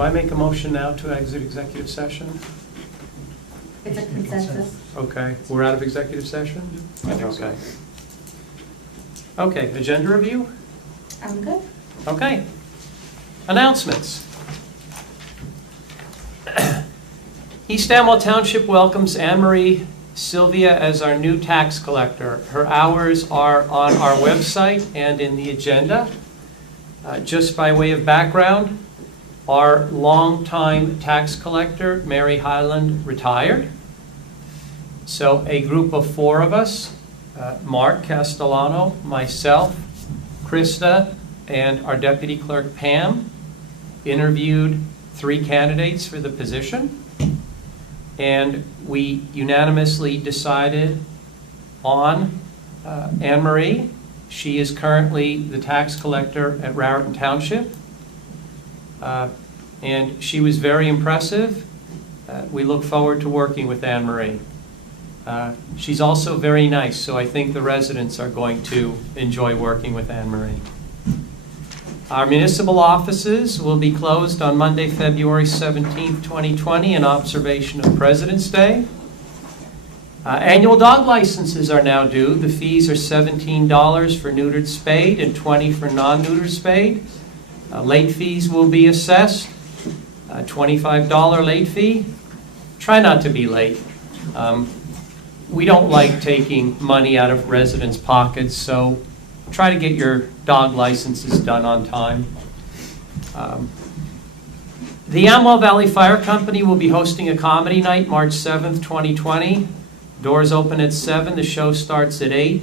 Do I make a motion now to exit executive session? It's a consensus. Okay, we're out of executive session? I think so. Okay. Okay, agenda review? I'm good. Okay. Announcements. East Amwell Township welcomes Anne Marie Sylvia as our new tax collector. Her hours are on our website and in the agenda. Just by way of background, our longtime tax collector, Mary Highland, retired. So a group of 4 of us, Mark Castellano, myself, Krista, and our deputy clerk, Pam, interviewed 3 candidates for the position. And we unanimously decided on Anne Marie. She is currently the tax collector at Raritan Township. And she was very impressive. We look forward to working with Anne Marie. She's also very nice, so I think the residents are going to enjoy working with Anne Marie. Our municipal offices will be closed on Monday, February 17th, 2020 in observation of President's Day. Annual dog licenses are now due. The fees are $17 for neutered spayed and $20 for non-neutered spayed. Late fees will be assessed. A $25 late fee. Try not to be late. We don't like taking money out of residents' pockets, so try to get your dog licenses done on time. The Amwell Valley Fire Company will be hosting a comedy night March 7th, 2020. Doors open at 7. The show starts at 8.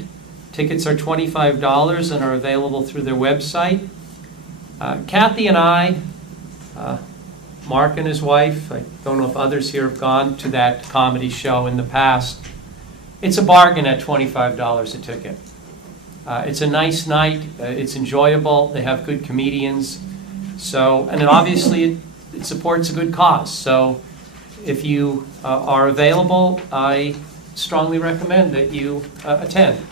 Tickets are $25 and are available through their website. Kathy and I, Mark and his wife, I don't know if others here have gone to that comedy show in the past. It's a bargain at $25 a ticket. It's a nice night. It's enjoyable. They have good comedians. So, and then obviously it supports a good cause. So if you are available, I strongly recommend that you attend.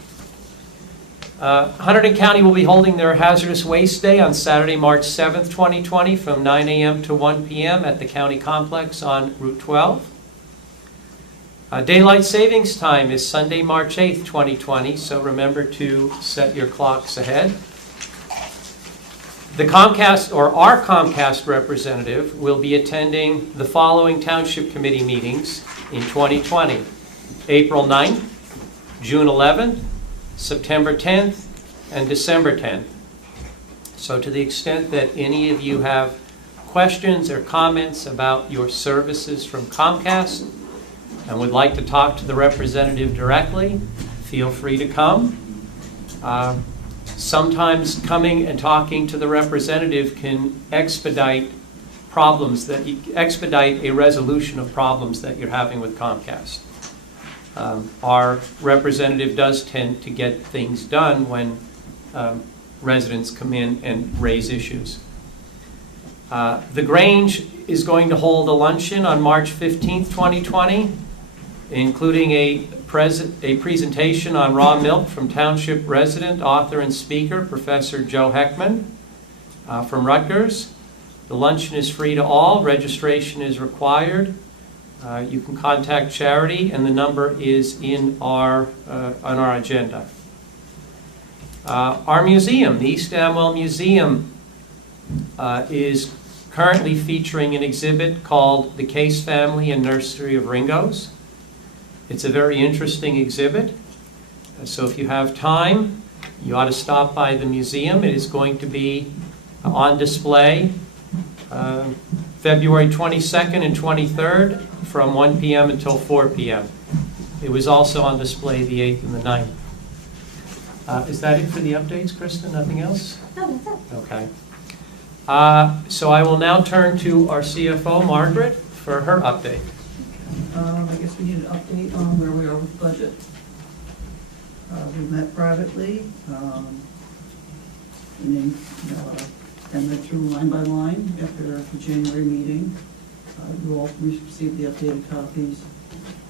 Hunterdon County will be holding their Hazardous Waste Day on Saturday, March 7th, 2020 from 9 a.m. to 1 p.m. at the County Complex on Route 12. Daylight savings time is Sunday, March 8th, 2020, so remember to set your clocks ahead. The Comcast, or our Comcast representative, will be attending the following Township Committee meetings in 2020. April 9th, June 11th, September 10th, and December 10th. So to the extent that any of you have questions or comments about your services from Comcast and would like to talk to the representative directly, feel free to come. Sometimes coming and talking to the representative can expedite a resolution of problems that you're having with Comcast. Our representative does tend to get things done when residents come in and raise issues. The Grange is going to hold a luncheon on March 15th, 2020, including a presentation on raw milk from Township resident, author, and speaker, Professor Joe Heckman from Rutgers. The luncheon is free to all. Registration is required. You can contact Charity, and the number is in on our agenda. Our museum, the East Amwell Museum, is currently featuring an exhibit called The Case Family and Nursery of Ringos. It's a very interesting exhibit. So if you have time, you ought to stop by the museum. It is going to be on display February 22nd and 23rd from 1 p.m. until 4 p.m. It was also on display the 8th and the 9th. Is that it for the updates, Krista? Nothing else? No, that's it. Okay. So I will now turn to our CFO, Margaret, for her update. I guess we need an update on where we are with the budget. We met privately, and then and went through line by line after the January meeting. You all received the updated copies.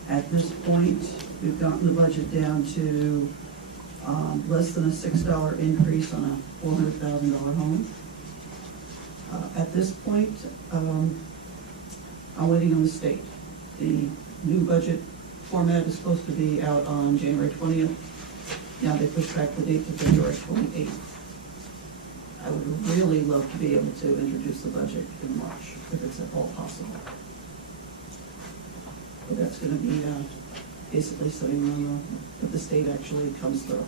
At this point, we've gotten the budget down to less than a $6 increase on a $400,000 home. At this point, I'm waiting on the state. The new budget format is supposed to be out on January 20th. Now they pushed back the date to February 28th. I would really love to be able to introduce the budget in March, if it's at all possible. But that's going to be basically sitting on if the state actually comes through.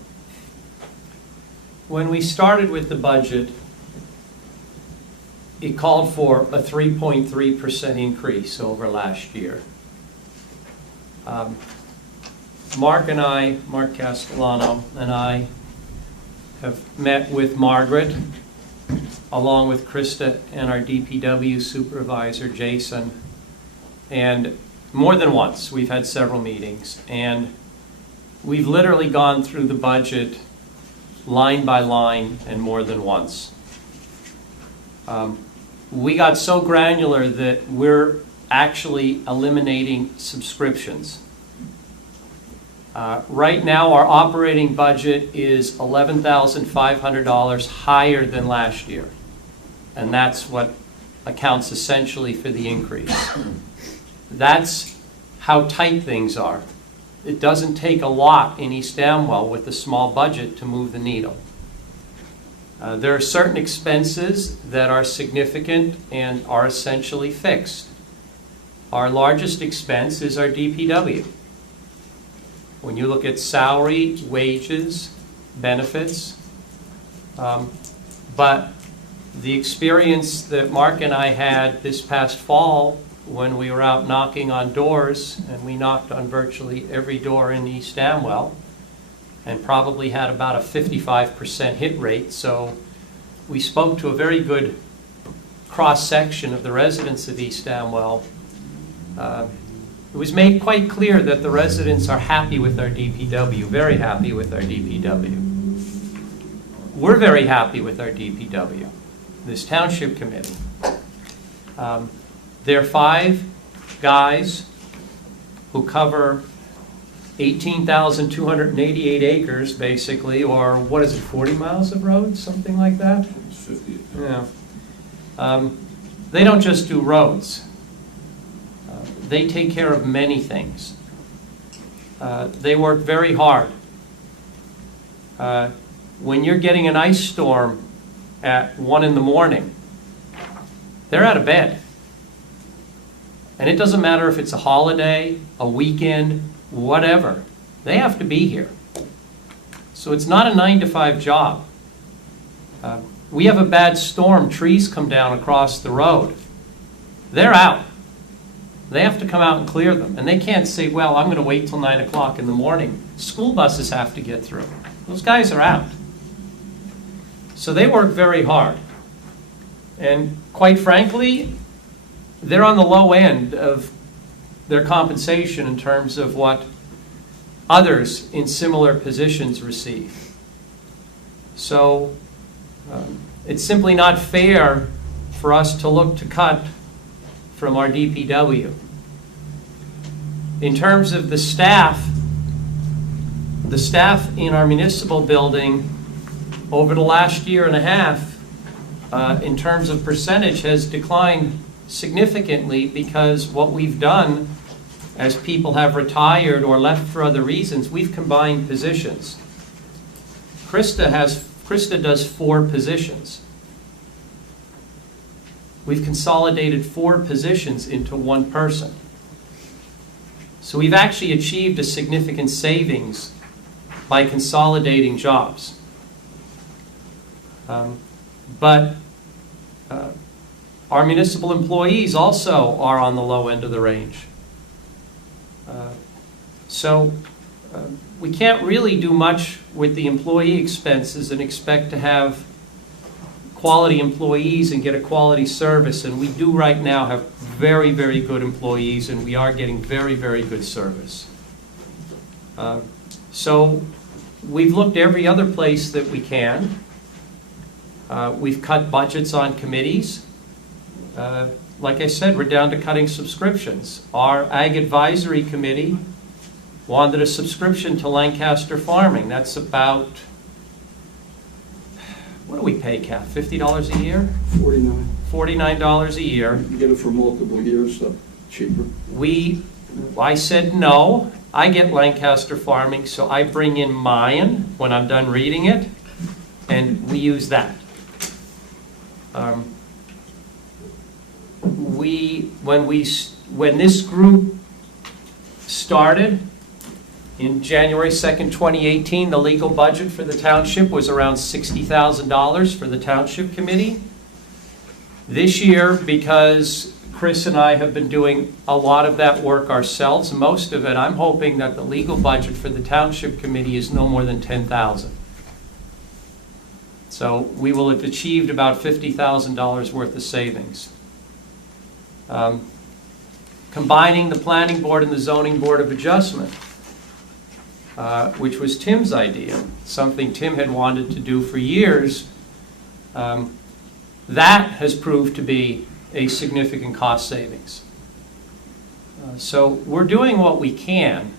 When we started with the budget, it called for a 3.3% increase over last year. Mark Castellano and I have met with Margaret, along with Krista and our DPW supervisor, Jason, and more than once. We've had several meetings, and we've literally gone through the budget line by line and more than once. We got so granular that we're actually eliminating subscriptions. Right now, our operating budget is $11,500 higher than last year, and that's what accounts essentially for the increase. That's how tight things are. It doesn't take a lot in East Amwell with a small budget to move the needle. There are certain expenses that are significant and are essentially fixed. Our largest expense is our DPW. When you look at salary, wages, benefits, but the experience that Mark and I had this past fall when we were out knocking on doors, and we knocked on virtually every door in East Amwell, and probably had about a 55% hit rate, so we spoke to a very good cross-section of the residents of East Amwell. It was made quite clear that the residents are happy with our DPW, very happy with our DPW. We're very happy with our DPW, this township committee. There are 5 guys who cover 18,288 acres, basically, or what is it, 40 miles of roads, something like that? It's 50. Yeah. They don't just do roads. They take care of many things. They work very hard. When you're getting an ice storm at 1 in the morning, they're out of bed. And it doesn't matter if it's a holiday, a weekend, whatever. They have to be here. So it's not a 9-to-5 job. We have a bad storm, trees come down across the road. They're out. They have to come out and clear them. And they can't say, well, I'm going to wait till 9 o'clock in the morning. School buses have to get through. Those guys are out. So they work very hard. And quite frankly, they're on the low end of their compensation in terms of what others in similar positions receive. So it's simply not fair for us to look to cut from our DPW. In terms of the staff in our municipal building over the last year and a half, in terms of percentage, has declined significantly because what we've done as people have retired or left for other reasons, we've combined positions. Krista does 4 positions. We've consolidated 4 positions into 1 person. So we've actually achieved a significant savings by consolidating jobs. But our municipal employees also are on the low end of the range. So we can't really do much with the employee expenses and expect to have quality employees and get a quality service. And we do right now have very, very good employees, and we are getting very, very good service. So we've looked every other place that we can. We've cut budgets on committees. Like I said, we're down to cutting subscriptions. Our Ag Advisory Committee wanted a subscription to Lancaster Farming. That's about what do we pay, Kath, $50 a year? 49. $49 a year. You get it for multiple years, so cheaper. I said no. I get Lancaster Farming, so I bring in mine when I'm done reading it, and we use that. When this group started in January 2nd, 2018, the legal budget for the township was around $60,000 for the township committee. This year, because Chris and I have been doing a lot of that work ourselves, most of it, I'm hoping that the legal budget for the township committee is no more than $10,000. So we will have achieved about $50,000 worth of savings. Combining the planning board and the zoning board of adjustment, which was Tim's idea, something Tim had wanted to do for years, that has proved to be a significant cost savings. So we're doing what we can,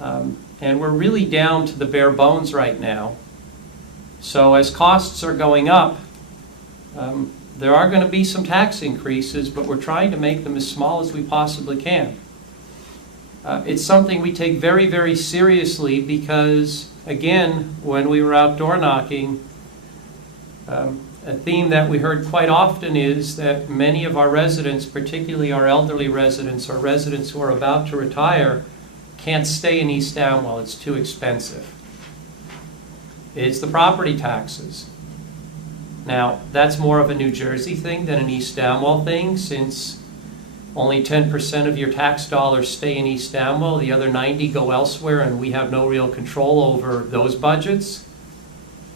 and we're really down to the bare bones right now. So as costs are going up, there are going to be some tax increases, but we're trying to make them as small as we possibly can. It's something we take very, very seriously because, again, when we were out door knocking, a theme that we heard quite often is that many of our residents, particularly our elderly residents or residents who are about to retire, can't stay in East Amwell. It's too expensive. It's the property taxes. Now, that's more of a New Jersey thing than an East Amwell thing, since only 10% of your tax dollars stay in East Amwell. The other 90 go elsewhere, and we have no real control over those budgets.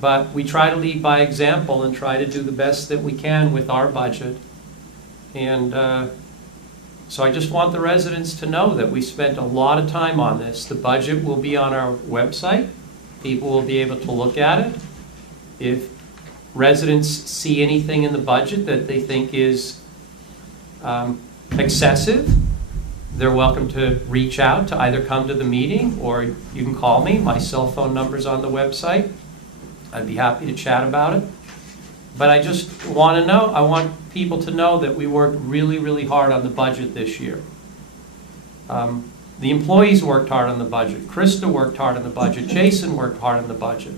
But we try to lead by example and try to do the best that we can with our budget. And so I just want the residents to know that we spent a lot of time on this. The budget will be on our website. People will be able to look at it. If residents see anything in the budget that they think is excessive, they're welcome to reach out to either come to the meeting or you can call me. My cell phone number's on the website. I'd be happy to chat about it. But I just want to know, I want people to know that we worked really, really hard on the budget this year. The employees worked hard on the budget. Krista worked hard on the budget. Jason worked hard on the budget.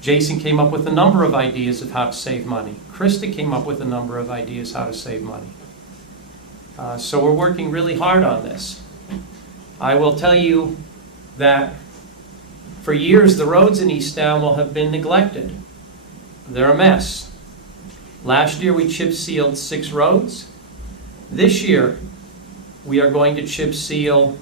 Jason came up with a number of ideas of how to save money. Krista came up with a number of ideas how to save money. So we're working really hard on this. I will tell you that for years the roads in East Amwell have been neglected. They're a mess. Last year we chip sealed 6 roads. This year we are going to chip seal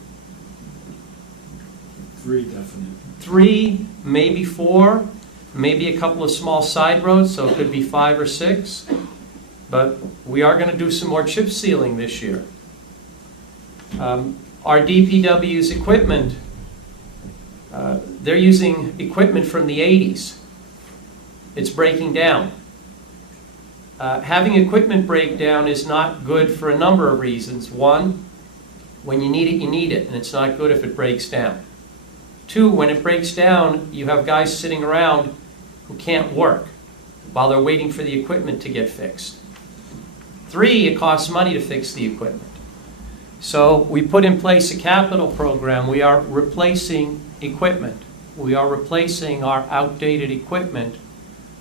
3 definite. 3, maybe 4, maybe a couple of small side roads, so it could be 5 or 6. But we are going to do some more chip sealing this year. Our DPW's equipment, they're using equipment from the 80s. It's breaking down. Having equipment break down is not good for a number of reasons. 1, when you need it, and it's not good if it breaks down. 2, when it breaks down, you have guys sitting around who can't work while they're waiting for the equipment to get fixed. 3, it costs money to fix the equipment. So we put in place a capital program. We are replacing equipment. We are replacing our outdated equipment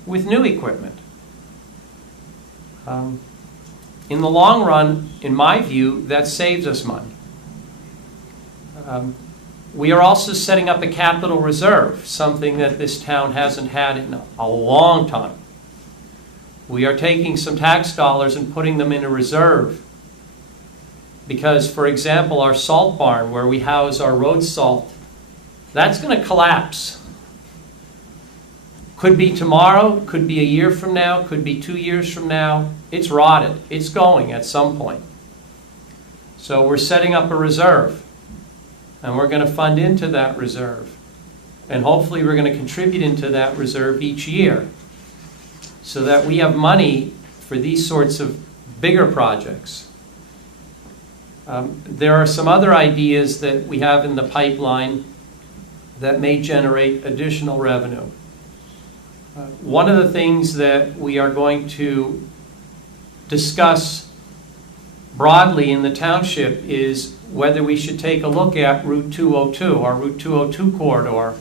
with new equipment. In the long run, in my view, that saves us money. We are also setting up a capital reserve, something that this town hasn't had in a long time. We are taking some tax dollars and putting them in a reserve because, for example, our salt barn, where we house our road salt, that's going to collapse. Could be tomorrow, could be a year from now, could be 2 years from now. It's rotted. It's going at some point. So we're setting up a reserve, and we're going to fund into that reserve. And hopefully we're going to contribute into that reserve each year so that we have money for these sorts of bigger projects. There are some other ideas that we have in the pipeline that may generate additional revenue. One of the things that we are going to discuss broadly in the township is whether we should take a look at Route 202, our Route 202 corridor,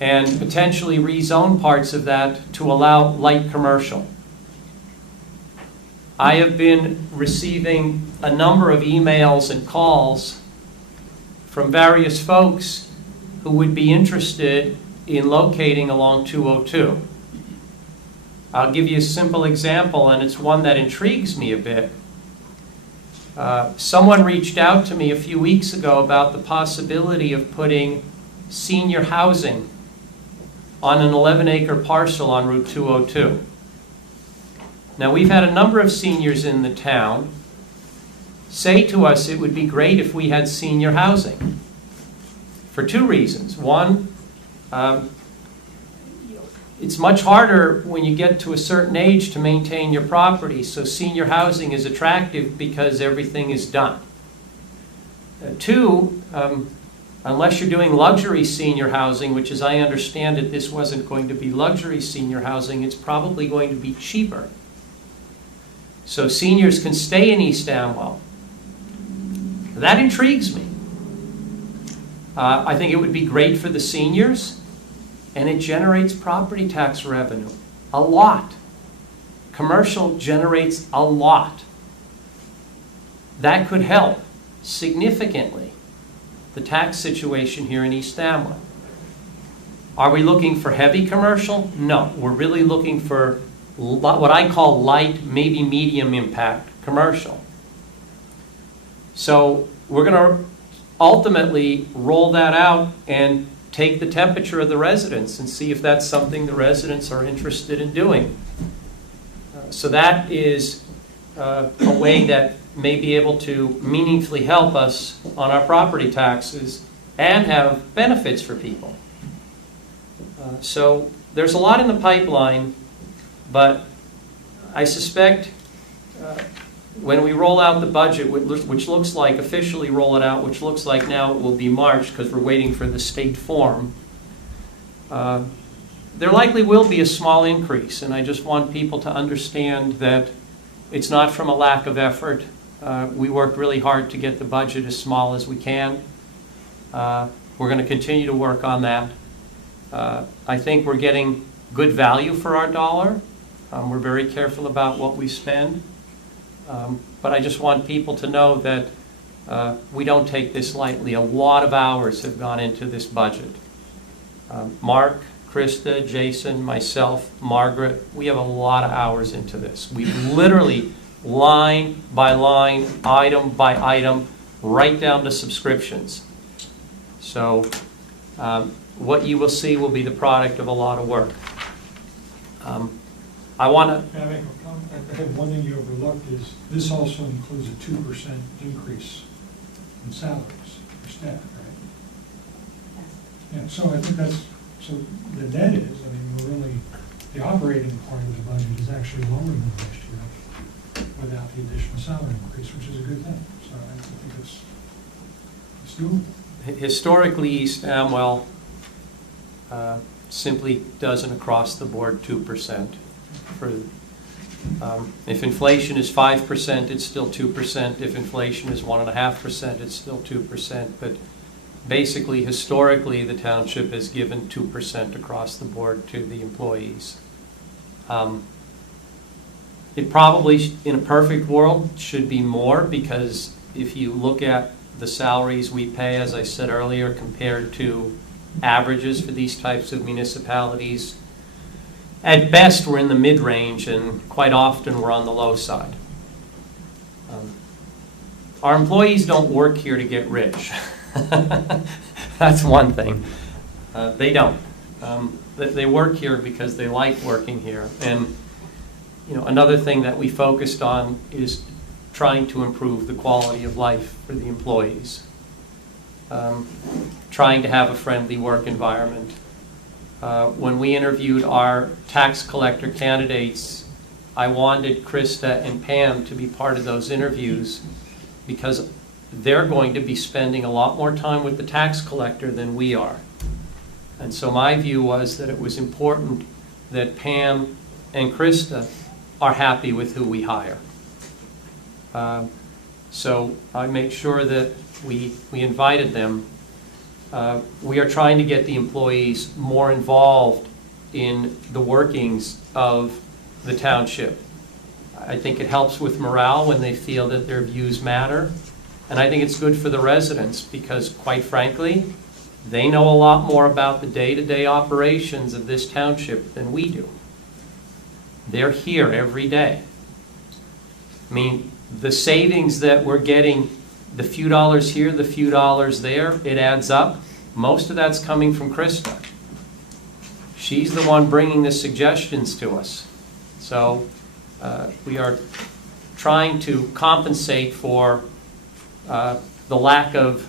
and potentially rezone parts of that to allow light commercial. I have been receiving a number of emails and calls from various folks who would be interested in locating along 202. I'll give you a simple example, and it's one that intrigues me a bit. Someone reached out to me a few weeks ago about the possibility of putting senior housing on an 11-acre parcel on Route 202. Now, we've had a number of seniors in the town say to us it would be great if we had senior housing for two reasons. One, it's much harder when you get to a certain age to maintain your property, so senior housing is attractive because everything is done. Two, unless you're doing luxury senior housing, which as I understand it, this wasn't going to be luxury senior housing, it's probably going to be cheaper. So seniors can stay in East Amwell. That intrigues me. I think it would be great for the seniors, and it generates property tax revenue. A lot. Commercial generates a lot. That could help significantly the tax situation here in East Amwell. Are we looking for heavy commercial? No. We're really looking for what I call light, maybe medium impact commercial. So we're going to ultimately roll that out and take the temperature of the residents and see if that's something the residents are interested in doing. So that is a way that may be able to meaningfully help us on our property taxes and have benefits for people. So there's a lot in the pipeline, but I suspect when we roll out the budget, which looks like, officially roll it out, which looks like now it will be March because we're waiting for the state form, there likely will be a small increase, and I just want people to understand that it's not from a lack of effort. We worked really hard to get the budget as small as we can. We're going to continue to work on that. I think we're getting good value for our dollar. We're very careful about what we spend. But I just want people to know that we don't take this lightly. A lot of hours have gone into this budget. Mark, Krista, Jason, myself, Margaret, we have a lot of hours into this. We literally, line by line, item by item, right down to subscriptions. So what you will see will be the product of a lot of work. I want to... Can I make a comment? I think one thing you overlooked is this also includes a 2% increase in salaries for staff, right? Yeah, so I think that's, so the net is, I mean, we're really, the operating part of the budget is actually lower than last year without the additional salary increase, which is a good thing. So I think it's doable. Historically, East Amwell simply does an across-the-board 2%. If inflation is 5%, it's still 2%. If inflation is 1.5%, it's still 2%. But basically, historically, the township has given 2% across the board to the employees. It probably, in a perfect world, should be more, because if you look at the salaries we pay, as I said earlier, compared to averages for these types of municipalities, at best, we're in the mid-range, and quite often we're on the low side. Our employees don't work here to get rich. That's one thing. They don't. They work here because they like working here. And another thing that we focused on is trying to improve the quality of life for the employees. Trying to have a friendly work environment. When we interviewed our tax collector candidates, I wanted Krista and Pam to be part of those interviews because they're going to be spending a lot more time with the tax collector than we are. And so my view was that it was important that Pam and Krista are happy with who we hire. So I made sure that we invited them. We are trying to get the employees more involved in the workings of the township. I think it helps with morale when they feel that their views matter. And I think it's good for the residents because, quite frankly, they know a lot more about the day-to-day operations of this township than we do. They're here every day. I mean, the savings that we're getting, the few dollars here, the few dollars there, it adds up. Most of that's coming from Krista. She's the one bringing the suggestions to us. So we are trying to compensate for the lack of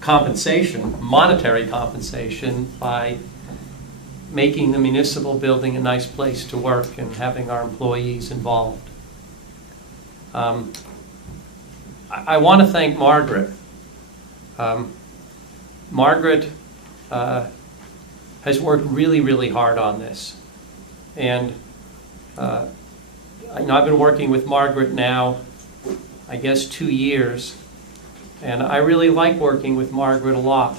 compensation, monetary compensation, by making the municipal building a nice place to work and having our employees involved. I want to thank Margaret. Margaret has worked really, really hard on this. And I've been working with Margaret now, I guess, 2 years. And I really like working with Margaret a lot.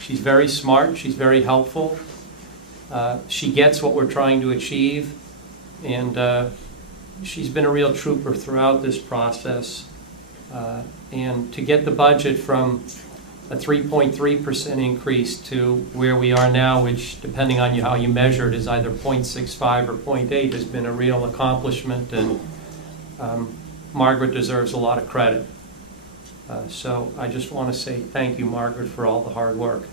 She's very smart, she's very helpful. She gets what we're trying to achieve. And she's been a real trooper throughout this process. And to get the budget from a 3.3% increase to where we are now, which, depending on how you measure it, is either 0.65 or 0.8, has been a real accomplishment. And Margaret deserves a lot of credit. So I just want to say thank you, Margaret, for all the hard work.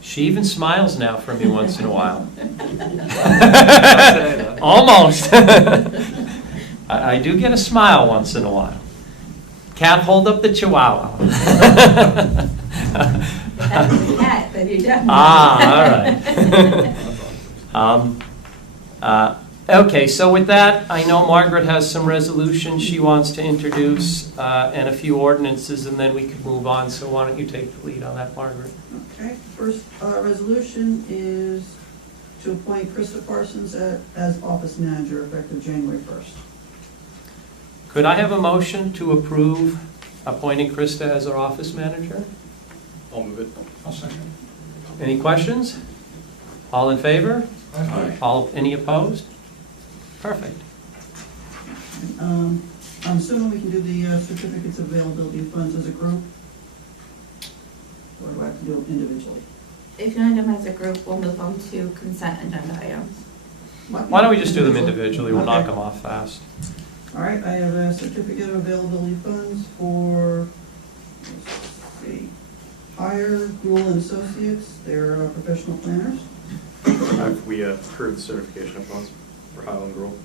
She even smiles now for me once in a while. Almost. I do get a smile once in a while. Can't hold up the chihuahua. That's the cat that you don't. All right. Okay, so with that, I know Margaret has some resolutions she wants to introduce and a few ordinances, and then we can move on. So why don't you take the lead on that, Margaret? Okay, first resolution is to appoint Krista Parsons as office manager effective January 1st. Could I have a motion to approve appointing Krista as our office manager? I'll move it. I'll second. Any questions? All in favor? Aye. Any opposed? Perfect. I'm assuming we can do the certificates of availability of funds as a group? Or do I have to do them individually? If you want to do them as a group, we'll move on to consent agenda items. Why don't we just do them individually? We'll knock them off fast. All right, I have a certificate of availability funds for, let's see, Hire, Gruel and Associates. They're professional planners. We approve the certification of funds for Highland Grove.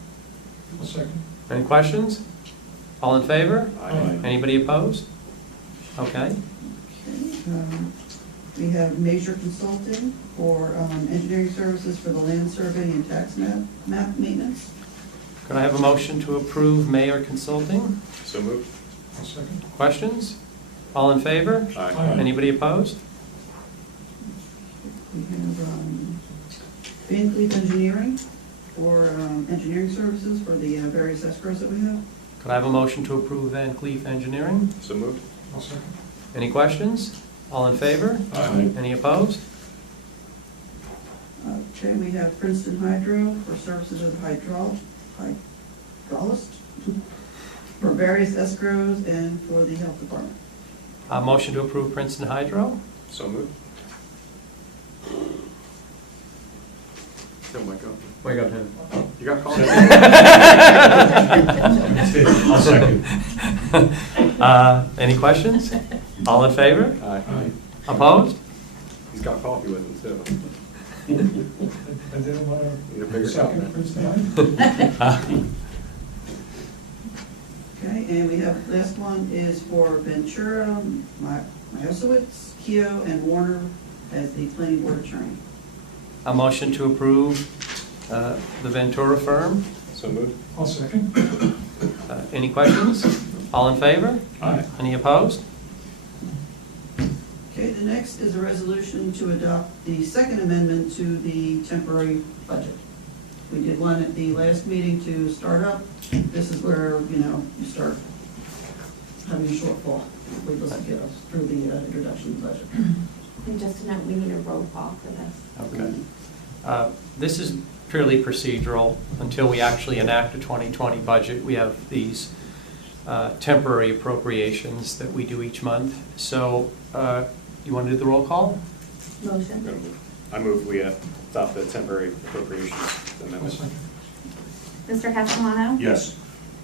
I'll second. Any questions? All in favor? Aye. Anybody opposed? Okay. Okay, we have Major Consulting for engineering services for the land survey and tax map maintenance. Could I have a motion to approve Mayor Consulting? So moved. I'll second. Questions? All in favor? Aye. Anybody opposed? We have Banlieues Engineering for engineering services for the various escrows that we have. Could I have a motion to approve Van Cleef Engineering? So moved. I'll second. Any questions? All in favor? Aye. Any opposed? Okay, we have Princeton Hydro for services as hydraulist for various escrows and for the health department. A motion to approve Princeton Hydro? So moved. Oh my God. Wake up him. You got called. I'll second. Any questions? All in favor? Aye. Opposed? He's got coffee with him too. I didn't want Need a to bigger cup, second man. first time. Okay, and we have, last one is for Ventura, Myosowitz, Keogh, and Warner as the planning board attorney. A motion to approve the Ventura firm? So moved. I'll second. Any questions? All in favor? Aye. Any opposed? Okay, Okay, the next is a resolution to adopt the second amendment to the temporary budget. We did one at the last meeting to start up. This is where, you start having a shortfall. We doesn't get us through the introduction of the budget. And just to note, we need a roll call for this. Okay. This is purely procedural. Until we actually enact a 2020 budget, we have these temporary appropriations that we do each month. So you want to do the roll call? Motion. I move we adopt the temporary appropriations I'll amendment. second. Mr. Castellano? Yes.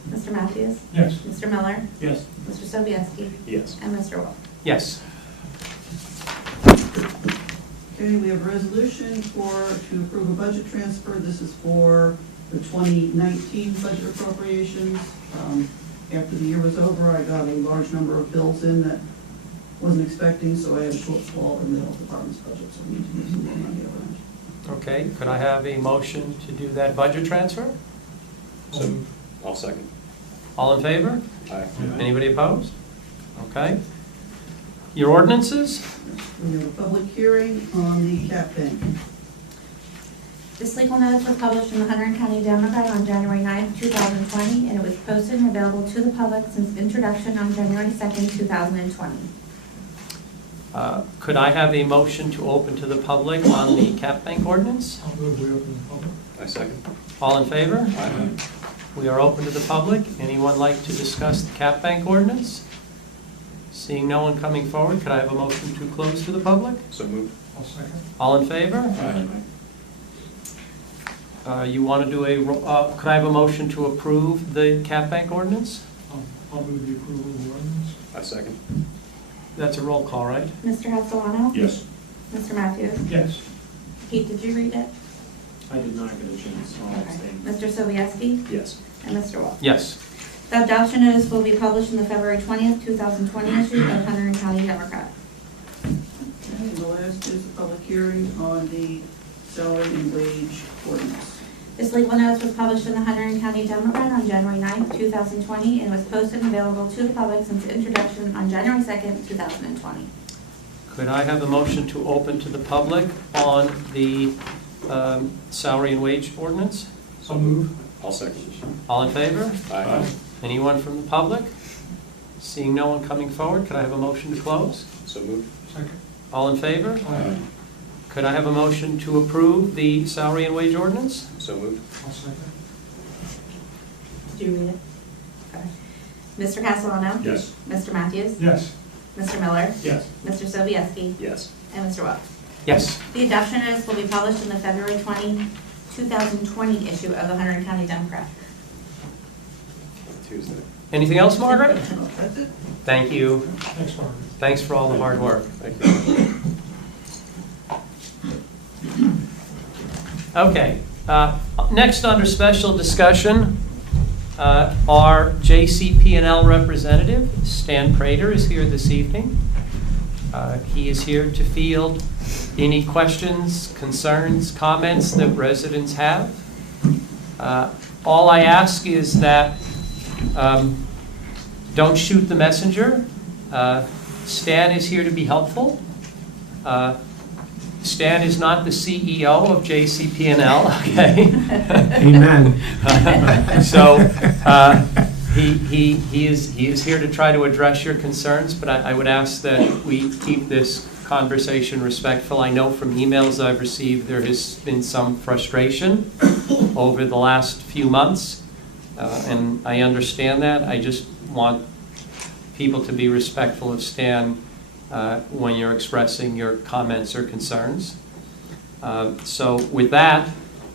Mr. Matthews? Yes. Mr. Miller? Yes. Mr. Sobieski? Yes. And Mr. Wolf? Yes. Okay, we have a resolution to approve a budget transfer. This is for the 2019 budget appropriations. After the year was over, I got a large number of bills in that wasn't expecting, so I had a shortfall in the health department's budget, so we need to move some more money around. Okay, could I have a motion to do that budget transfer? So, I'll second. All in favor? Aye. Anybody opposed? Okay. Your ordinances? We have a public hearing on the cap bank. This legal notice was published in the Hunter County Democrat on January 9th, 2020, and it was posted and available to the public since introduction on January 2nd, 2020. Could I have a motion to open to the public on the cap bank ordinance? I'll move we open the public. I second. All in favor? Aye. We are open to the public. Anyone like to discuss the cap bank ordinance? Seeing no one coming forward, could I have a motion to close to the public? So moved. I'll second. All in favor? Aye. You want to do could I have a motion to approve the cap bank ordinance? I'll move the approval of the ordinance. I second. That's a roll call, right? Mr. Castellano? Yes. Mr. Matthews? Yes. Pete, did you read it? I did not get a chance, so I'll Okay. abstain. Mr. Sobieski? Yes. And Mr. Wolf? Yes. The adoption notice will be published in the February 20th, 2020 issue of Hunter County Democrat. Okay, and the last is a public hearing on the salary and wage ordinance. This legal notice was published in the Hunter County Democrat on January 9th, 2020, and was posted and available to the public since introduction on January 2nd, 2020. Could I have a motion to open to the public on the salary and wage ordinance? So move. I'll second. All in favor? Aye. Anyone from the public? Seeing no one coming forward, could I have a motion to close? So moved. Second. All in favor? Aye. Could I have a motion to approve the salary and wage ordinance? So moved. I'll second. Did you read it? Okay. Mr. Castellano? Yes. Mr. Matthews? Yes. Mr. Miller? Yes. Mr. Sobieski? Yes. And Mr. Wolf? Yes. The adoption notice will be published in the February 2020 issue of the Hunter County Democrat. Tuesday. Anything else, Margaret? That's it. Thank you. Thanks, Margaret. Thanks for all the hard work. Thank you. Okay, next under special discussion, our JCP&L representative, Stan Prater, is here this evening. He is here to field any questions, concerns, comments that residents have. All I ask is that don't shoot the messenger. Stan is here to be helpful. Stan is not the CEO of JCP&L, okay? Amen. So he is here to try to address your concerns, but I would ask that we keep this conversation respectful. I know from emails I've received there has been some frustration over the last few months, and I understand that. I just want people to be respectful of Stan when you're expressing your comments or concerns. So with that,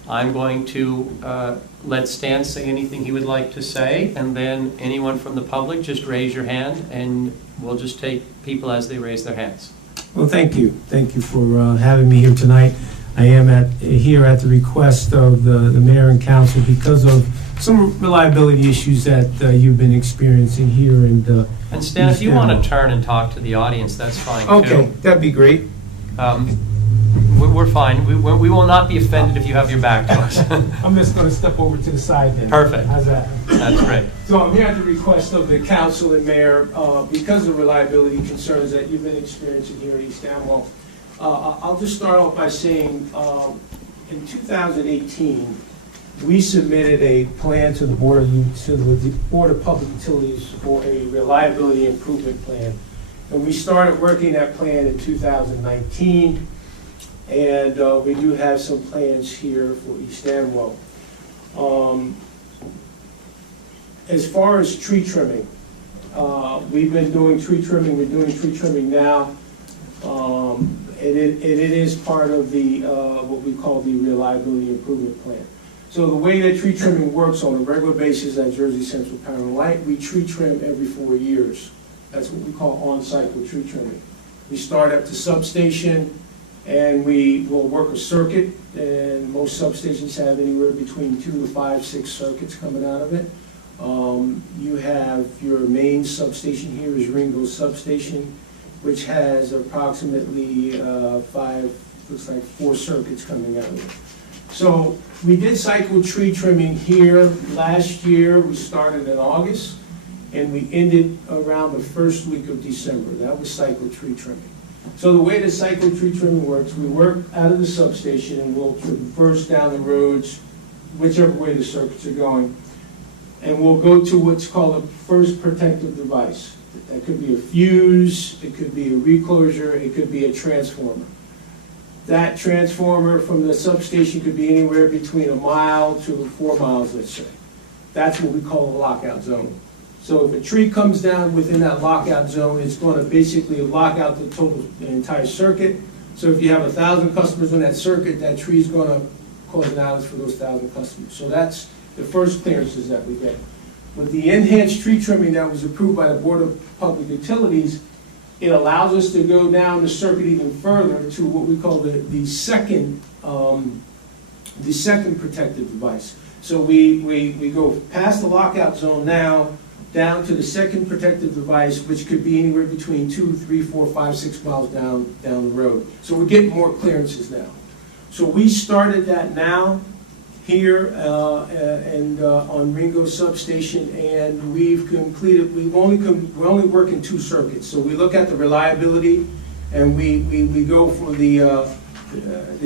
I'm going to let Stan say anything he would like to say, and then anyone from the public, just raise your hand, and we'll just take people as they raise their hands. Well, thank you. Thank you for having me here tonight. I am here at the request of the mayor and council because of some reliability issues that you've been experiencing here. And Stan, if you want to turn and talk to the audience, that's fine too. Okay, that'd be great. we're fine. We will not be offended if you have your back to us. I'm just gonna step over to the side then. Perfect. How's that? That's great. So I'm here at the request of the council and mayor, because of reliability concerns that you've been experiencing here at East Amwell. I'll just start off by saying, in 2018, we submitted a plan to the Board of Public Utilities for a reliability improvement plan. And we started working that plan in 2019, and we do have some plans here for East Amwell. As far as tree trimming, we've been doing tree trimming, we're doing tree trimming now. And it is part of the, what we call the reliability improvement plan. So the way that tree trimming works on a regular basis at Jersey Central Power and Light, we tree trim every 4 years. That's what we call on-cycle tree trimming. We start at the substation and we will work a circuit, and most substations have anywhere between 2 to 5, 6 circuits coming out of it. You have your main substation here is Ringo Substation, which has approximately 4 circuits coming out of it. So we did cycle tree trimming here last year. We started in August and we ended around the first week of December. That was cycle tree trimming. So the way the cycle tree trimming works, we work out of the substation and we'll traverse down the roads, whichever way the circuits are going. And we'll go to what's called a first protective device. That could be a fuse, it could be a reclosure, it could be a transformer. That transformer from the substation could be anywhere between 1 mile to 4 miles, let's say. That's what we call a lockout zone. So if a tree comes down within that lockout zone, it's going to basically lock out the entire circuit. So if you have 1,000 customers on that circuit, that tree is going to cause an outage for those 1,000 customers. So that's the first clearances that we get. With the enhanced tree trimming that was approved by the Board of Public Utilities, it allows us to go down the circuit even further to what we call the second protective device. So we go past the lockout zone now, down to the second protective device, which could be anywhere between 2, 3, 4, 5, 6 miles down the road. So we're getting more clearances now. So we started that now here and on Ringo Substation, and we've completed. We're only working 2 circuits. So we look at the reliability, and we go for they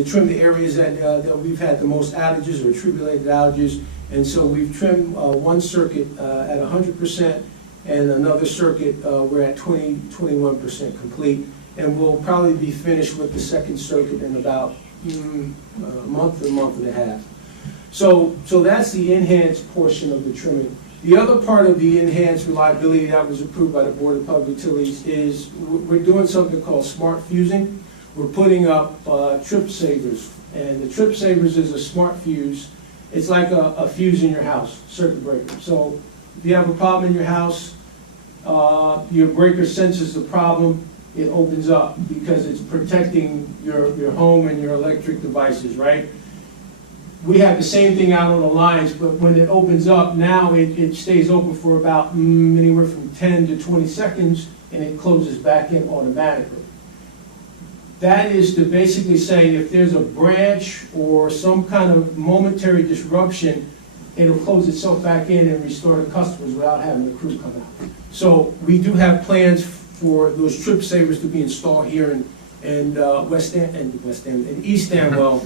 trim the areas that we've had the most outages or tree-related outages. And so we've trimmed 1 circuit at 100%, and another circuit we're at 21% complete. And we'll probably be finished with the second circuit in about a month and a half. So that's the enhanced portion of the trimming. The other part of the enhanced reliability that was approved by the Board of Public Utilities is we're doing something called smart fusing. We're putting up trip savers, and the trip savers is a smart fuse. It's like a fuse in your house, circuit breaker. So if you have a problem in your house, your breaker senses the problem, it opens up because it's protecting your home and your electric devices, right? We have the same thing out on the lines, but when it opens up, now it stays open for about anywhere from 10 to 20 seconds, and it closes back in automatically. That is to basically say if there's a branch or some kind of momentary disruption, it'll close itself back in and restore the customers without having the crew come out. So we do have plans for those trip savers to be installed here in East Amwell.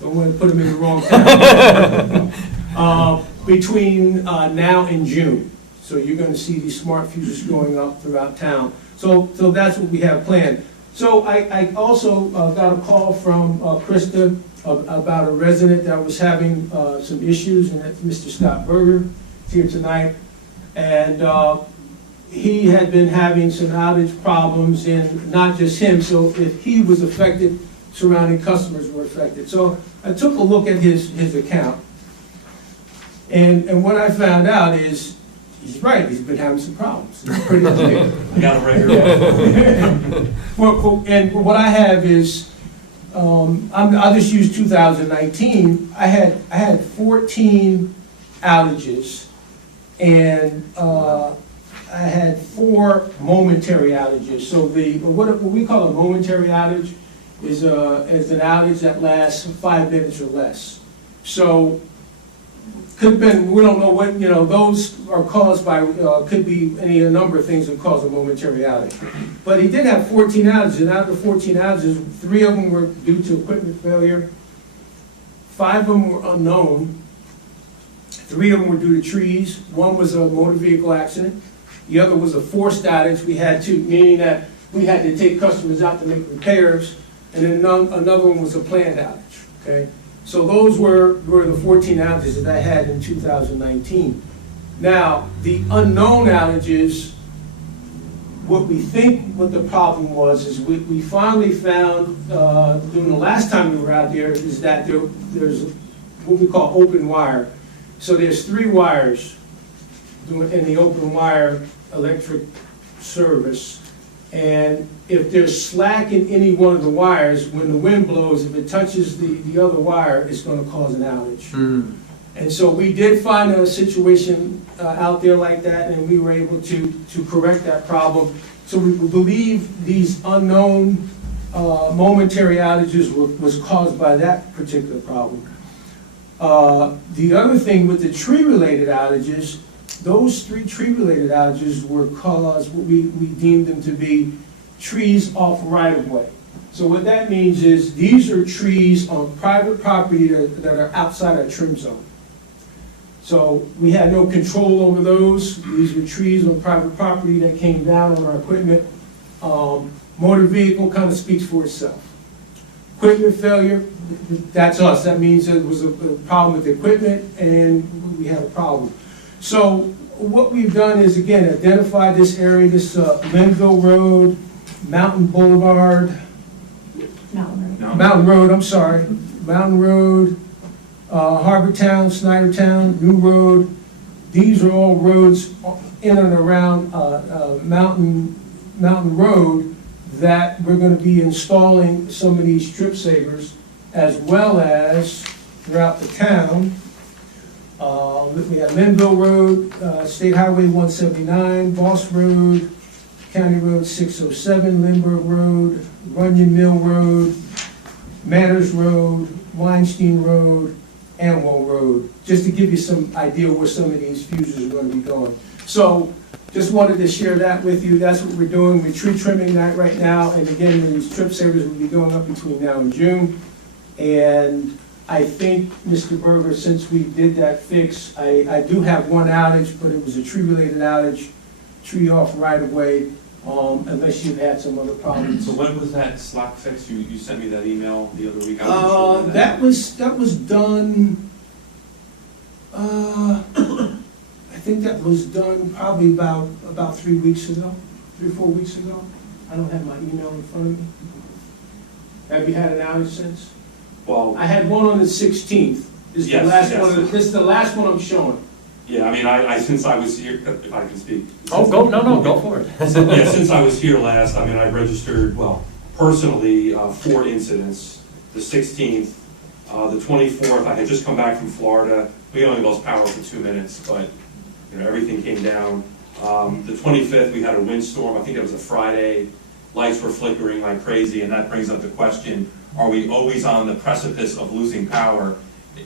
Don't want to put them in the wrong town. Between now and June. So you're going to see these smart fuses going up throughout town. So that's what we have planned. So I also got a call from Krista about a resident that was having some issues, and that's Mr. Scott Berger. He's here tonight. And he had been having some outage problems, and not just him. So if he was affected, surrounding customers were affected. So I took a look at his account. And what I found out is, he's right, he's been having some problems. It's pretty clear. I got a regular. Well, and what I have is, I'll just use 2019. I had 14 outages, and I had 4 momentary outages. So what we call a momentary outage is an outage that lasts 5 minutes or less. So, could have been, we don't know what, those are caused by, could be any number of things that cause a momentary outage. But he did have 14 outages, and out of the 14 outages, 3 of them were due to equipment failure, 5 of them were unknown, 3 of them were due to trees, 1 was a motor vehicle accident, the other was a forced outage. We had to, meaning that we had to take customers out to make repairs, and then another one was a planned outage, okay? So those were the 14 outages that I had in 2019. Now, the unknown outages, what we think what the problem was is we finally found, during the last time we were out there, is that there's what we call open wire. So there's 3 wires in the open wire electric service. And if there's slack in any one of the wires, when the wind blows, if it touches the other wire, it's going to cause an outage. And so we did find a situation out there like that, and we were able to correct that problem. So we believe these unknown momentary outages was caused by that particular problem. The other thing with the tree-related outages, those 3 tree-related outages were caused, we deemed them to be trees off right-of-way. So what that means is these are trees on private property that are outside our trim zone. So we had no control over those. These were trees on private property that came down on our equipment. Motor vehicle kind of speaks for itself. Equipment failure, that's us. That means there was a problem with the equipment and we had a problem. So what we've done is, again, identify this area, this Linville Road, Mountain Boulevard, Mountain Road, I'm sorry, Mountain Road, Harbortown, Snydertown, New Road. These are all roads in and around Mountain Road that we're going to be installing some of these trip savers, as well as throughout the town. We have Linville Road, State Highway 179, Boss Road, County Road 607, Lindbergh Road, Runyon Mill Road, Manners Road, Weinstein Road, Amwell Road, just to give you some idea where some of these fuses are going to be going. So just wanted to share that with you. That's what we're doing. We're tree trimming that right now. And again, these trip savers will be going up between now and June. And I think, Mr. Berger, since we did that fix, I do have 1 outage, but it was a tree-related outage, tree off right-of-way, unless you've had some other problems. So when was that slack fix? You sent me that email the other week. I wasn't sure that was done, I think that was done probably about 3 weeks ago, 3 or 4 weeks ago. I don't have my email in front of me. Have you had an outage since? Well, I had one on the 16th. This is the last one. This is the last one I'm showing. yeah, I mean, I since I was here, if I can speak. Oh, go for it. Yeah, since I was here last, I mean, I registered, well, personally, 4 incidents. The 16th, the 24th, I had just come back from Florida. We only lost power for 2 minutes, but everything came down. The 25th, we had a windstorm. I think it was a Friday. Lights were flickering like crazy, and that brings up the question, are we always on the precipice of losing power?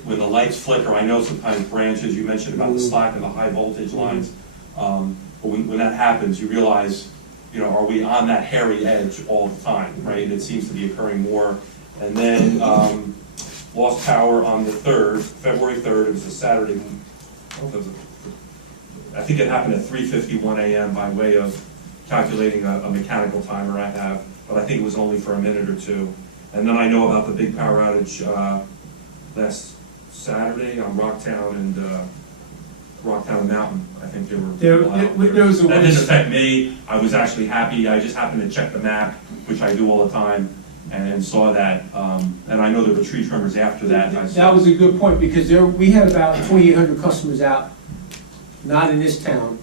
When the lights flicker, I know sometimes branches, you mentioned about the slack and the high voltage lines, but when that happens, you realize, are we on that hairy edge all the time, right? It seems to be occurring more. And then lost power on the 3rd, February 3rd, it was a Saturday. I think it happened at 3:51 a.m. by way of calculating a mechanical timer I have, but I think it was only for a minute or 2. And then I know about the big power outage last Saturday on Rocktown and Mountain. I think there was that didn't affect me. I was actually happy. I just happened to check the map, which I do all the time, and saw that. And I know there were tree trimmers after that. That was a good point, because we had about 2,800 customers out, not in this town,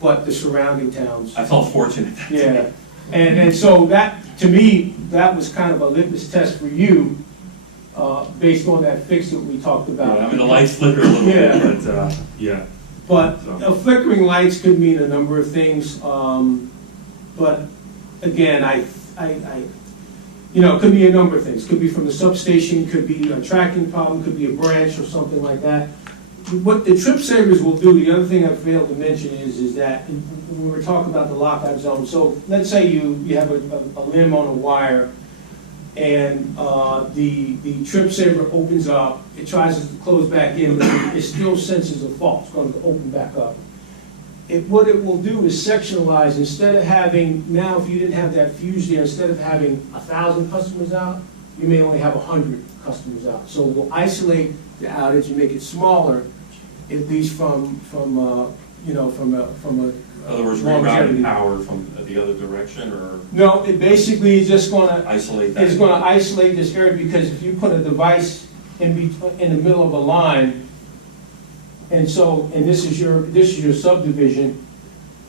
but the surrounding towns. I felt fortunate. Yeah, and so that, to me, that was kind of a litmus test for you, based on that fix that we talked about. Yeah, I mean, the lights flicker a little bit, but yeah. But flickering lights could mean a number of things. But again, You know, it could be a number of things. Could be from the substation, could be a tracking problem, could be a branch or something like that. What the trip savers will do, the other thing I failed to mention is that when we were talking about the lockout zone, so let's say you have a limb on a wire and the trip saver opens up, it tries to close back in, but it still senses a fault, it's going to open back up. What it will do is sectionalize, instead of having, now if you didn't have that fuse there, instead of having 1,000 customers out, you may only have 100 customers out. So we'll isolate the outage and make it smaller, at least from a In other words, longevity. rerouting power from the other direction, or No, it basically is just gonna, isolate that? it's gonna isolate this area, because if you put a device in the middle of a line, and this is your subdivision,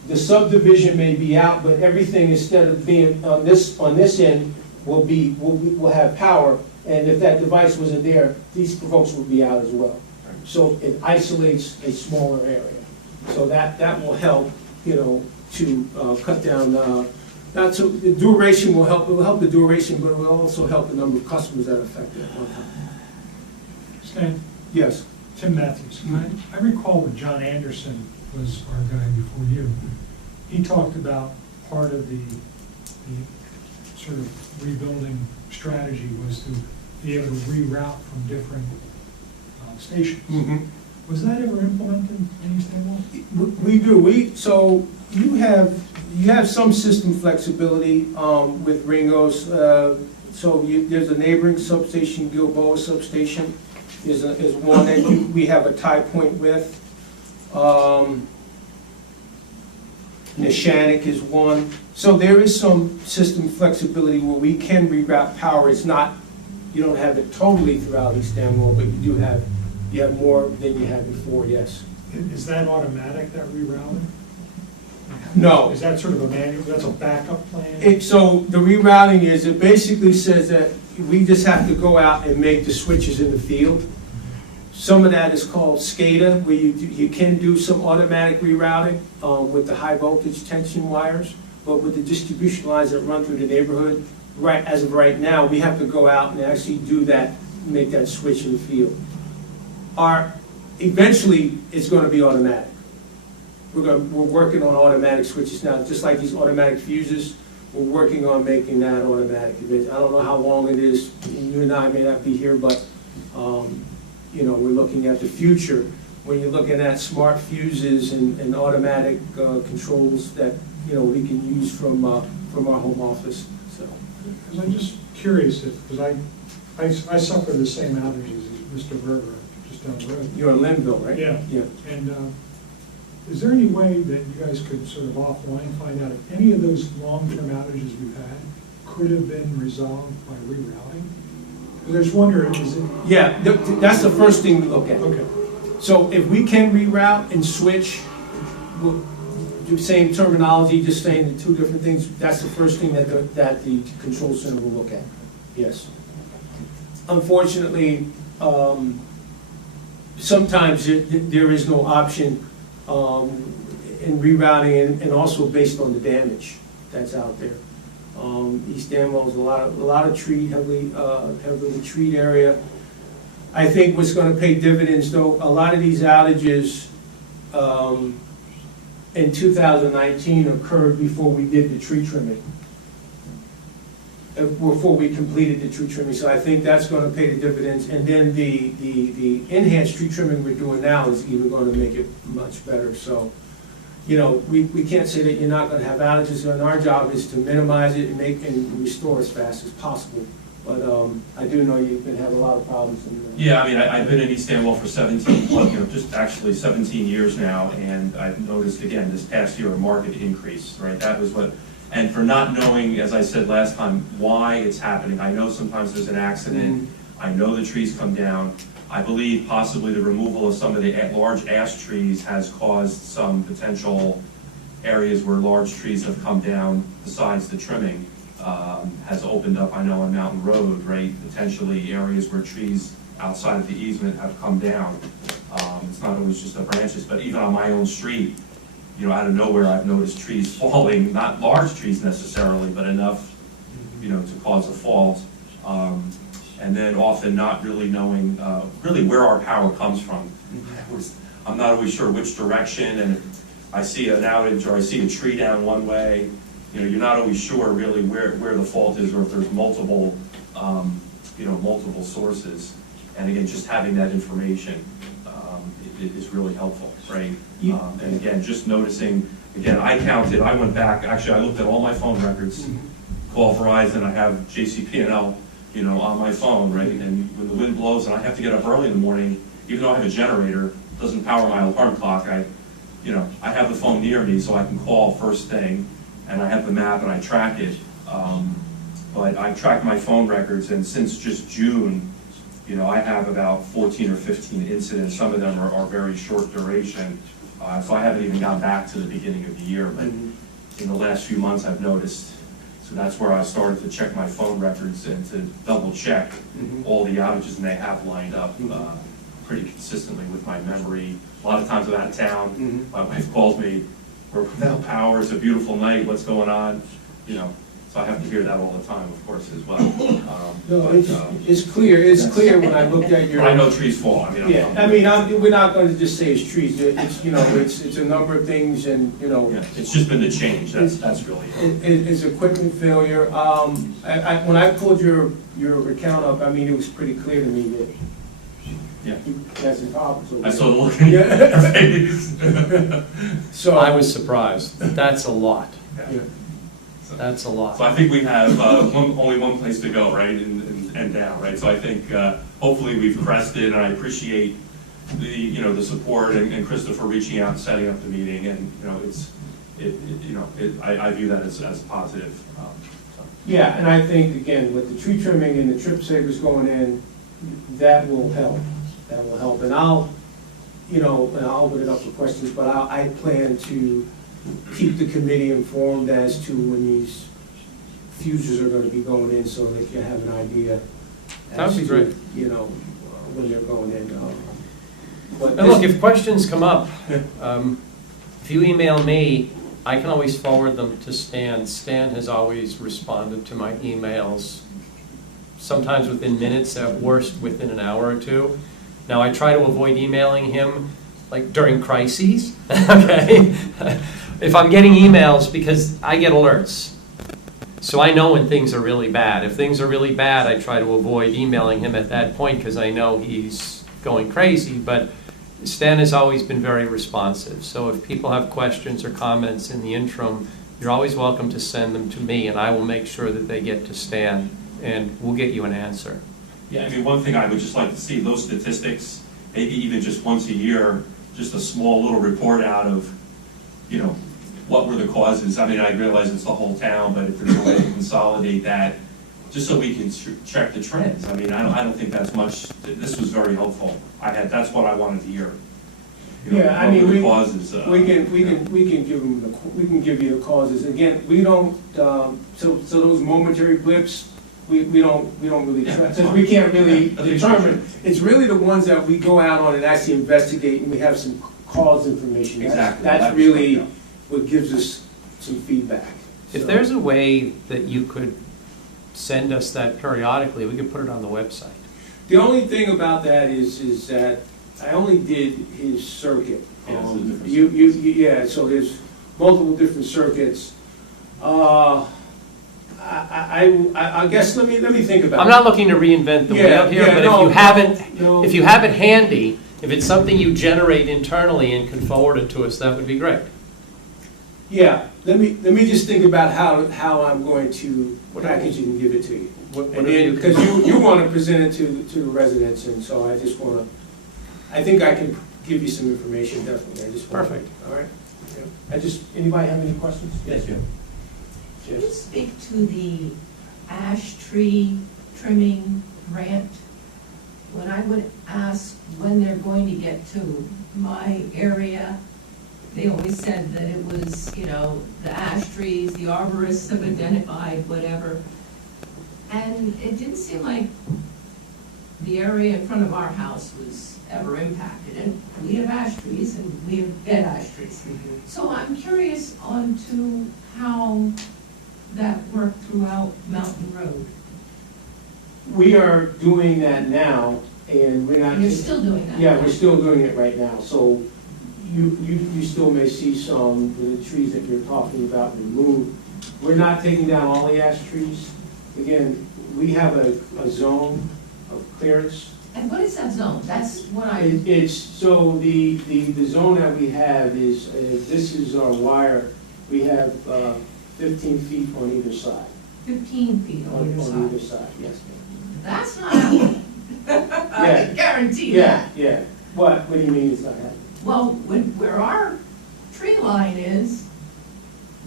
the subdivision may be out, but everything, instead of being on this end, will have power, and if that device wasn't there, these folks would be out as well. So it isolates a smaller area. So that will help, to cut down, the duration will help, it will help the duration, but it will also help the number of customers that are affected at one time. Stan, Yes. Tim Matthews. I recall when John Anderson was our guy before you, he talked about part of the sort of rebuilding strategy was to be able to reroute from different stations. Mm-hmm. Was that ever implemented in East Amwell? We do. So you have some system flexibility with Ringo's. There's a neighboring substation, Gilboa substation, is one that we have a tie point with. Neshannock is one. So there is some system flexibility where we can reroute power. It's not, you don't have it totally throughout East Amwell, but you have more than you had before, yes. Is that automatic, that rerouting? No. Is that sort of a manual, that's a backup plan? So the rerouting is, it basically says that we just have to go out and make the switches in the field. Some of that is called SCADA, where you can do some automatic rerouting with the high voltage tension wires, but with the distribution lines that run through the neighborhood, as of right now, we have to go out and actually do that, make that switch in the field. Eventually, it's going to be automatic. We're working on automatic switches now, just like these automatic fuses. We're working on making that automatic. I don't know how long it is. You and I may not be here, but we're looking at the future. When you're looking at smart fuses and automatic controls that we can use from our home office. So, Because I'm just curious, because I suffer the same outages as Mr. Berger, just down the road. you're in Linville, right? Yeah. Yeah. And is there any way that you guys could sort of offline find out if any of those long-term outages we've had could have been resolved by rerouting? Because I just wonder, is it? Yeah, that's the first thing we look at. Okay. So if we can reroute and switch, we'll do the same terminology, just saying the two different things, that's the first thing that the control center will look at, yes. Unfortunately, sometimes there is no option in rerouting, and also based on the damage that's out there. East Amwell is a lot of heavily treed area. I think what's going to pay dividends, though, a lot of these outages in 2019 occurred before we did the tree trimming, before we completed the tree trimming. So I think that's going to pay the dividends. And then the enhanced tree trimming we're doing now is even going to make it much better. So, we can't say that you're not going to have outages, and our job is to minimize it and restore as fast as possible. But I do know you've been having a lot of problems. Yeah, I mean, I've been in East Amwell for 17 years now, and I've noticed, again, this past year, a market increase, right? That was what, and for not knowing, as I said last time, why it's happening. I know sometimes there's an accident. I know the trees come down. I believe possibly the removal of some of the large ash trees has caused some potential areas where large trees have come down besides the trimming. Has opened up, I know, on Mountain Road, right? Potentially areas where trees outside of the easement have come down. It's not always just the branches, but even on my own street, out of nowhere, I've noticed trees falling, not large trees necessarily, but enough to cause a fault. And then often not really knowing really where our power comes from. I'm not always sure which direction, and if I see an outage or I see a tree down one way, you're not always sure really where the fault is, or if there's multiple, multiple sources. And again, just having that information is really helpful, right? And again, just noticing, again, I went back, actually I looked at all my phone records, call Verizon, I have JCP&L, on my phone, right? And when the wind blows and I have to get up early in the morning, even though I have a generator, it doesn't power my alarm clock, I have the phone near me so I can call first thing, and I have the map and I track it. But I track my phone records, and since just June, I have about 14 or 15 incidents. Some of them are very short duration, so I haven't even gone back to the beginning of the year, but in the last few months I've noticed. So that's where I started to check my phone records and to double check all the outages, and they have lined up pretty consistently with my memory. A lot of times I'm out of town, my wife calls me, we're without power, it's a beautiful night, what's going on? So I have to hear that all the time, of course, as well. It's clear when I looked at your. But I know trees fall, we're not going to just say it's trees, it's a number of things, and, Yeah, it's just been the change, that's really it. It's equipment failure. When I pulled your account up, it was pretty clear to me that Yeah. that's a problem. I saw the look in your face. So I was surprised. That's a lot. Yeah. That's a lot. So I think we have only one place to go, right, and down, right? So I think hopefully we've crested, and I appreciate the support and Christopher reaching out and setting up the meeting, and I view that as positive. Yeah, and I think again with the tree trimming and the trip savers going in, that will help. That will help, and I'll open it up for questions, but I plan to keep the committee informed as to when these fuses are going to be going in, so they can have an idea. That would be great. When they're going in. And look, if questions come up, if you email me, I can always forward them to Stan. Stan has always responded to my emails, sometimes within minutes, at worst within an hour or two. Now, I try to avoid emailing him like during crises, okay? If I'm getting emails, because I get alerts. So I know when things are really bad. If things are really bad, I try to avoid emailing him at that point because I know he's going crazy. But Stan has always been very responsive. So if people have questions or comments in the interim, you're always welcome to send them to me, and I will make sure that they get to Stan, and we'll get you an answer. Yeah, one thing I would just like to see, those statistics, maybe even just once a year, just a small little report out of, what were the causes. I realize it's the whole town, but if there's a way to consolidate that, just so we can check the trends. I don't think that's much. This was very helpful. That's what I wanted to hear. Yeah, what were the causes. We can give you the causes. Again, we don't. So those momentary blips, we don't really track. Since we can't really determine. It's really the ones that we go out on and actually investigate, and we have some cause information. Exactly. That's really what gives us some feedback. If there's a way that you could send us that periodically, we could put it on the website. The only thing about that is that I only did his circuit. Yeah, So there's multiple different circuits. I guess let me think about it. I'm not looking to reinvent the wheel here, but if you have it handy, if it's something you generate internally and can forward it to us, that would be great. Yeah, let me just think about how I'm going to package it and give it to you. Because you want to present it to the residents, and so I just want to. I think I can give you some information, definitely. Perfect. All right. Yeah. Anybody have any questions? Yes, you. Can you speak to the ash tree trimming grant? When I would ask when they're going to get to my area, they always said that it was, the ash trees, the arborists have identified, whatever. And it didn't seem like the area in front of our house was ever impacted. And we have ash trees and we have dead ash trees. So I'm curious on to how that work throughout Mountain Road? We are doing that now, and we're not. And you're still doing that? Yeah, we're still doing it right now, so you still may see some of the trees that you're talking about removed. We're not taking down all the ash trees. Again, we have a zone of clearance. And what is that zone? That's what It's, so the zone that we have is, this is our wire, we have 15 feet on either side. 15 feet on either On either side. side, yes, ma'am. That's not happening. I can guarantee that. Yeah. What do you mean it's not happening? Well, where our tree line is,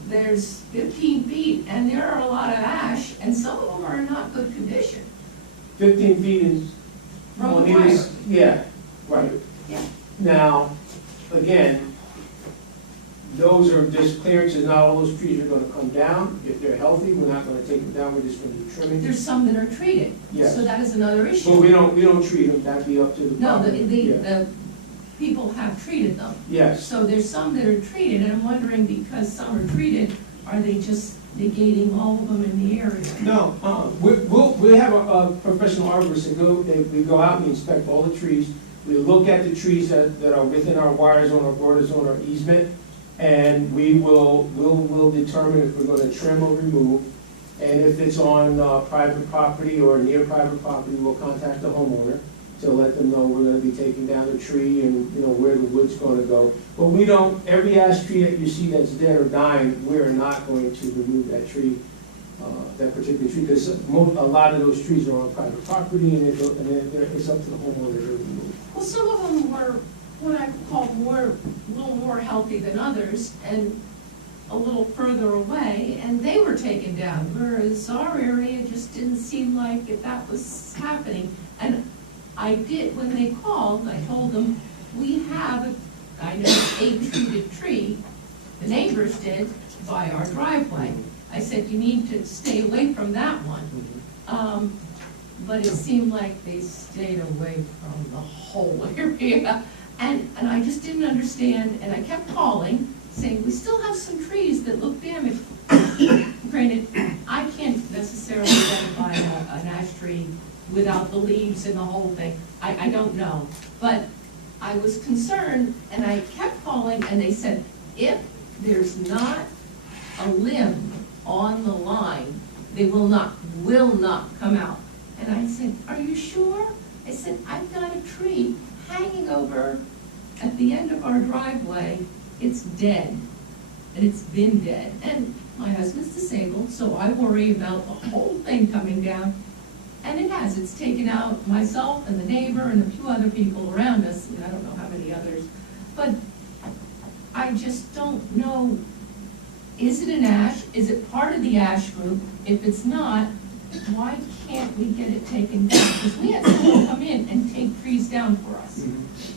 there's 15 feet, and there are a lot of ash, and some of them are in not good condition. 15 feet is. From on the either wire. s- Yeah, right. Yeah. Now, again, those are just clearances, not all those trees are gonna come down. If they're healthy, we're not gonna take them down, we're just gonna be trimming. There's some that are treated. Yes. So that is another But issue. we don't treat them, that'd be up to the. No, property. Yeah. the people have treated them. Yes, So there's some that are treated, and I'm wondering, because some are treated, are they just negating all of them in the area? no, we have a professional arborist we go out and inspect all the trees. We look at the trees that are within our wire zone, our border zone, our easement, and we'll determine if we're gonna trim or remove. And if it's on private property or near private property, we'll contact the homeowner to let them know we're gonna be taking down the tree and, where the wood's gonna go. But we don't, every ash tree that you see that's dead or dying, we're not going to remove that tree, that particular tree, because a lot of those trees are on private property, and it's up to the homeowner to remove. Well, some of them were what I call a little more healthy than others, and a little further away, and they were taken down, whereas our area just didn't seem like that was happening. And I did, when they called, I told them, we have a treated tree, the neighbors did, by our driveway. I said, you need to stay away from that one. But it seemed like they stayed away from the whole area. And I just didn't understand, and I kept calling, saying, we still have some trees that look damaged. Granted, I can't necessarily identify an ash tree without the leaves and the whole thing. I don't know. But I was concerned, and I kept calling, and they said, if there's not a limb on the line, they will not come out. And I said, are you sure? I said, I've got a tree hanging over at the end of our driveway. It's dead, and it's been dead. And my husband's disabled, so I worry about the whole thing coming down. And it has, it's taken out myself and the neighbor and a few other people around us, and I don't know how many others. But I just don't know, is it an ash? Is it part of the ash group? If it's not, why can't we get it taken down? Because we had someone come in and take trees down for us.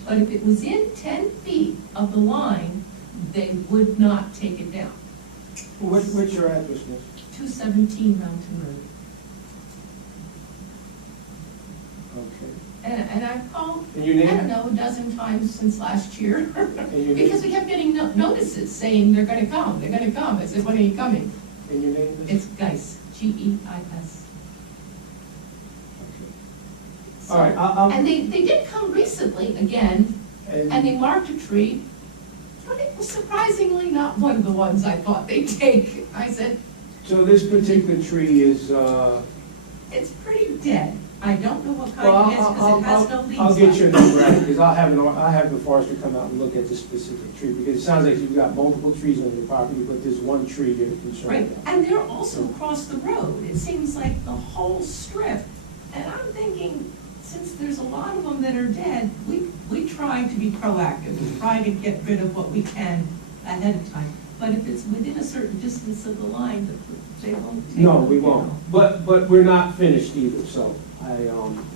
But if it was in 10 feet of the line, they would not take it down. What's your address, miss? 217 Mountain Road. Okay. And I've called, And your I name? don't know, a dozen times since last year. And your Because name? we kept getting notices saying they're gonna come, they're gonna come. I said, when are you coming? And your name? miss? It's Geis, G-E-I-S. Okay. All right, I'll. And they did come recently again, and they marked a tree, but it was surprisingly not one of the ones I thought they'd take. I said, So this particular tree is, it's pretty dead. I don't know what well, kind it is, because it has no leaves I'll get your left. number out, because I'll have the forester come out and look at this specific tree, because it sounds like you've got multiple trees on your property, but there's one tree you're concerned Right, about. and they're also across the road. It seems like the whole strip. And I'm thinking, since there's a lot of them that are dead, we try to be proactive. We try to get rid of what we can ahead of time. But if it's within a certain distance of the line, they won't take it. No, we won't, but we're not finished either, so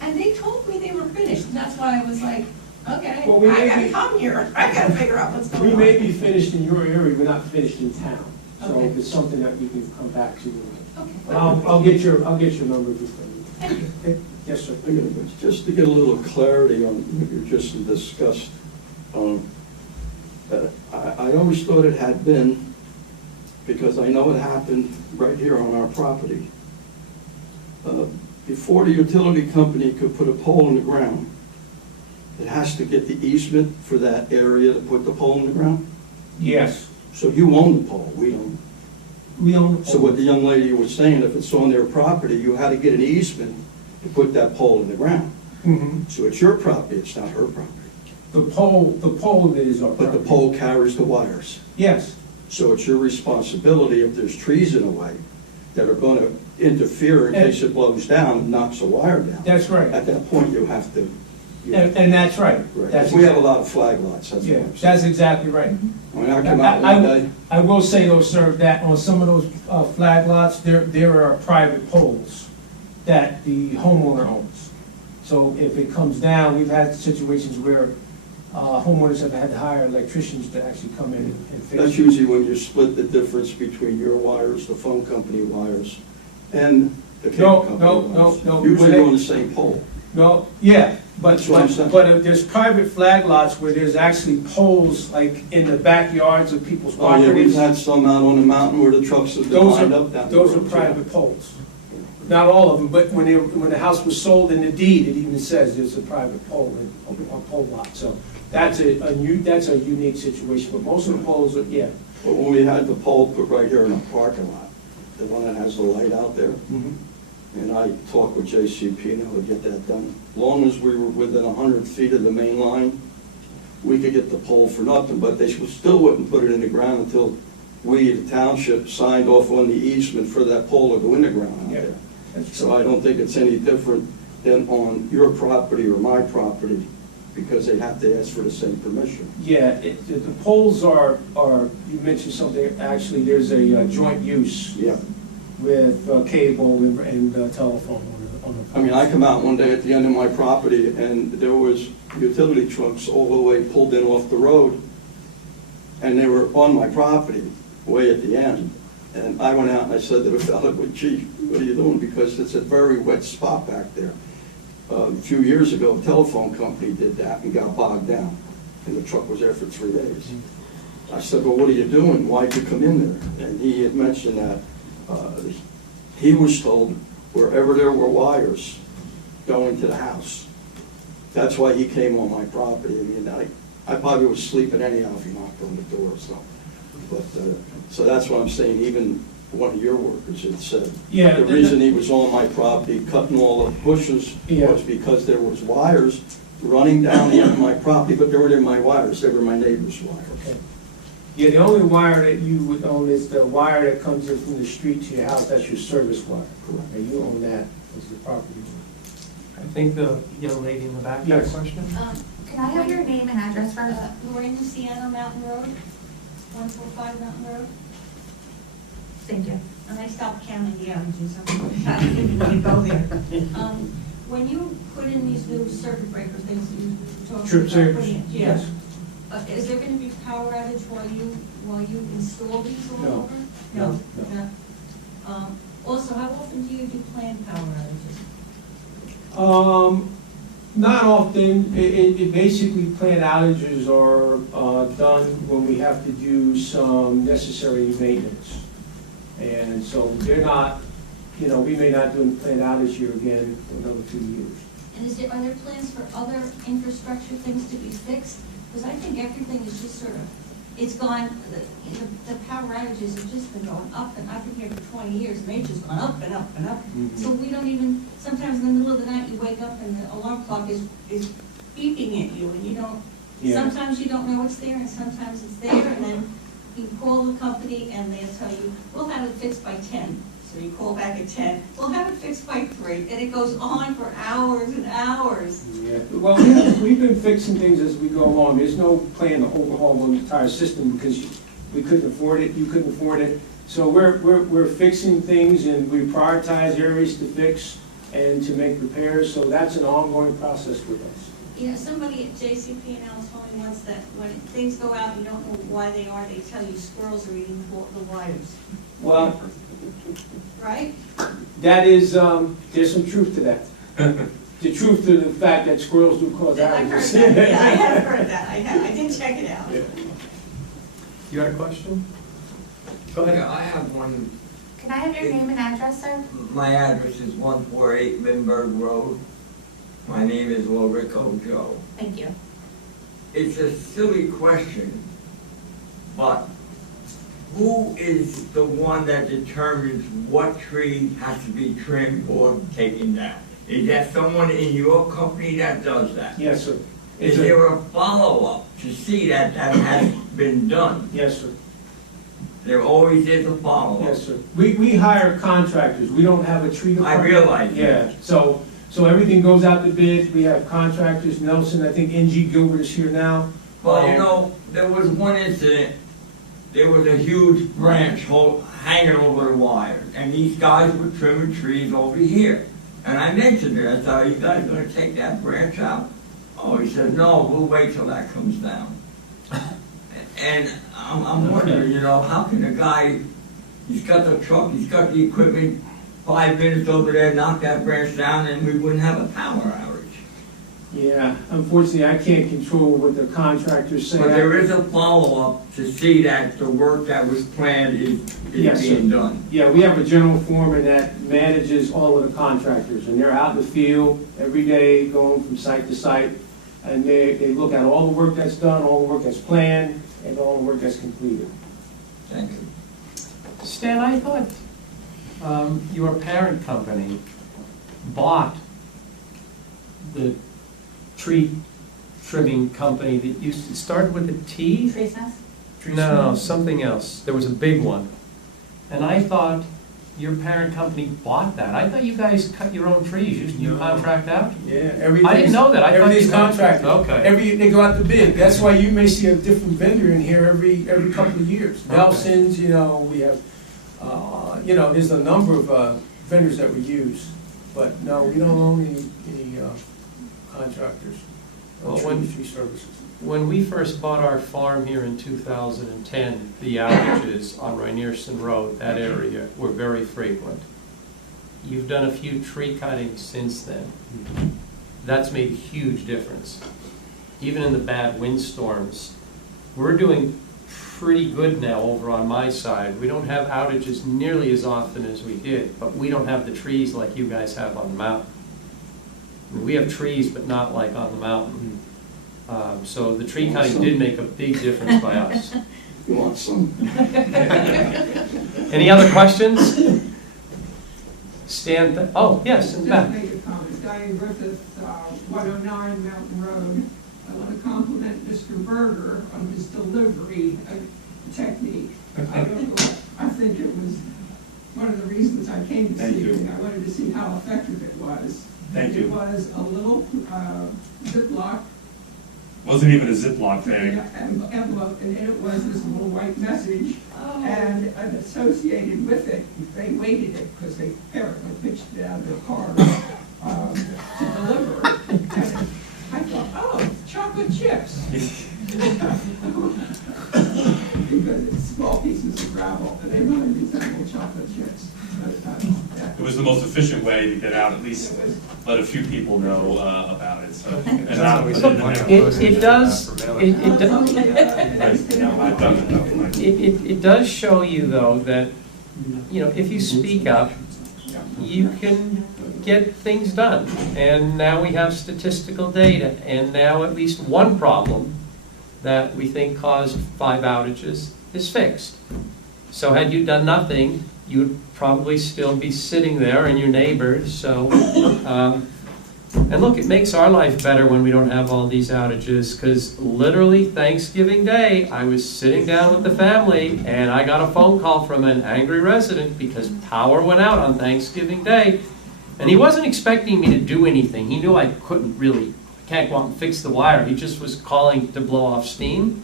And they told me they were finished, and that's why I was like, okay, Well, we I may gotta be- come here. I gotta figure out what's going on. we may be finished in your area, we're not finished in town. So Okay. if it's something that we can come back to, Okay. but I'll get your number before you. Thank you. Okay? Yes, sir. I gotta- Just to get a little clarity on what you just discussed, I always thought it had been because I know it happened right here on our property. Before the utility company could put a pole in the ground, it has to get the easement for that area to put the pole in the ground. Yes, So you own the pole, we don't. we own the So what the pole. young lady was saying, if it's on their property, you had to get an easement to put that pole in the ground. Mhm. So it's your property, it's not her property. The pole is our But the property. pole carries the wires. Yes, So it's your responsibility if there's trees in the way that are gonna interfere in case it blows down and knocks a wire down. that's right. At that point, you have to. And that's right. Right. That's We have a exact- lot of flag lots, that's what Yeah, I'm saying. that's exactly right. I mean, I come out one day, I will say though, sir, that on some of those flag lots, there are private poles that the homeowner owns. So if it comes down, we've had situations where homeowners have had to hire electricians to actually come in and fix that's it. usually when you split the difference between your wires, the phone company wires, and the cable company wires. No. Usually they're on the same pole. No, yeah, but, That's what I'm saying. but there's private flag lots where there's actually poles like in the backyards of people's Oh, yeah, we've properties. had some out on the mountain where the trucks have been Those lined up down. the Those are road, yeah. private poles. Not all of them, but when the house was sold in the deed, it even says there's a private pole on pole lot. So that's a unique situation, but most of the poles are, yeah. But when we had the pole put right here in the parking lot, the one that has the light out there, and I talked with JCP and how to get that done. Long as we were within 100 feet of the main line, we could get the pole for nothing, but they still wouldn't put it in the ground until we, the township, signed off on the easement for that pole to go in the ground out Yeah. there. That's So true. I don't think it's any different than on your property or my property, because they have to ask for the same permission. Yeah, the poles are, you mentioned something, actually, there's a joint use Yeah. with cable and telephone on the. I mean, I come out one day at the end of my property, and there was utility trucks all the way pulled in off the road, and they were on my property, way at the end. And I went out and I said to the fellow, well, gee, what are you doing? Because it's a very wet spot back there. A few years ago, a telephone company did that and got bogged down, and the truck was there for 3 days. I said, well, what are you doing? Why'd you come in there? And he had mentioned that he was told wherever there were wires going to the house. That's why he came on my property. I mean, I probably was sleeping anyhow if he knocked on the door, so. But, so that's what I'm saying, even one of your workers had said. Yeah, The reason he was on my property cutting all the bushes Yeah. was because there was wires running down into my property, but they weren't my wires, they were my neighbor's wires. Okay. Yeah, the only wire that you would own is the wire that comes in from the street to your house, that's your service wire. Correct. And you own that as the property. I think the young lady in the back had a Yes. question. Can I have your name and address first? Lorraine Luciano, Mountain Road, 145 Mountain Road. Thank you. And I stopped counting the outages, I didn't want to go there. When you put in these new circuit breaker things that you talked about. Trip saver, putting in- yes. Is there going to be power outage while you install these all No. over? No. Also, how often do you do planned power outages? Not often. It basically, planned outages are done when we have to do some necessary maintenance. And so they're not, we may not do a planned outage here again for another 2 years. And are there plans for other infrastructure things to be fixed? Because I think everything is just sort of, it's gone, the power outages have just been going up, and I've been here for 20 years, and they've just gone up and up and up. Mhm. So we don't even, sometimes in the middle of the night, you wake up and the alarm clock is beeping at you, and you don't, Yeah. sometimes you don't know it's there, and sometimes it's there, and then you call the company, and they'll tell you, we'll have it fixed by 10. So you call back at 10, we'll have it fixed by 3, and it goes on for hours and hours. Yeah, well, we've been fixing things as we go along. There's no plan to overhaul the entire system because we couldn't afford it, you couldn't afford it. So we're fixing things and we prioritize areas to fix and to make repairs, so that's an ongoing process with us. Somebody at JCP&L told me once that when things go out, you don't know why they are, they tell you squirrels are eating the wires, Well, right? that is, there's some truth to that. The truth to the fact that squirrels do cause I've heard outages. that, yeah, I have heard that, I did check it out. You had a question? Go ahead. Yeah, I have one. Can I have your name and address, sir? My address is 148 Lindbergh Road. My name is Lorico Joe. Thank you. It's a silly question, but who is the one that determines what tree has to be trimmed or taken down? Is that someone in your company that does that? Yes, sir. Is there a follow-up to see that that has been done? Yes, sir. There always is a follow-up. Yes, sir. We hire contractors. We don't have a tree I department. realize Yeah, that. so everything goes out to bid. We have contractors. Nelson, I think NG Gilbert is here now. Well, you know, there was one incident, there was a huge branch hanging over the wire, and these guys were trimming trees over here. And I mentioned it, I thought, are you guys gonna take that branch out? Oh, he said, no, we'll wait till that comes down. And I'm wondering, you know, how can a guy, he's got the truck, he's got the equipment, 5 minutes over there, knock that branch down, and we wouldn't have a power outage. Yeah, unfortunately, I can't control what the contractors say. But there is a follow-up to see that the work that was planned is Yes, being sir. done. Yeah, we have a general foreman that manages all of the contractors, and they're out in the field every day, going from site to site, and they look at all the work that's done, all the work that's planned, and all the work that's completed. Thank you. Stan, I thought your parent company bought the tree trimming company that used to start with a T? Tree's Nest? No, something else. There was a big one. And I thought your parent company bought that. I thought you guys cut your own trees. You contract out? Yeah, I didn't know that. I thought everything's you had- contracted. Okay. They go out to bid. That's why you may see a different vendor in here every couple of years. Okay. Nelson's, you know, we have, you know, there's a number of vendors that we use. But no, we don't own any contractors. Well, Tree services. When we first bought our farm here in 2010, the outages on Rainerson Road, that area, were very frequent. You've done a few tree cuttings since then. That's made a huge difference. Even in the bad windstorms, we're doing pretty good now over on my side. We don't have outages nearly as often as we did, but we don't have the trees like you guys have on the mountain. I mean, we have trees, but not like on the mountain. So the tree cutting did make a big difference by us. You want some? Any other questions? Stan, oh, yes, in Just fact. make a comment. Diane Griffith, 109 Mountain Road. I want to compliment Mr. Berger on his delivery technique. I don't know, I think it was one of the reasons I came to Thank see you. you. I wanted to see how effective it was. Thank you. It was a little Ziploc Wasn't even a Ziploc bag. envelope, and in it was this little white message. And associated with it, they weighted it because they apparently pitched it out of their car to deliver. And I thought, oh, chocolate chips. Because it's small pieces of gravel, and they really resemble chocolate chips. But, yeah. It was the most efficient way to get out, at least let a few people know about it, so. And not- It does, it does show you, though, that, you know, if you speak up, you can get things done. And now we have statistical data, and now at least one problem that we think caused 5 outages is fixed. So had you done nothing, you'd probably still be sitting there and your neighbors, so, and look, it makes our life better when we don't have all these outages, because literally Thanksgiving Day, I was sitting down with the family, and I got a phone call from an angry resident because power went out on Thanksgiving Day, and he wasn't expecting me to do anything. He knew I couldn't really, can't go out and fix the wire. He just was calling to blow off steam.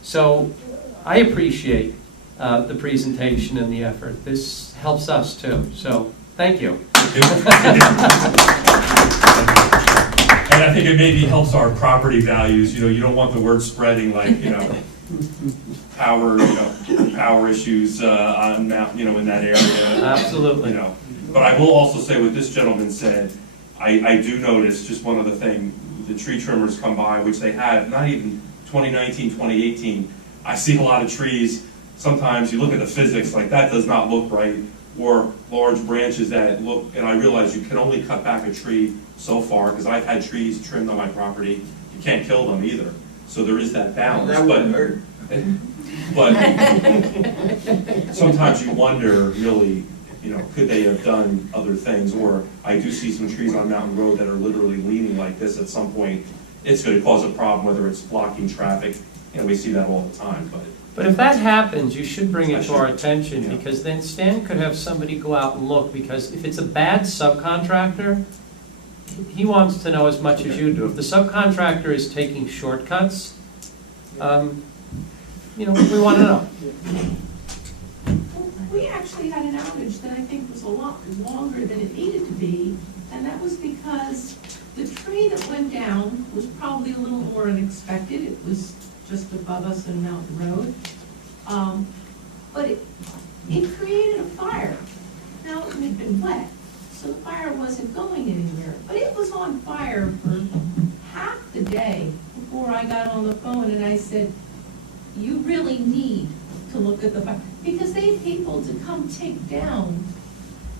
So I appreciate the presentation and the effort. This helps us too, so thank you. And I think it maybe helps our property values, you know, you don't want the word spreading like, you know, power issues on Mount, you know, in that area. Absolutely. You know, but I will also say what this gentleman said, I do notice just one other thing, the tree trimmers come by, which they have, not even 2019, 2018, I see a lot of trees sometimes you look at the physics, like that does not look right, or large branches that look, and I realize you can only cut back a tree so far, because I've had trees trimmed on my property, you can't kill them either. So there is that balance, That wouldn't hurt. but sometimes you wonder, really, could they have done other things? Or I do see some trees on Mountain Road that are literally leaning like this at some point. It's gonna cause a problem, whether it's blocking traffic, and we see that all the time, But if that happens, you should bring it to our attention, Yeah. because then Stan could have somebody go out and look, because if it's a bad subcontractor, he wants to know as much as you do. If the subcontractor is taking shortcuts, we want to know. We actually had an outage that I think was a lot longer than it needed to be, and that was because the tree that went down was probably a little more unexpected. It was just above us in Mountain Road. But it created a fire. Now, it had been wet, so the fire wasn't going anywhere. But it was on fire for half the day before I got on the phone and I said, you really need to look at the fire. Because they had people to come take down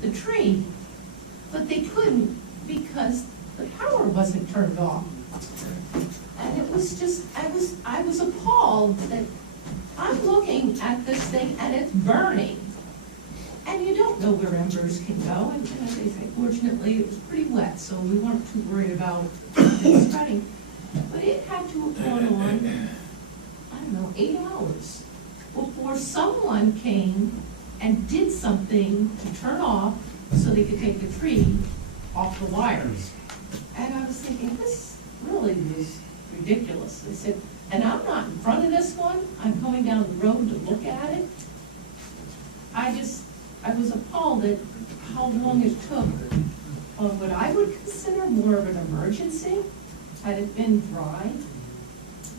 the tree, but they couldn't because the power wasn't turned off. And it was just, I was appalled that I'm looking at this thing and it's burning. And you don't know where embers can go. And as they say, fortunately, it was pretty wet, so we weren't too worried about it spreading. But it had to have gone on, I don't know, 8 hours before someone came and did something to turn off so they could take the tree off the wires. And I was thinking, this really was ridiculous. I said, and I'm not in front of this one, I'm going down the road to look at it. I was appalled at how long it took on what I would consider more of an emergency. Had it been dry,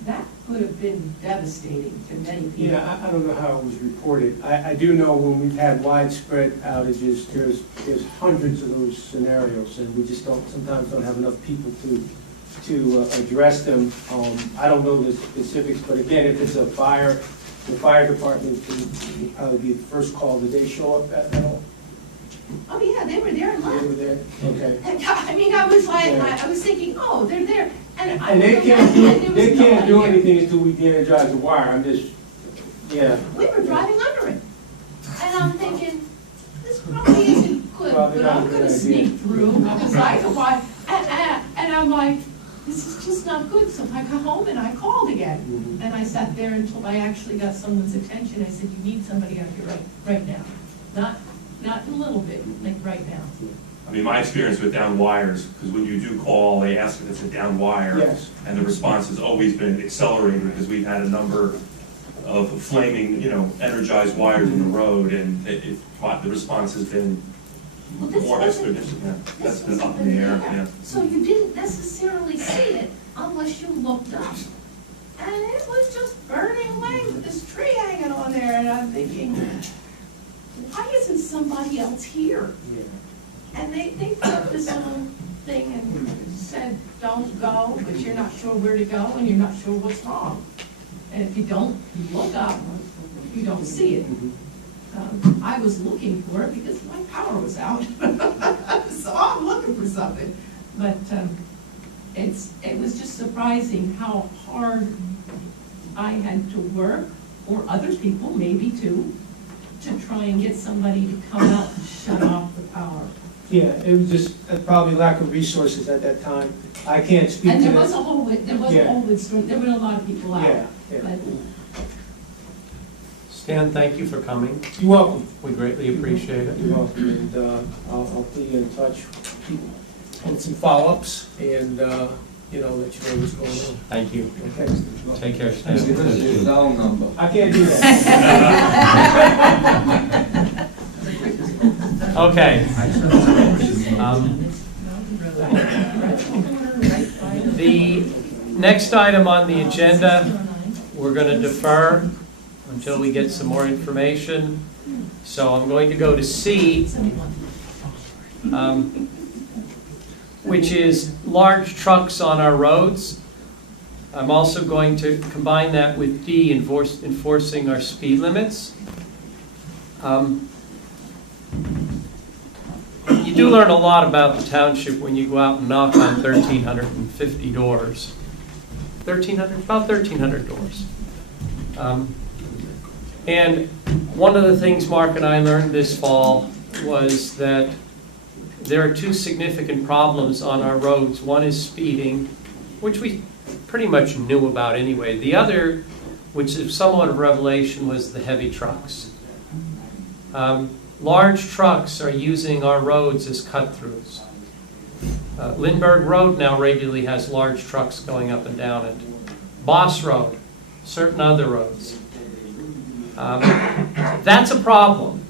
that could have been devastating to many people. Yeah, I don't know how it was reported. I do know when we've had widespread outages, there's hundreds of those scenarios, and we just sometimes don't have enough people to address them. I don't know the specifics, but again, if it's a fire, the fire department can probably be the first call. Did they show up at all? Oh, yeah, they were there and They left. were there? Okay. And I mean, I was like, Yeah. I was thinking, oh, they're there. And they can't do anything until we de-energize the wire. I'm just, yeah. We were driving under it. And I'm thinking, this probably isn't good, Probably but not a I'm good gonna idea. sneak through because I know why. And I'm like, this is just not good. So I got home and I called again. Mhm. And I sat there until I actually got someone's attention. I said, you need somebody out here right now. Not in a little bit, like right now. I mean, my experience with down wires, because when you do call, they ask if it's a down wire. Yes. And the response has always been accelerated, because we've had a number of flaming, energized wires in the road, and the response has been Well, this more wasn't- expeditious. Yeah, that's This been was up in the air, yeah. So you didn't necessarily see it unless you looked up. And it was just burning away with this tree hanging on there, and I'm thinking, why isn't somebody else here? Yeah. And they put up this little thing and said, don't go, but you're not sure where to go and you're not sure what's wrong. And if you don't look up, you don't see it. I was looking for it because my power was out. So I'm looking for something. But it was just surprising how hard I had to work, or other people maybe too, to try and get somebody to come out and shut off the power. Yeah, it was just probably lack of resources at that time. I can't speak to And that. there was a whole Yeah. windstorm, there were a lot of people out. Yeah, yeah. But Stan, thank you for coming. You're welcome. We greatly appreciate it. You're welcome, and I'll put you in touch with some follow-ups and, let you know what's going on. Thank you. Okay? Take care, Give us Stan. your cell number. I can't do that. Okay. The next item on the agenda, we're going to defer until we get some more information. So I'm going to go to C, which is large trucks on our roads. I'm also going to combine that with D, enforcing our speed limits. You do learn a lot about the township when you go out and knock on 1,350 doors. 1,300? About 1,300 doors. And one of the things Mark and I learned this fall was that there are two significant problems on our roads. One is speeding, which we pretty much knew about anyway. The other, which is somewhat of a revelation, was the heavy trucks. Large trucks are using our roads as cut-throughs. Lindbergh Road now regularly has large trucks going up and down it. Boss Road, certain other roads. That's a problem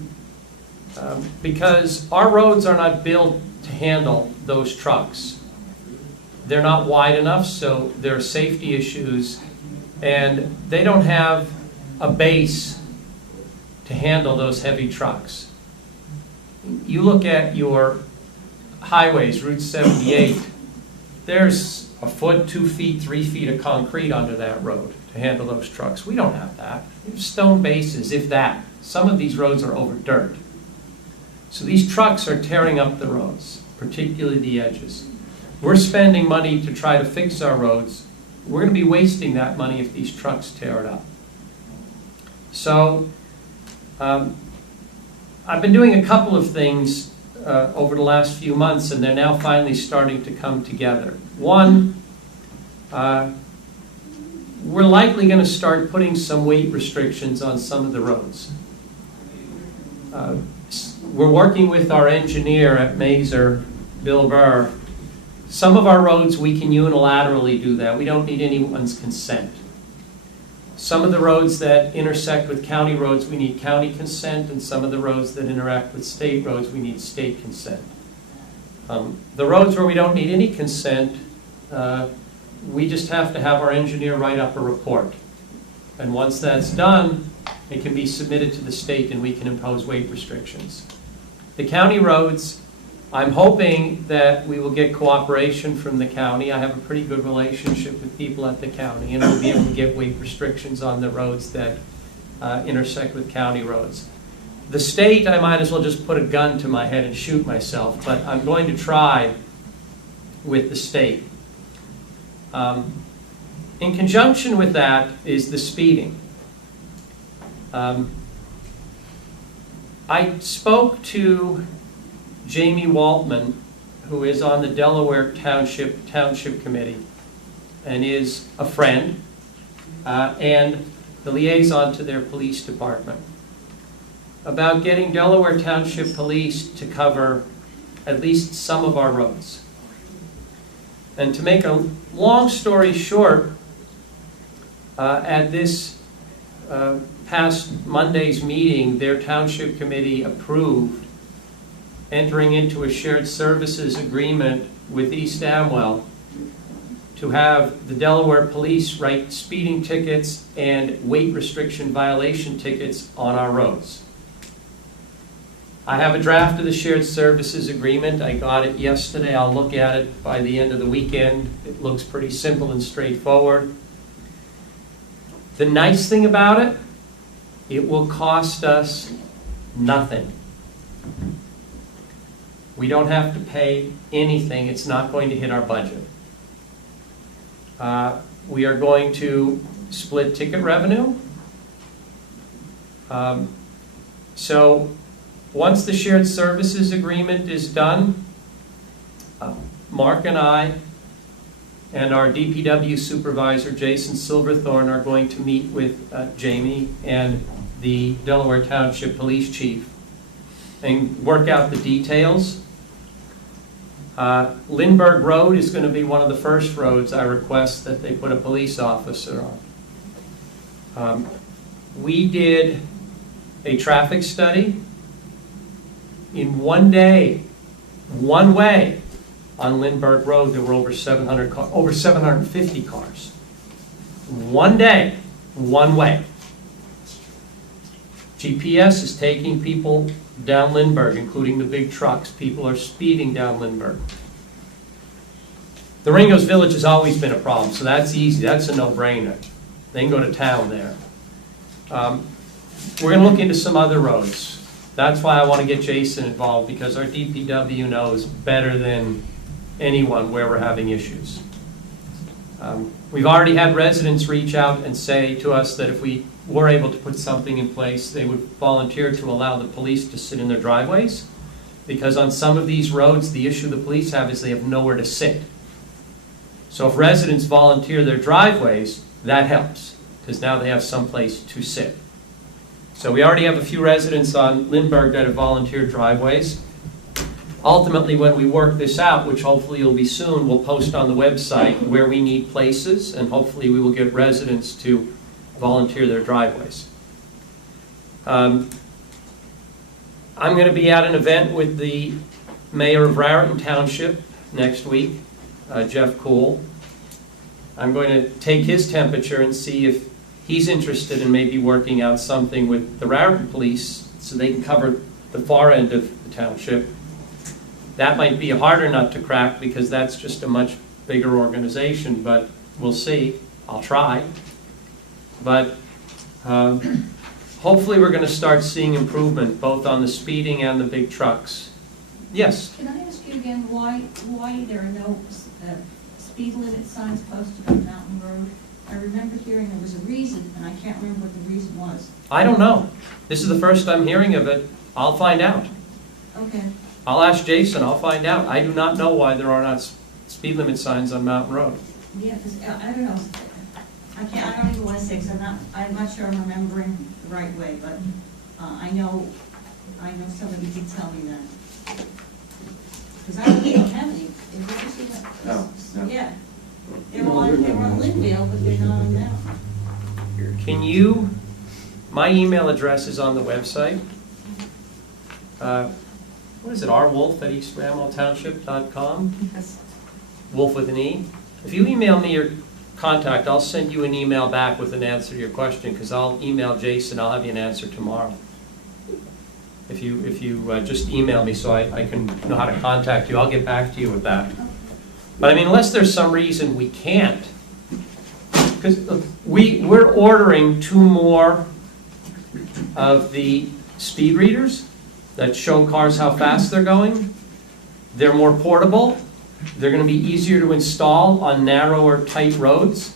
because our roads are not built to handle those trucks. They're not wide enough, so there are safety issues, and they don't have a base to handle those heavy trucks. You look at your highways, Route 78, there's a foot, 2 feet, 3 feet of concrete under that road to handle those trucks. We don't have that. We have stone bases, if that. Some of these roads are over dirt. So these trucks are tearing up the roads, particularly the edges. We're spending money to try to fix our roads. We're going to be wasting that money if these trucks tear it up. So I've been doing a couple of things over the last few months, and they're now finally starting to come together. One, we're likely going to start putting some weight restrictions on some of the roads. We're working with our engineer at Mazer, Bill Burr. Some of our roads we can unilaterally do that. We don't need anyone's consent. Some of the roads that intersect with county roads, we need county consent, and some of the roads that interact with state roads, we need state consent. The roads where we don't need any consent, we just have to have our engineer write up a report. And once that's done, it can be submitted to the state and we can impose weight restrictions. The county roads, I'm hoping that we will get cooperation from the county. I have a pretty good relationship with people at the county, and we'll be able to get weight restrictions on the roads that intersect with county roads. The state, I might as well just put a gun to my head and shoot myself, but I'm going to try with the state. In conjunction with that is the speeding. I spoke to Jamie Waltman, who is on the Delaware Township Committee and is a friend and the liaison to their police department, about getting Delaware Township Police to cover at least some of our roads. And to make a long story short, at this past Monday's meeting, their township committee approved entering into a shared services agreement with East Amwell to have the Delaware police write speeding tickets and weight restriction violation tickets on our roads. I have a draft of the shared services agreement. I got it yesterday. I'll look at it by the end of the weekend. It looks pretty simple and straightforward. The nice thing about it, it will cost us nothing. We don't have to pay anything. It's not going to hit our budget. We are going to split ticket revenue. So once the shared services agreement is done, Mark and I and our DPW supervisor, Jason Silverthorne, are going to meet with Jamie and the Delaware Township Police Chief and work out the details. Lindbergh Road is going to be one of the first roads I request that they put a police officer on. We did a traffic study. In one day, one way on Lindbergh Road, there were over 750 cars. One day, one way. GPS is taking people down Lindbergh, including the big trucks. People are speeding down Lindbergh. The Ringos Village has always been a problem, so that's easy, that's a no-brainer. They can go to town there. We're gonna look into some other roads. That's why I wanna get Jason involved, because our DPW knows better than anyone where we're having issues. We've already had residents reach out and say to us that if we were able to put something in place, they would volunteer to allow the police to sit in their driveways, because on some of these roads, the issue the police have is they have nowhere to sit. So if residents volunteer their driveways, that helps, because now they have someplace to sit. So we already have a few residents on Lindbergh that have volunteered driveways. Ultimately, when we work this out, which hopefully will be soon, we'll post on the website where we need places, and hopefully we will get residents to volunteer their driveways. I'm going to be at an event with the mayor of Raritan Township next week, Jeff Cool. I'm going to take his temperature and see if he's interested in maybe working out something with the Raritan police so they can cover the far end of the township. That might be a harder nut to crack because that's just a much bigger organization, but we'll see. I'll try. But hopefully we're going to start seeing improvement both on the speeding and the big trucks. Yes? Can I ask you again why there are no speed limit signs posted on Mountain Road? I remember hearing there was a reason, and I can't remember what the reason was. I don't know. This is the first I'm hearing of it. I'll find out. Okay. I'll ask Jason. I'll find out. I do not know why there are not speed limit signs on Mountain Road. Yeah, because I don't know. I don't even want to say because I'm not sure I'm remembering the right way, but I know somebody did tell me that. Because I don't have any. Did you ever see that? No. Yeah. They were on Linville, but they're not on now. Can you, my email address is on the website. What is it, rwolf@eastramwelltownship.com? Yes. Wolf with an E. If you email me your contact, I'll send you an email back with an answer to your question, because I'll email Jason, I'll have you an answer tomorrow. If you just email me so I can know how to contact you, I'll get back to you with that. But I mean, unless there's some reason we can't, because we're ordering 2 more of the speed readers that show cars how fast they're going. They're more portable. They're going to be easier to install on narrow or tight roads.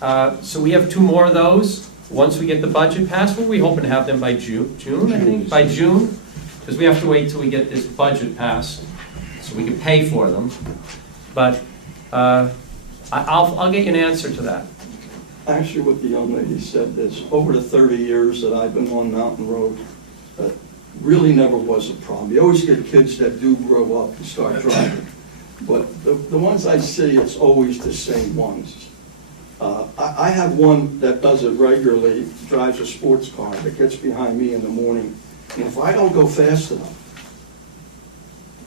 So we have 2 more of those. Once we get the budget passed, we hoping to have them by June, I think, by June, because we have to wait till we get this budget passed so we can pay for them. But I'll get you an answer to that. Actually, what the young lady said is, over the 30 years that I've been on Mountain Road, really never was a problem. You always get kids that do grow up and start driving. But the ones I see, it's always the same ones. I have one that does it regularly, drives a sports car that gets behind me in the morning. And if I don't go fast enough,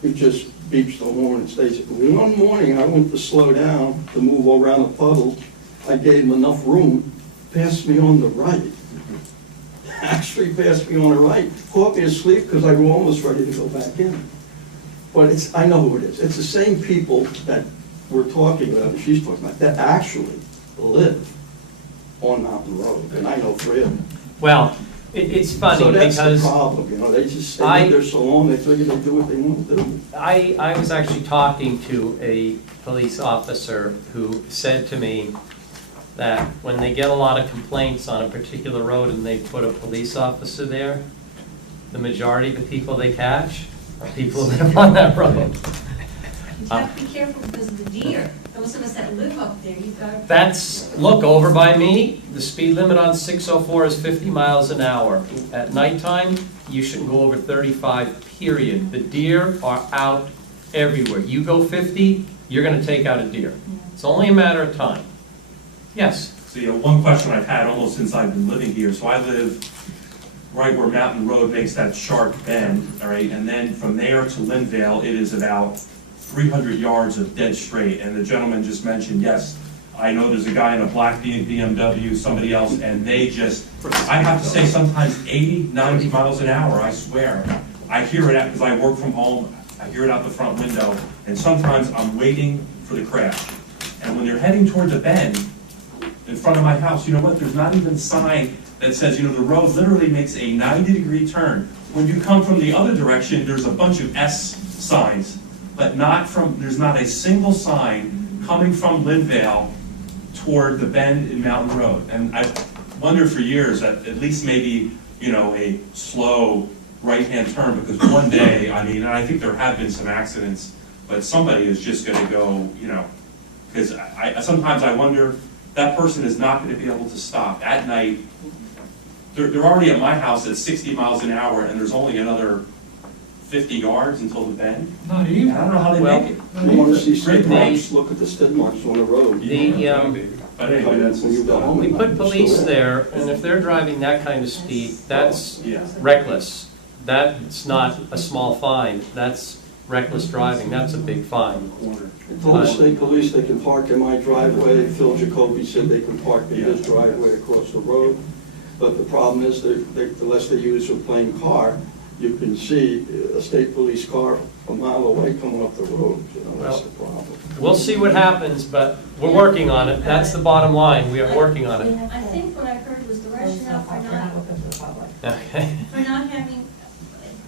he just beeps the horn and stays. One morning, I went to slow down to move around a puddle. I gave him enough room, passed me on the right. Actually passed me on the right, caught me asleep because I was almost ready to go back in. But I know who it is. It's the same people that we're talking about, that she's talking about, that actually live on Mountain Road, and I know 3 of them. Well, it's funny so that's because the problem, they just live there so long, they figure they do what they want to do. I was actually talking to a police officer who said to me that when they get a lot of complaints on a particular road and they put a police officer there, the majority of the people they catch are people who live on that road. You have to be careful because of the deer. Those of us that live up there, you've got to... Look, over by me, the speed limit on 604 is 50 miles an hour. At nighttime, you shouldn't go over 35, period. The deer are out everywhere. You go 50, you're going to take out a deer. It's only a matter of time. Yes? So, one question I've had almost since I've been living here. So I live right where Mountain Road makes that sharp bend, all right? And then from there to Linvale, it is about 300 yards of dead straight. And the gentleman just mentioned, yes, I know there's a guy in a black BMW, somebody else, and they just, I have to say sometimes 80, 90 miles an hour, I swear. I hear it because I work from home, I hear it out the front window, and sometimes I'm waiting for the crash. And when they're heading toward the bend in front of my house, you know what, there's not even a sign that says, the road literally makes a 90-degree turn. When you come from the other direction, there's a bunch of S signs, but there's not a single sign coming from Linvale toward the bend in Mountain Road. And I wondered for years that at least maybe, a slow right-hand turn, because one day, and I think there have been some accidents, but somebody is just gonna go, because sometimes I wonder, that person is not gonna be able to stop at night. They're already at my house at 60 miles an hour, and there's only another 50 yards until the bend. Not even. I don't know how they make it. You want to see skid They- marks, look at the skid marks on the road. But anyway, that's, When you go home We at put night, police so- there, and if they're driving that kind of speed, that's yeah. reckless. That's not a small fine, that's reckless driving, that's a big fine. I told the state police they can park in my driveway. Phil Jacoby said they can park in his driveway across the road. But the problem is, unless they use a plain car, you can see a state police car a mile away coming up the road. That's the problem. We'll see what happens, but we're working on it, that's the bottom line, we are working on it. I think what I heard was the rationale for not, Okay. for not having,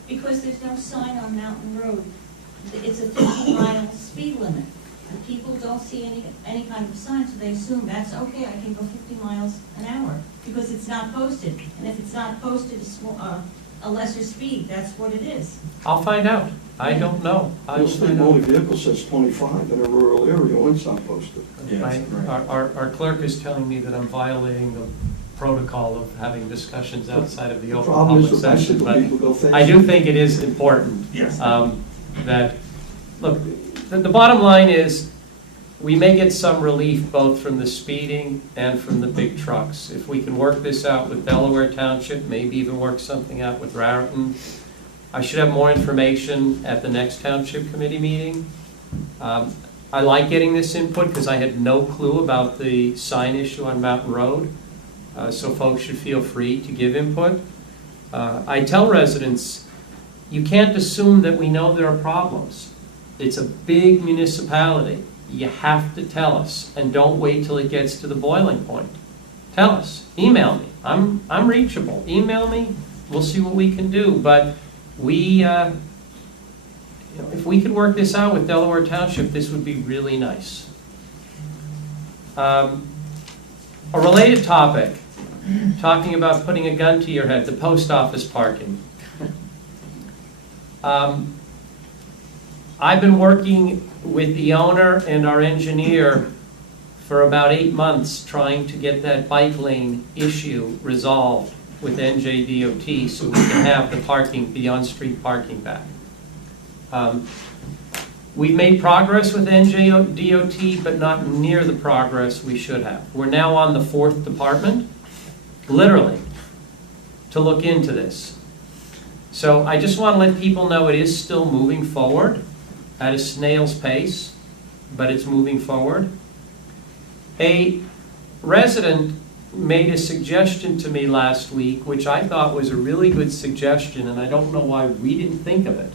because there's no sign on Mountain Road, it's a 50-mile speed limit. And people don't see any kind of sign, so they assume that's okay, I can go 50 miles an hour, because it's not posted. And if it's not posted, a lesser speed, that's what it is. I'll find out, I don't know. I The will state find motor out. vehicle says 25 in a rural area when it's not posted. Yeah, Right. right. Our clerk is telling me that I'm violating the protocol of having discussions outside of the The open problem public is the session, bicycle but people go fast. I do think it is important. Yes. That, look, the bottom line is, we may get some relief both from the speeding and from the big trucks. If we can work this out with Delaware Township, maybe even work something out with Raritan. I should have more information at the next Township Committee meeting. I like getting this input because I had no clue about the sign issue on Mountain Road. So folks should feel free to give input. I tell residents, you can't assume that we know there are problems. It's a big municipality. You have to tell us, and don't wait till it gets to the boiling point. Tell us, email me. I'm reachable. Email me. We'll see what we can do. But if we could work this out with Delaware Township, this would be really nice. A related topic, talking about putting a gun to your head, the post office parking. I've been working with the owner and our engineer for about 8 months trying to get that bike lane issue resolved with NJDOT so we can have the parking, the on-street parking back. We've made progress with NJDOT, but not near the progress we should have. We're now on the 4th department, literally, to look into this. So I just want to let people know it is still moving forward at a snail's pace, but it's moving forward. A resident made a suggestion to me last week, which I thought was a really good suggestion, and I don't know why we didn't think of it.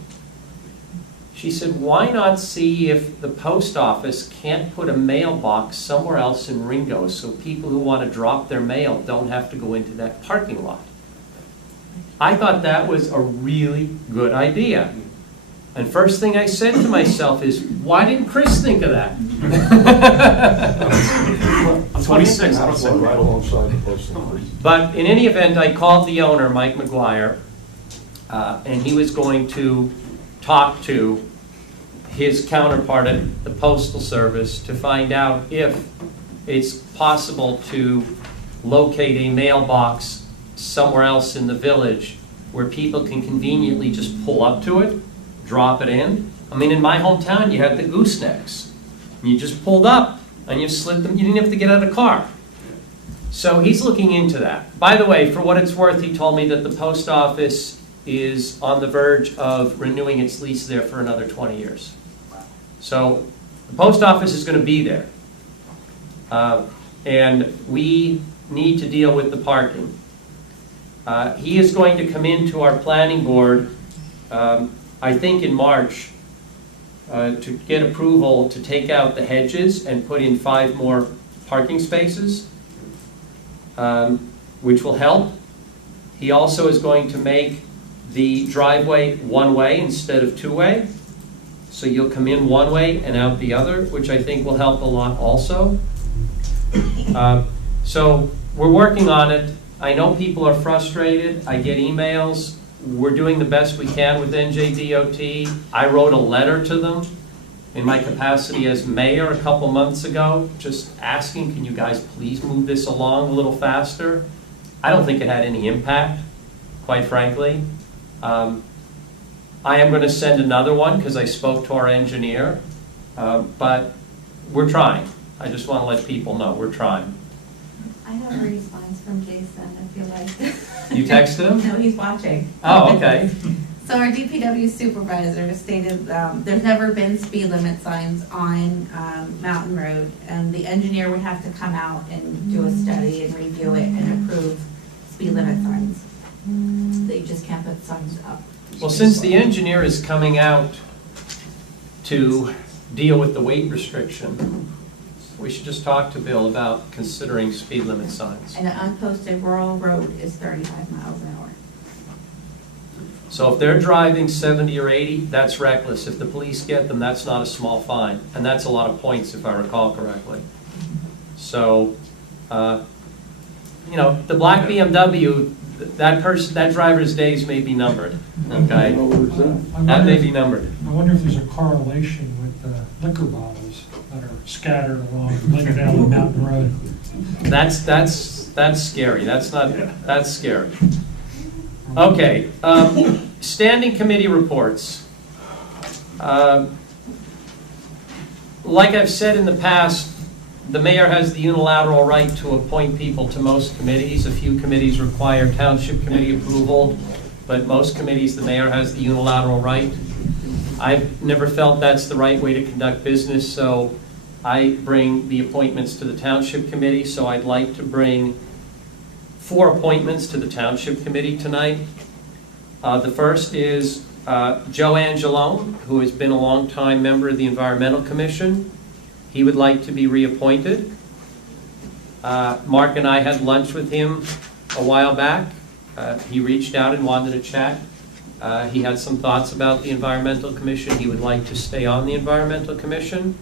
She said, why not see if the post office can't put a mailbox somewhere else in Ringo so people who want to drop their mail don't have to go into that parking lot? I thought that was a really good idea. And first thing I said to myself is, why didn't Chris think of that? I'm 26, I don't say Right alongside the post office. But in any event, I called the owner, Mike McGuire, and he was going to talk to his counterpart at the Postal Service to find out if it's possible to locate a mailbox somewhere else in the village where people can conveniently just pull up to it, drop it in. I mean, in my hometown, you had the goosenecks. You just pulled up and you slid them. You didn't have to get out of the car. So he's looking into that. By the way, for what it's worth, he told me that the post office is on the verge of renewing its lease there for another 20 years. So the post office is going to be there. And we need to deal with the parking. He is going to come into our planning board, I think in March, to get approval to take out the hedges and put in 5 more parking spaces, which will help. He also is going to make the driveway one-way instead of two-way. So you'll come in one way and out the other, which I think will help a lot also. So we're working on it. I know people are frustrated. I get emails. We're doing the best we can with NJDOT. I wrote a letter to them in my capacity as mayor a couple months ago, just asking, can you guys please move this along a little faster? I don't think it had any impact, quite frankly. I am going to send another one because I spoke to our engineer, but we're trying. I just want to let people know we're trying. I have a response from Jason, if you like. You texted him? No, he's watching. Oh, okay. So our DPW supervisor stated there's never been speed limit signs on Mountain Road, and the engineer would have to come out and do a study and review it and approve speed limit signs. They just can't put signs up. Well, since the engineer is coming out to deal with the weight restriction, we should just talk to Bill about considering speed limit signs. And an unposted rural road is 35 miles an hour. So if they're driving 70 or 80, that's reckless. If the police get them, that's not a small fine. And that's a lot of points, if I recall correctly. So, you know, the black BMW, that driver's days may be numbered, okay? That may be numbered. I wonder if there's a correlation with liquor bottles that are scattered along Lincoln the Mountain Road. That's scary. That's scary. Okay, standing committee reports. Like I've said in the past, the mayor has the unilateral right to appoint people to most committees. A few committees require township committee approval, but most committees, the mayor has the unilateral right. I've never felt that's the right way to conduct business, so I bring the appointments to the township committee. So I'd like to bring 4 appointments to the township committee tonight. The first is Joe Angelone, who has been a long-time member of the Environmental Commission. He would like to be reappointed. Mark and I had lunch with him a while back. He reached out and wanted to chat. He had some thoughts about the Environmental Commission. He would like to stay on the Environmental Commission.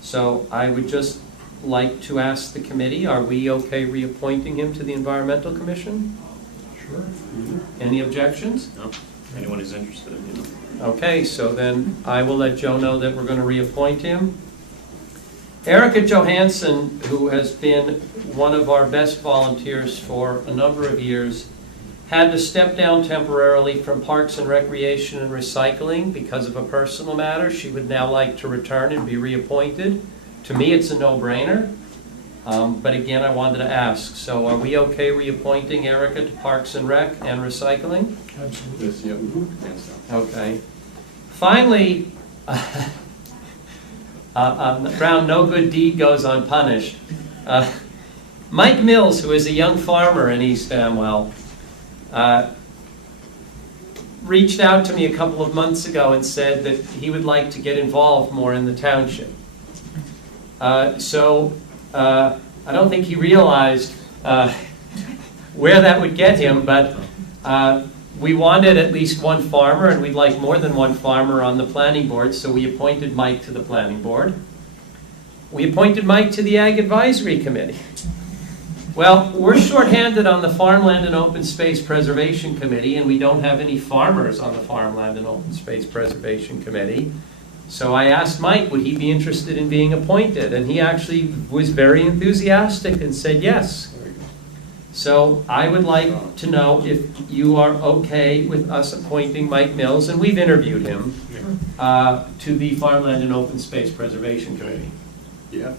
So I would just like to ask the committee, are we okay reappointing him to the Environmental Commission? Sure. Any objections? No. Anyone who's interested, you know. Okay, so then I will let Joe know that we're going to reappoint him. Erica Johansson, who has been one of our best volunteers for a number of years, had to step down temporarily from Parks and Recreation and Recycling because of a personal matter. She would now like to return and be reappointed. To me, it's a no-brainer, but again, I wanted to ask. So are we okay reappointing Erica to Parks and Rec and Recycling? Absolutely. Yes, yep. Hands down. Okay. Finally, round no good deed goes unpunished. Mike Mills, who is a young farmer in East Amwell, reached out to me a couple of months ago and said that he would like to get involved more in the township. So I don't think he realized where that would get him, but we wanted at least one farmer, and we'd like more than one farmer on the planning board, so we appointed Mike to the planning board. We appointed Mike to the Ag Advisory Committee. Well, we're shorthanded on the Farmland and Open Space Preservation Committee, and we don't have any farmers on the Farmland and Open Space Preservation Committee. So I asked Mike, would he be interested in being appointed? And he actually was very enthusiastic and said yes. So I would like to know if you are okay with us appointing Mike Mills, and we've interviewed him, to the Farmland and Open Space Preservation Committee. Yeah.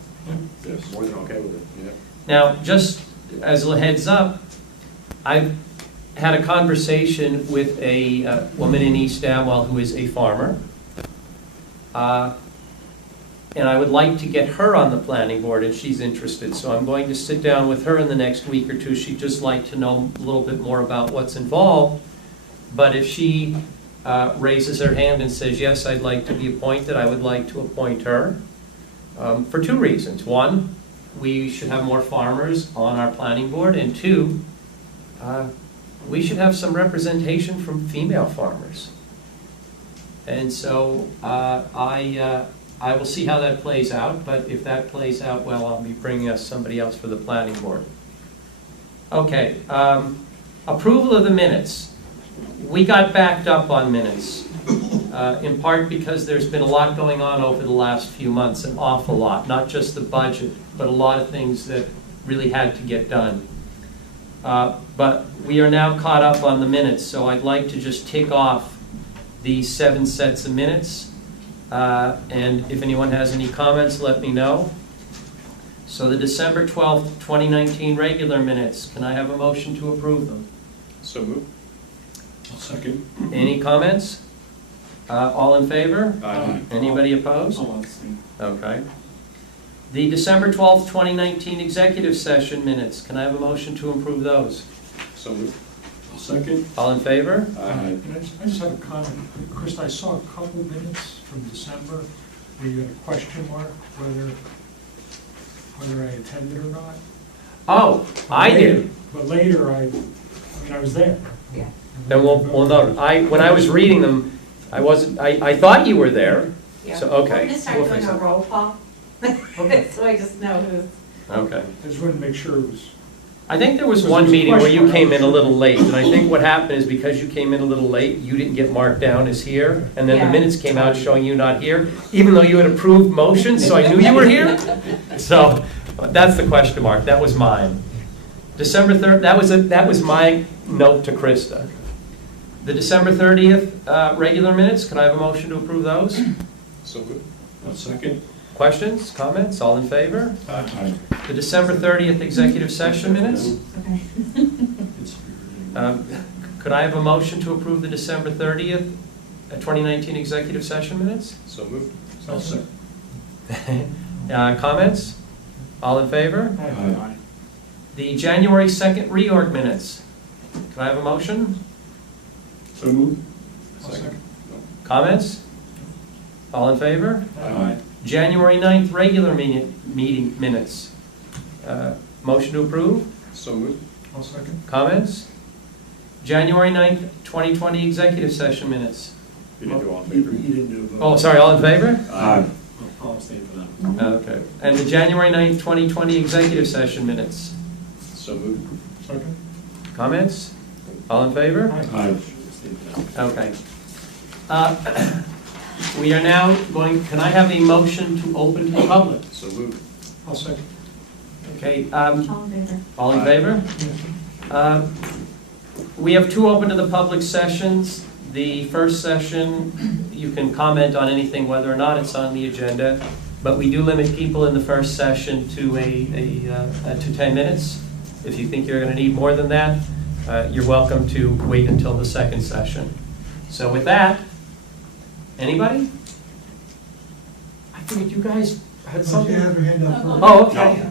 Yes, more than okay with it, yeah. Now, just as a heads up, I've had a conversation with a woman in East Amwell who is a farmer. And I would like to get her on the planning board if she's interested. So I'm going to sit down with her in the next week or two. She'd just like to know a little bit more about what's involved. But if she raises her hand and says, yes, I'd like to be appointed, I would like to appoint her, for two reasons. One, we should have more farmers on our planning board, and two, we should have some representation from female farmers. And so I will see how that plays out, but if that plays out well, I'll be bringing us somebody else for the planning board. Okay, approval of the minutes. We got backed up on minutes, in part because there's been a lot going on over the last few months, an awful lot, not just the budget, but a lot of things that really had to get done. But we are now caught up on the minutes, so I'd like to just tick off the 7 sets of minutes. And if anyone has any comments, let me know. So the December 12th, 2019 regular minutes, can I have a motion to approve them? So moved. I'll second. Any comments? All in favor? Aye. Anybody opposed? I'll abstain. Okay. The December 12th, 2019 executive session minutes, can I have a motion to approve those? So moved. I'll second. All in favor? Aye. And I just have a comment. Chris, I saw a couple minutes from December where you had a question mark whether I attended or not. Oh, I did. But later, I was there. Yeah. Then we'll note. When I was reading them, I thought you were there. Yeah. So, okay. We're gonna start We'll doing fix a it. roll call, Okay. so I just know who's. Okay. I just wanted to make sure it was. I think there was Because one there's a meeting where you question came in a mark. little late, and I think what happened is because you came in a little late, you didn't get marked down as here, and then the Yeah. minutes came out showing you not here, even though you had approved motions, so I knew you were here. So that's the question mark. That was mine. December 3rd, that was my note to Krista. The December 30th regular minutes, can I have a motion to approve those? So moved. I'll second. Questions, comments, all in favor? Aye. The December 30th executive session minutes? Okay. Could I have a motion to approve the December 30th, 2019 executive session minutes? So moved. I'll second. Comments? All in favor? Aye. The January 2nd reorg minutes. Can I have a motion? So moved. I'll second. Comments? All in favor? Aye. January 9th regular meeting minutes. Motion to approve? So moved. I'll second. Comments? January 9th, 2020 executive session minutes. You didn't do all in favor. didn't do a vote. Oh, sorry, all in favor? Aye. I'll abstain for that. Okay. And the January 9th, 2020 executive session minutes. So moved. Second. Comments? All in favor? Aye. Abstain for that. Okay. We are now can I have a motion to open to the public? So moved. I'll second. Okay, All in favor? all in favor? We have 2 open to the public sessions. The first session, you can comment on anything, whether or not it's on the agenda, but we do limit people in the first session to to 10 minutes. If you think you're going to need more than that, you're welcome to wait until the second session. So with that, anybody? I figured you guys had something. Oh, okay.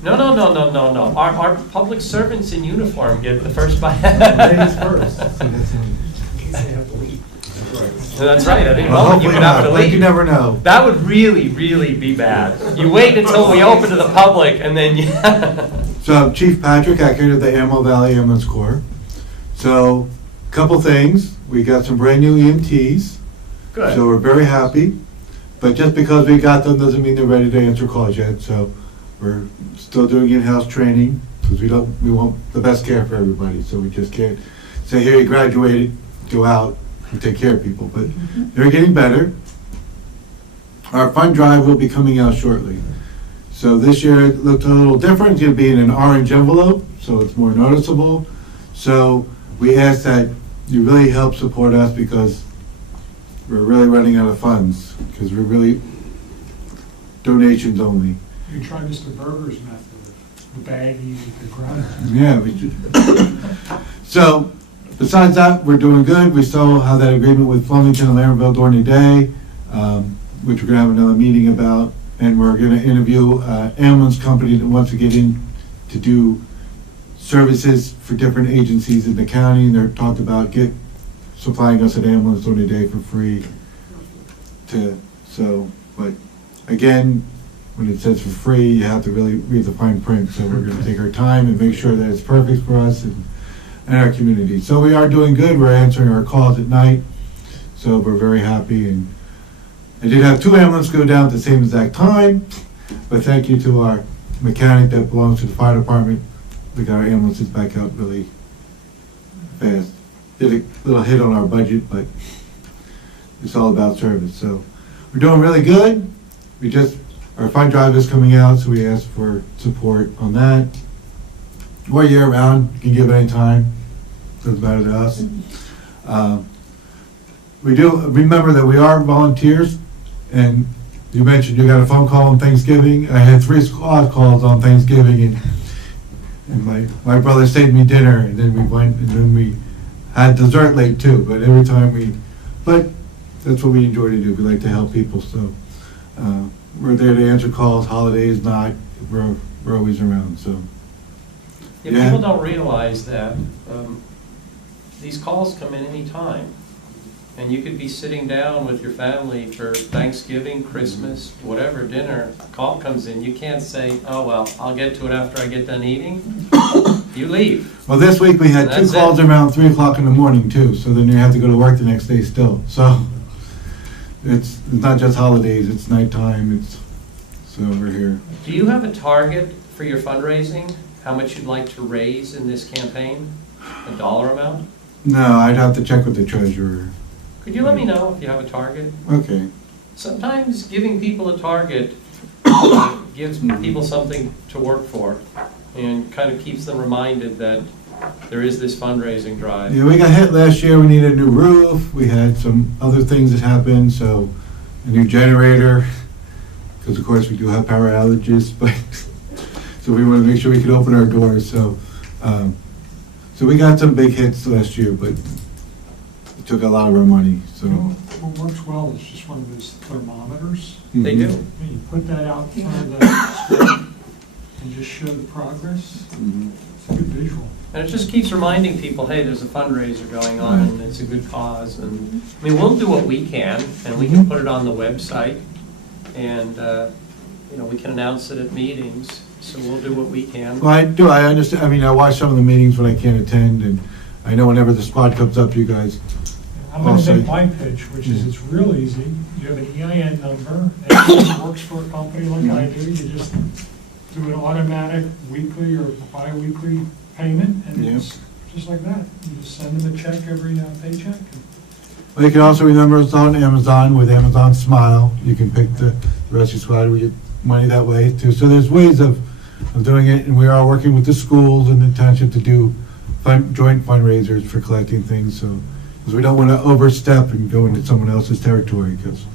No. Our public servants in uniform get the first bite. Ladies first. That's right, I didn't Well, know you hopefully could have to not, but you leave. never know. That would really, really be bad. You wait until we open to the public and then you... So Chief Patrick, I created the Amwell Valley Ambulance Corps. So, couple things. We got some brand new EMTs. Good. So we're very happy. But just because we got them doesn't mean they're ready to answer calls yet. So we're still doing in-house training because we want the best care for everybody. So we just can't say, here, you graduated, go out and take care of people. But they're getting better. Our fund drive will be coming out shortly. So this year it looked a little different. It's going to be in an orange envelope, so it's more noticeable. So we ask that you really help support us because we're really running out of funds because we're really donations only. You can try Mr. Berger's method, the baggies, the ground. Yeah, we should. So besides that, we're doing good. We still have that agreement with Flemington and Laramville during the day, which we're going to have another meeting about. And we're going to interview an ambulance company that wants to get in to do services for different agencies in the county, and they're talked about supplying us an ambulance during the day for free. But again, when it says for free, you have to really read the fine print. So we're going to take our time and make sure that it's perfect for us and our community. So we are doing good. We're answering our calls at night. So we're very happy. And I did have 2 ambulances go down at the same exact time. But thank you to our mechanic that belongs to the fire department. We got our ambulances back out really fast. Did a little hit on our budget, but it's all about service. So we're doing really good. Our fund drive is coming out, so we ask for support on that. We're year round, you can give any time, doesn't matter to us. We do remember that we are volunteers, and you mentioned you got a phone call on Thanksgiving. I had 3 squad calls on Thanksgiving, and my brother saved me dinner, and then we went, and then we had dessert late too, but every time but that's what we enjoy to do. We like to help people, so we're there to answer calls, holidays, not, we're always around, so. Yeah, people don't realize that these calls come in any time. And you could be sitting down with your family for Thanksgiving, Christmas, whatever, dinner, a call comes in. You can't say, oh, well, I'll get to it after I get done eating. You leave. Well, this week we had 2 calls around 3 o'clock in the morning too, so then you have to go to work the next day still. So it's not just holidays, it's nighttime, so we're here. Do you have a target for your fundraising? How much you'd like to raise in this campaign? A dollar amount? No, I'd have to check with the treasurer. Could you let me know if you have a target? Okay. Sometimes giving people a target gives people something to work for and kind of keeps them reminded that there is this fundraising drive. Yeah, we got hit last year. We needed a new roof. We had some other things that happened, so a new generator, because of course we do have power outages, but so we want to make sure we could open our doors. So we got some big hits last year, but it took a lot of our money. So What works well is just one of those thermometers. They do. You put that out in front of the screen and just show the progress. It's a good visual. And it just keeps reminding people, hey, there's a fundraiser going on and it's a good cause. And I mean, we'll do what we can, and we can put it on the website, and we can announce it at meetings. So we'll do what we can. Well, I understand. I mean, I watch some of the meetings when I can't attend, and I know whenever the spot comes up, you guys. I'm going to make my pitch, which is it's real easy. You have an EIN number, and it works for a company like I do. You just do an automatic weekly or bi-weekly payment, and it's just like that. You just send them a check every paycheck. Well, you can also remember it's on Amazon with Amazon Smile. You can pick the rescue squad. We get money that way too. So there's ways of doing it, and we are working with the schools and the township to do joint fundraisers for collecting things. So because we don't want to overstep and go into someone else's territory, because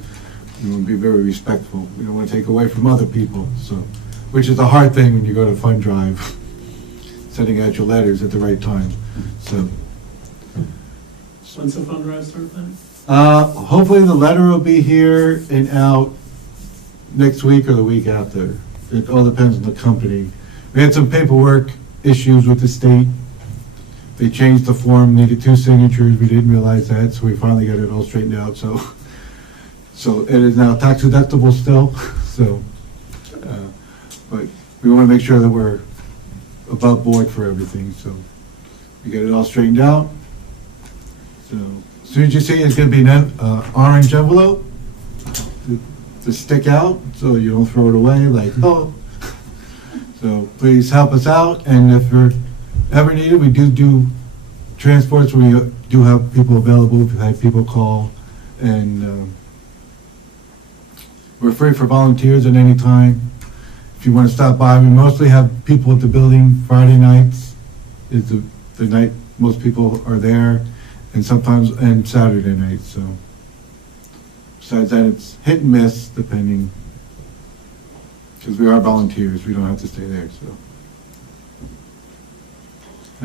we want to be very respectful. We don't want to take away from other people. So, which is a hard thing when you go to fund drive, sending out your letters at the right time. So. When's the fundraiser start then? Hopefully the letter will be here and out next week or the week after. It all depends on the company. We had some paperwork issues with the state. They changed the form, needed 2 signatures. We didn't realize that, so we finally got it all straightened out. So it is now tax deductible still. So, but we want to make sure that we're above board for everything. So we get it all straightened out. So as soon as you see it, it's going to be an orange envelope to stick out, so you don't throw it away like, oh. So please help us out, and if you're ever needed, we do transports where we do have people available. We've had people call, and we're free for volunteers at any time. If you want to stop by, we mostly have people at the building. Friday nights is the night most people are there, and sometimes and Saturday nights. So besides that, it's hit and miss depending, because we are volunteers. We don't have to stay there. So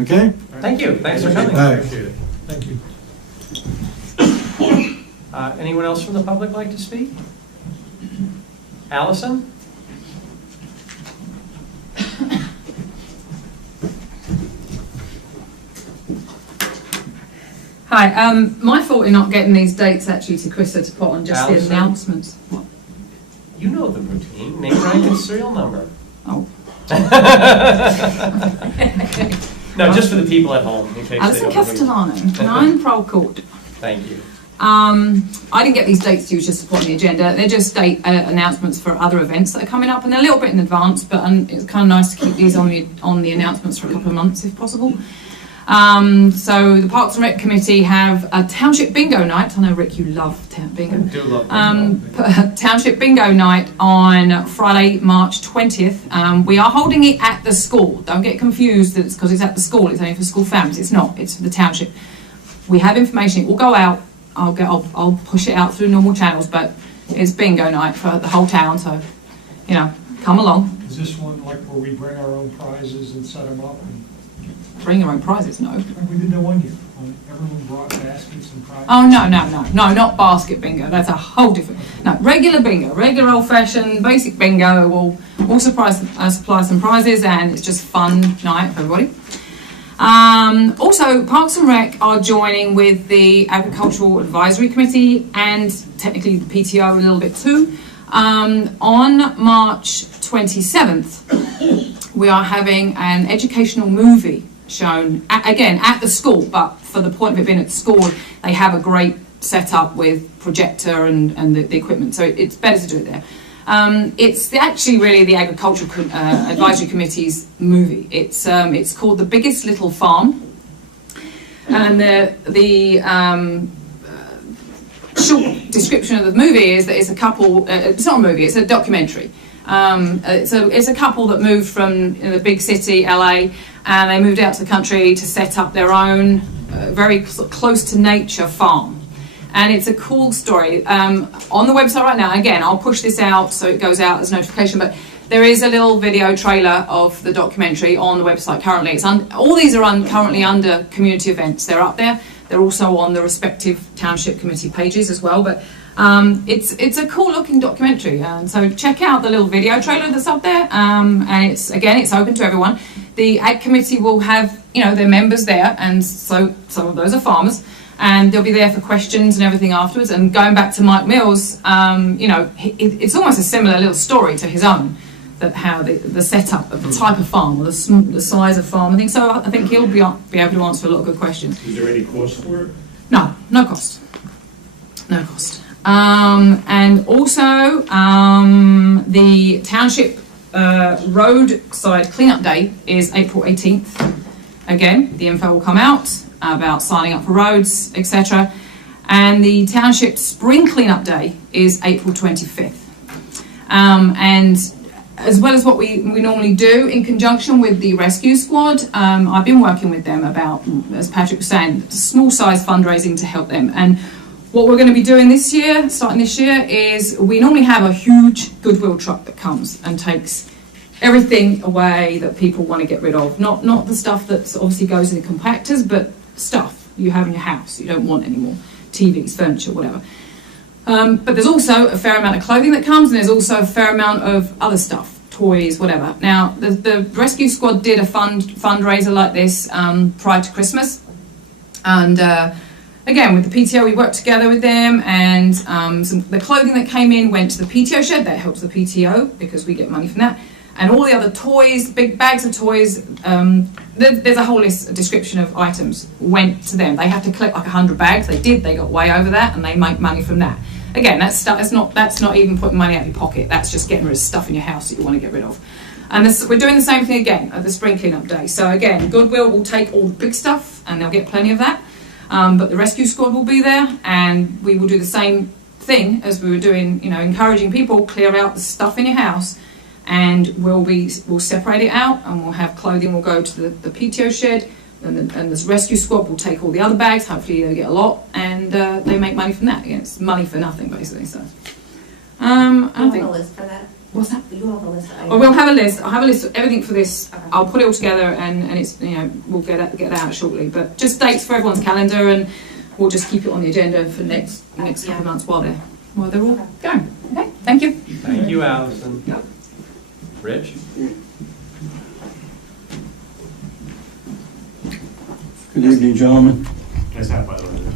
okay. Thank you. Thanks for coming. Bye. Appreciate it. Thank you. Anyone else from the public like to speak? Allison? Hi, my fault in not getting these dates actually to Krista to put on just Allison? the announcements. What? You know the routine, name, rank, and serial number. Oh. No, just for the people at home, in case they Alison don't know. Castellano, 9 Procourt. Thank you. I didn't get these dates to you just to put on the agenda. They're just date announcements for other events that are coming up, and they're a little bit in advance, but it's kind of nice to keep these on the announcements for a couple of months if possible. So the Parks and Rec Committee have a Township Bingo Night. I know, Rick, you love bingo. I do love bingo. Township Bingo Night on Friday, March 20th. We are holding it at the school. Don't get confused that it's because it's at the school. It's only for school families. It's not. It's for the township. We have information. It will go out. I'll push it out through normal channels, but it's bingo night for the whole town. So, you know, come along. Is this one like where we bring our own prizes and set them up? And Bring your own prizes, no. we did that one year. Everyone brought baskets and prizes. Oh, no, not basket bingo. That's a whole different. No, regular bingo, regular old-fashioned, basic bingo. We'll supply some prizes, and it's just fun night for everybody. Also, Parks and Rec are joining with the Agricultural Advisory Committee and technically the PTO a little bit too. On March 27th, we are having an educational movie shown, again, at the school, but for the point of it being at the school, they have a great setup with projector and the equipment, so it's better to do it there. It's actually really the Agricultural Advisory Committee's movie. It's called The Biggest Little Farm, and the short description of the movie is that it's a couple. It's not a movie; it's a documentary. It's a couple that moved from the big city, LA, and they moved out to the country to set up their own very close to nature farm. And it's a cool story. On the website right now, again, I'll push this out so it goes out as a notification, but there is a little video trailer of the documentary on the website currently. All these are currently under community events. They're up there. They're also on the respective township committee pages as well. But it's a cool looking documentary. And so check out the little video trailer that's up there. And it's open to everyone. The Ag Committee will have, their members there, and so some of those are farmers. And they'll be there for questions and everything afterwards. And going back to Mike Mills, it's almost a similar little story to his own, that how the setup of the type of farm, or the size of farm, and things. So I think he'll be able to answer a lot of good questions. Is there any cost for it? No cost. No cost. And also, the Township Roadside Cleanup Day is April 18th. Again, the info will come out about signing up for roads, etc. And the Township Spring Cleanup Day is April 25th. And as well as what we normally do in conjunction with the rescue squad, I've been working with them about, as Patrick was saying, small size fundraising to help them. And what we're going to be doing this year, starting this year, is we normally have a huge Goodwill truck that comes and takes everything away that people want to get rid of. Not the stuff that obviously goes in the compactors, but stuff you have in your house you don't want anymore, TVs, furniture, whatever. But there's also a fair amount of clothing that comes, and there's also a fair amount of other stuff, toys, whatever. Now, the rescue squad did a fundraiser like this prior to Christmas, and again, with the PTO, we worked together with them, and the clothing that came in went to the PTO shed. That helps the PTO because we get money from that. And all the other toys, big bags of toys, there's a whole list, a description of items went to them. They had to collect like 100 bags. They did. They got way over that, and they make money from that. Again, that's not even putting money out of your pocket. That's just getting rid of stuff in your house that you want to get rid of. And we're doing the same thing again at the Spring Cleanup Day. So again, Goodwill will take all the big stuff, and they'll get plenty of that. But the rescue squad will be there, and we will do the same thing as we were doing, encouraging people, clear out the stuff in your house. And we'll separate it out, and we'll have clothing will go to the PTO shed, and this rescue squad will take all the other bags. Hopefully they get a lot, and they make money from that. It's money for nothing, basically. So, I have think. A list for that? What's that? You have a list. We'll have a list. I'll have a list of everything for this. Okay. I'll put it all together, and it's we'll get that out shortly. But just dates for everyone's calendar, and we'll just keep it on the agenda for the next couple of months while they're all going. Okay. Thank you. Thank you, Alison. Yep. Rich? Good evening, gentlemen. Nice hat, by the way.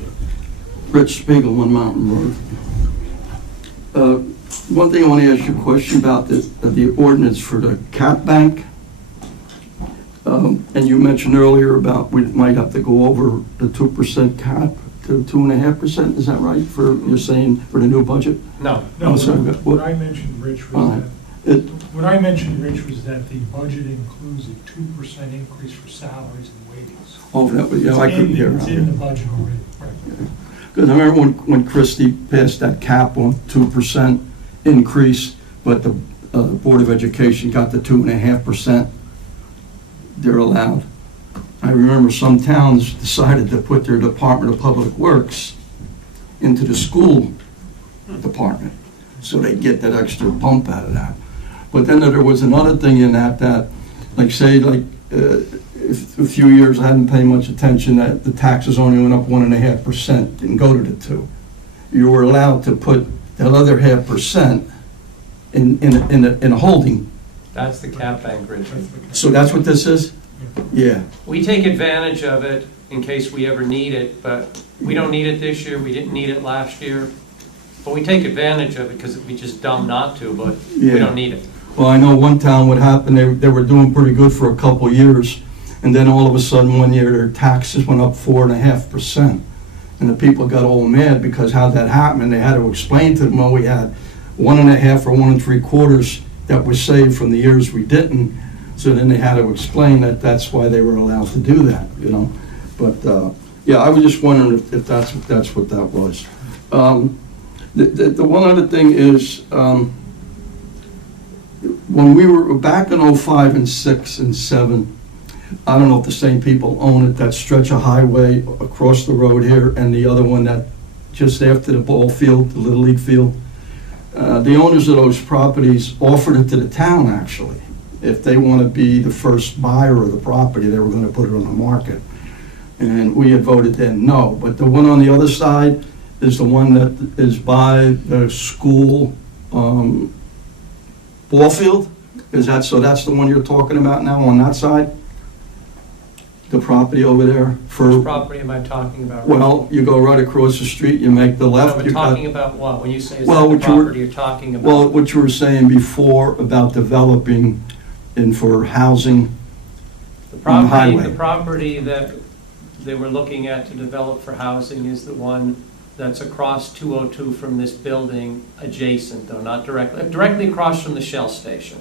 Rich Spiegel, One Mountain Road. One thing I want to ask you a question about the ordinance for the cap bank. And you mentioned earlier about we might have to go over the 2% cap to 2.5%. Is that right? You're saying for the new budget? No. No, I'm sorry, what I mentioned, Rich, was it- what I mentioned, Rich, was that the budget includes a 2% increase for salaries and wages. Oh, that was, yeah, I couldn't hear. It's in the budget already, right. Because I remember when Christie passed that cap on 2% increase, but the Board of Education got the 2.5%, they're allowed. I remember some towns decided to put their Department of Public Works into the school department, so they get that extra bump out of that. But then there was another thing in that like say, if a few years I hadn't paid much attention, that the taxes only went up 1.5%, didn't go to the 2. You were allowed to put that other 0.5% in a holding. That's the cap bank, Rich. So that's what this is? Yeah. We take advantage of it in case we ever need it, but we don't need it this year, we didn't need it last year. But we take advantage of it because we just dumb not to, but we don't need it. Well, I know one town, what happened, they were doing pretty good for a couple of years, and then all of a sudden one year their taxes went up 4.5%. And the people got all mad because how that happened, and they had to explain to them, well, we had 1.5 or 1 3/4 that was saved from the years we didn't. So then they had to explain that that's why they were allowed to do that, you know. But yeah, I was just wondering if that's what that was. The one other thing is, when we were back in 05 and 6 and 7, I don't know if the same people own it, that stretch of highway across the road here, and the other one that just after the ball field, the Little League field. The owners of those properties offered it to the town, actually. If they want to be the first buyer of the property, they were going to put it on the market. And we had voted then no. But the one on the other side is the one that is by the school ball field. Is that so? That's the one you're talking about now on that side? The property over there for. Which property am I talking about? Well, you go right across the street, you make the left. No, but talking about what? When you say is Well, that the what you were- property you're talking about? Well, what you were saying before about developing and for housing The on the property, highway. the property that they were looking at to develop for housing is the one that's across 202 from this building, adjacent though, not directly across from the Shell station.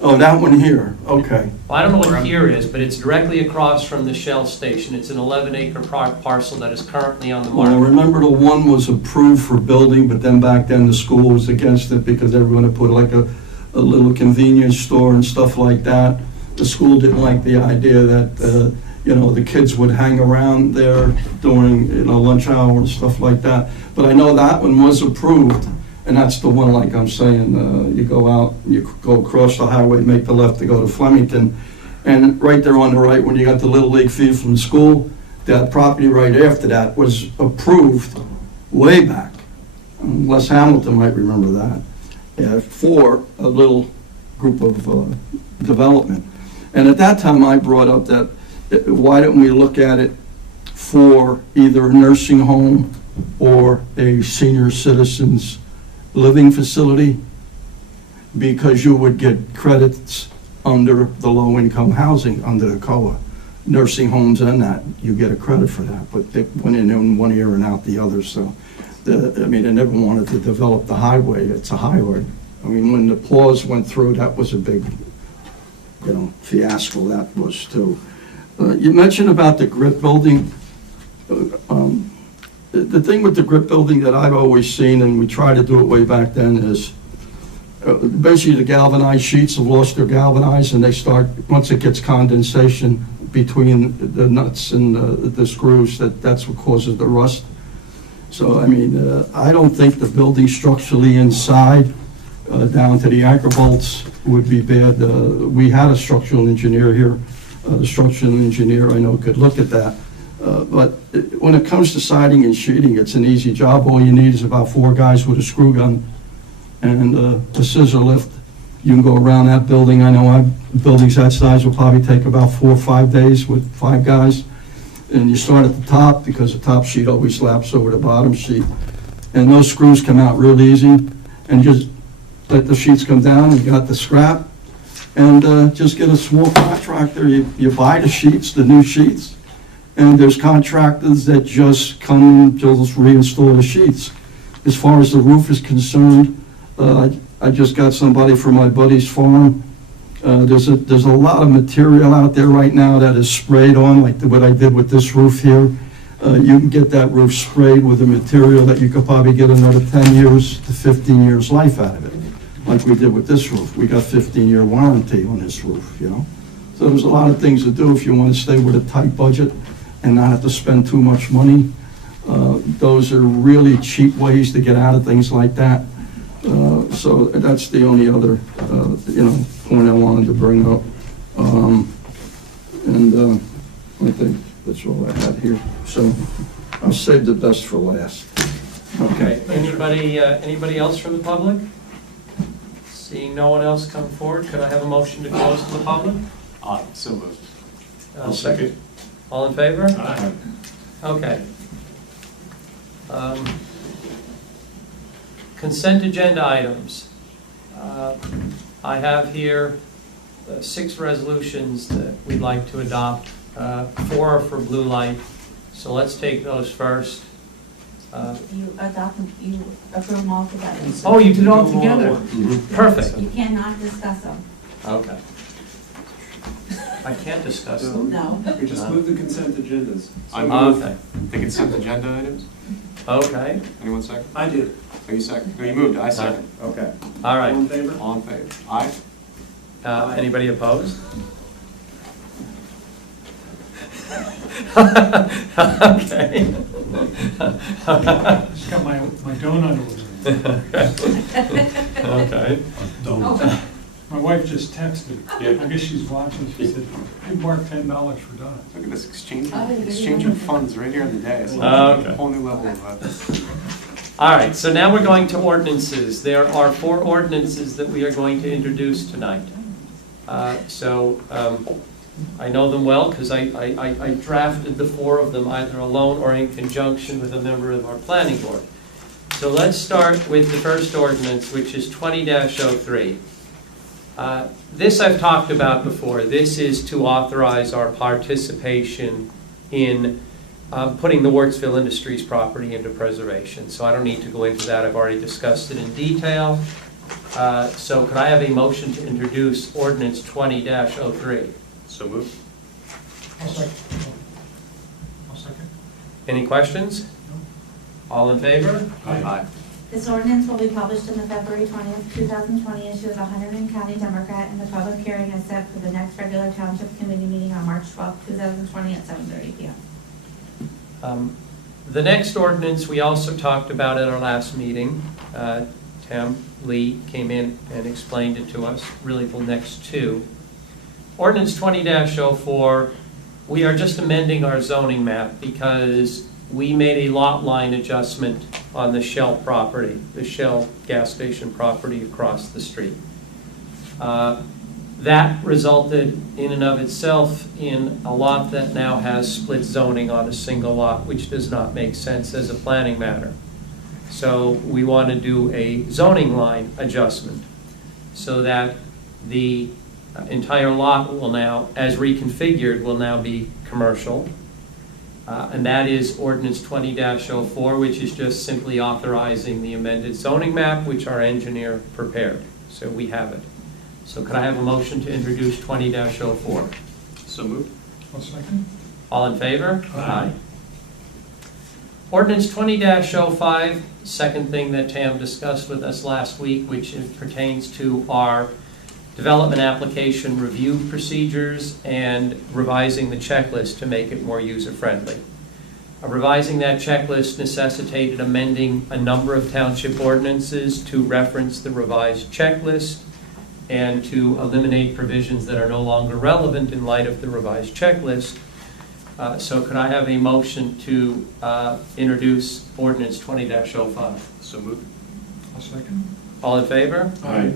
Oh, that one here, okay. Well, I don't know what here is, but it's directly across from the Shell station. It's an 11-acre parcel that is currently on the Well, I market. remember the one was approved for building, but then back then the school was against it because they were gonna put like a little convenience store and stuff like that. The school didn't like the idea that, you know, the kids would hang around there during, you know, lunch hour and stuff like that. But I know that one was approved, and that's the one, like I'm saying, you go out, you go across the highway, make the left to go to Flemington, and right there on the right, when you got the Little League field from the school, that property right after that was approved way back. Les Hamilton might remember that, for a little group of development. And at that time, I brought up that, why don't we look at it for either a nursing home or a senior citizens living facility, because you would get credits under the low-income housing, under the COA. Nursing homes and that, you get a credit for that, but they went in one ear and out the other, so. I mean, they never wanted to develop the highway, it's a highway. I mean, when the pause went through, that was a big, you know, fiasco, that was too. You mentioned about the grit building. The thing with the grit building that I've always seen, and we tried to do it way back then, is basically the galvanized sheets have lost their galvanized, and they start, once it gets condensation between the nuts and the screws, that's what causes the rust. So, I mean, I don't think the building structurally inside, down to the anchor bolts, would be bad. We had a structural engineer here. The structural engineer, I know, could look at that. But when it comes to siding and sheeting, it's an easy job. All you need is about 4 guys with a screw gun and a scissor lift. You can go around that building. I know buildings that size will probably take about 4 or 5 days with 5 guys. and you start at the top because the top sheet always laps over the bottom sheet. And those screws come out real easy, and just let the sheets come down, and you got the scrap, and just get a small contractor. You buy the sheets, the new sheets, and there's contractors that just come to just reinstall the sheets. As far as the roof is concerned, I just got somebody from my buddy's farm. There's a lot of material out there right now that is sprayed on, like what I did with this roof here. You can get that roof sprayed with a material that you could probably get another 10 years to 15 years life out of it, like we did with this roof. We got 15-year warranty on this roof, you know? So there's a lot of things to do if you want to stay with a tight budget and not have to spend too much money. Those are really cheap ways to get out of things like that. So that's the only other, point I wanted to bring up. I think that's all I had here. So I'll save the best for last. Okay, anybody else from the public? Seeing no one else come forward, could I have a motion to close to the public? So moved. I'll second. All in favor? Aye. Okay. Consent agenda items. I have here 6 resolutions that we'd like to adopt. 4 are for blue light, so let's take those first. You adopt them, you approve them all together. Oh, you did it all together? Perfect. You cannot discuss them. Okay. I can't discuss them. No. We just moved the consent agendas. I move Okay. the consent agenda items. Okay. Anyone second? I did. Are you second? No, you moved. I second. Okay. All All right. in favor? All in favor? Aye. Anybody opposed? Okay. Just got my donut over there. Okay. My wife just texted. I guess she's watching. She said, "Give Mark $10 for donuts." Look at this exchange of funds right here in the day. It's like Okay. a whole new level of All right, so now we're going to ordinances. There are 4 ordinances that we are going to introduce tonight. I know them well because I drafted the 4 of them either alone or in conjunction with a member of our planning board. So let's start with the first ordinance, which is 20-03. This I've talked about before. This is to authorize our participation in putting the Wartsville Industries property into preservation. So I don't need to go into that. I've already discussed it in detail. So could I have a motion to introduce ordinance 20-03? So moved. I'll second. Any questions? All in favor? Aye. This ordinance will be published in the February 20th, 2020 issue of the Hunterdon County Democrat, and the public hearing is set for the next regular township committee meeting on March 12th, 2020 at 7:30 p.m. The next ordinance we also talked about at our last meeting. Tam Lee came in and explained it to us, really the next 2. Ordinance 20-04, we are just amending our zoning map because we made a lot line adjustment on the Shell property, the Shell gas station property across the street. That resulted in and of itself in a lot that now has split zoning on a single lot, which does not make sense as a planning matter. So we want to do a zoning line adjustment so that the entire lot will now, as reconfigured, will now be commercial. And that is ordinance 20-04, which is just simply authorizing the amended zoning map, which our engineer prepared. So we have it. So could I have a motion to introduce 20-04? So moved. I'll second. All in favor? Aye. Ordinance 20-05, second thing that Tam discussed with us last week, which pertains to our development application review procedures and revising the checklist to make it more user-friendly. Revising that checklist necessitated amending a number of township ordinances to reference the revised checklist and to eliminate provisions that are no longer relevant in light of the revised checklist. So could I have a motion to introduce ordinance 20-05? So moved. I'll second. All in favor? Aye.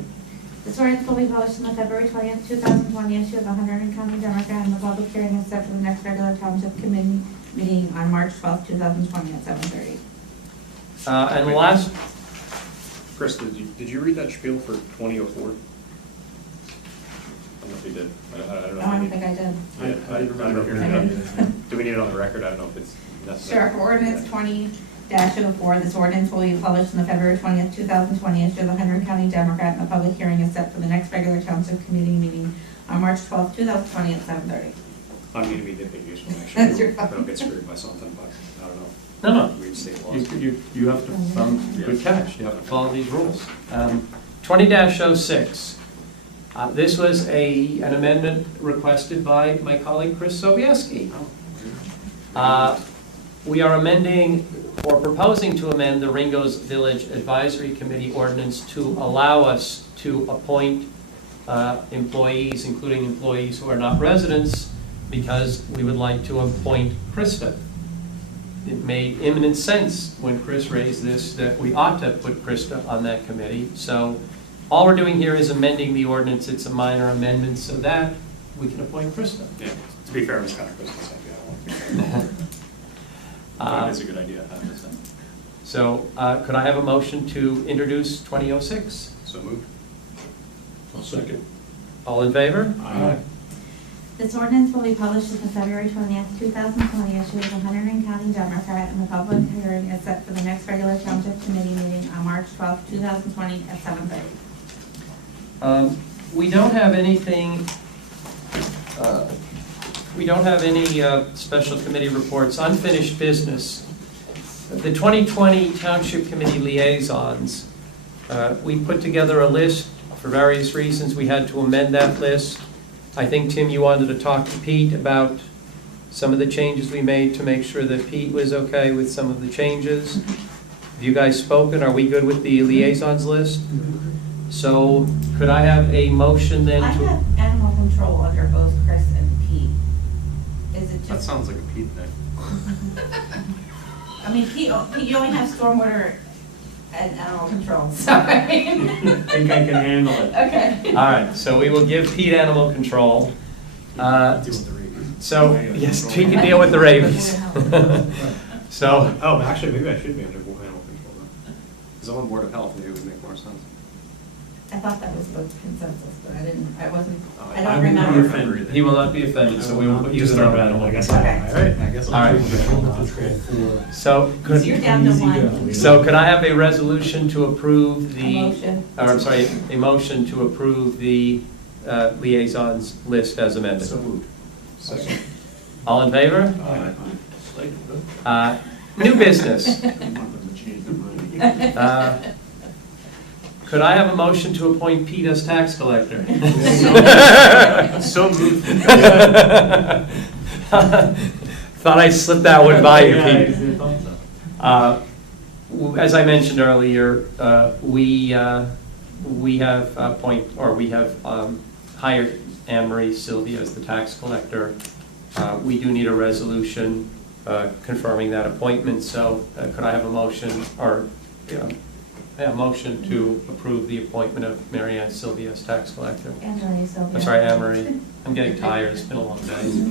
This ordinance will be published in the February 20th, 2020 issue of the Hunterdon County Democrat, and the public hearing is set for the next regular township committee meeting on March 12th, 2020 at 7:30. And the last, Chris, did you read that spiel for 2004? I don't know if you did. I don't know. I if don't you think I did. Yeah, I don't remember hearing that. Do we need it on the record? I don't know if it's necessary. Sure, for ordinance 20-04, this ordinance will be published on the February 20th, 2020 issue of the Henry County Democrat, and the public hearing is set for the next regular township committee meeting on March 12th, 2020 at 7:30. I'm going to be nitpicky, so make That's sure your I don't get screwed by something, but I don't know. no, Weird state you, laws. you have to, good catch, you have to follow these rules. 20-06, this was an amendment requested by my colleague Chris Sobieski. We are amending, or proposing to amend the Ringo's Village Advisory Committee ordinance to allow us to appoint employees, including employees who are not residents, because we would like to appoint Krista. It made imminent sense when Chris raised this that we ought to put Krista on that committee. So all we're doing here is amending the ordinance. It's a minor amendment so that we can appoint Krista. Yeah, to be fair, Ms. Conner, Christmas, that is a good idea, I have to say. So could I have a motion to introduce 2006? So moved. I'll second. All in favor? Aye. This ordinance will be published in the February 20th, 2020 issue of the Hunterdon County Democrat, and the public hearing is set for the next regular township committee meeting on March 12th, 2020 at 7:30. We don't have anything, we don't have any special committee reports. Unfinished business. The 2020 Township Committee liaisons, we put together a list. For various reasons, we had to amend that list. I think, Tim, you wanted to talk to Pete about some of the changes we made to make sure that Pete was okay with some of the changes. Have you guys spoken? Are we good with the liaisons list? So could I have a motion then I to... have animal control under both Chris and Pete. Is it That just, sounds like a Pete thing. I mean, Pete, you only have stormwater and animal control, sorry. I think I can handle it. Okay. All right, so we will give Pete animal control. Deal with the rabies. So, yes, Pete can deal with the rabies. So, Oh, actually, maybe I should be under animal control then. Because I'm on Board of Health, maybe it would make more sense. I thought that was the consensus, but I wasn't, I I don't will not be remember. offended. he will not be offended, so we will put you Just as throw an it out, animal. I guess. Okay. All right, I guess. All right. So, So you're down to one. so could I have a resolution to approve A the... motion. Or, I'm sorry, a motion to approve the liaisons list as amended? Second. All in favor? Aye. New business. Could I have a motion to appoint Pete as tax collector? So moved. Thought I slipped that one by you, Pete. As I mentioned earlier, we have hired Anne Marie Sylvia as the tax collector. We do need a resolution confirming that appointment, so could I have a motion, or a motion to approve the appointment of Mary Ann Sylvia as tax collector? Anne Marie Sylvia. I'm sorry, Anne Marie. I'm getting tired, it's been a long day.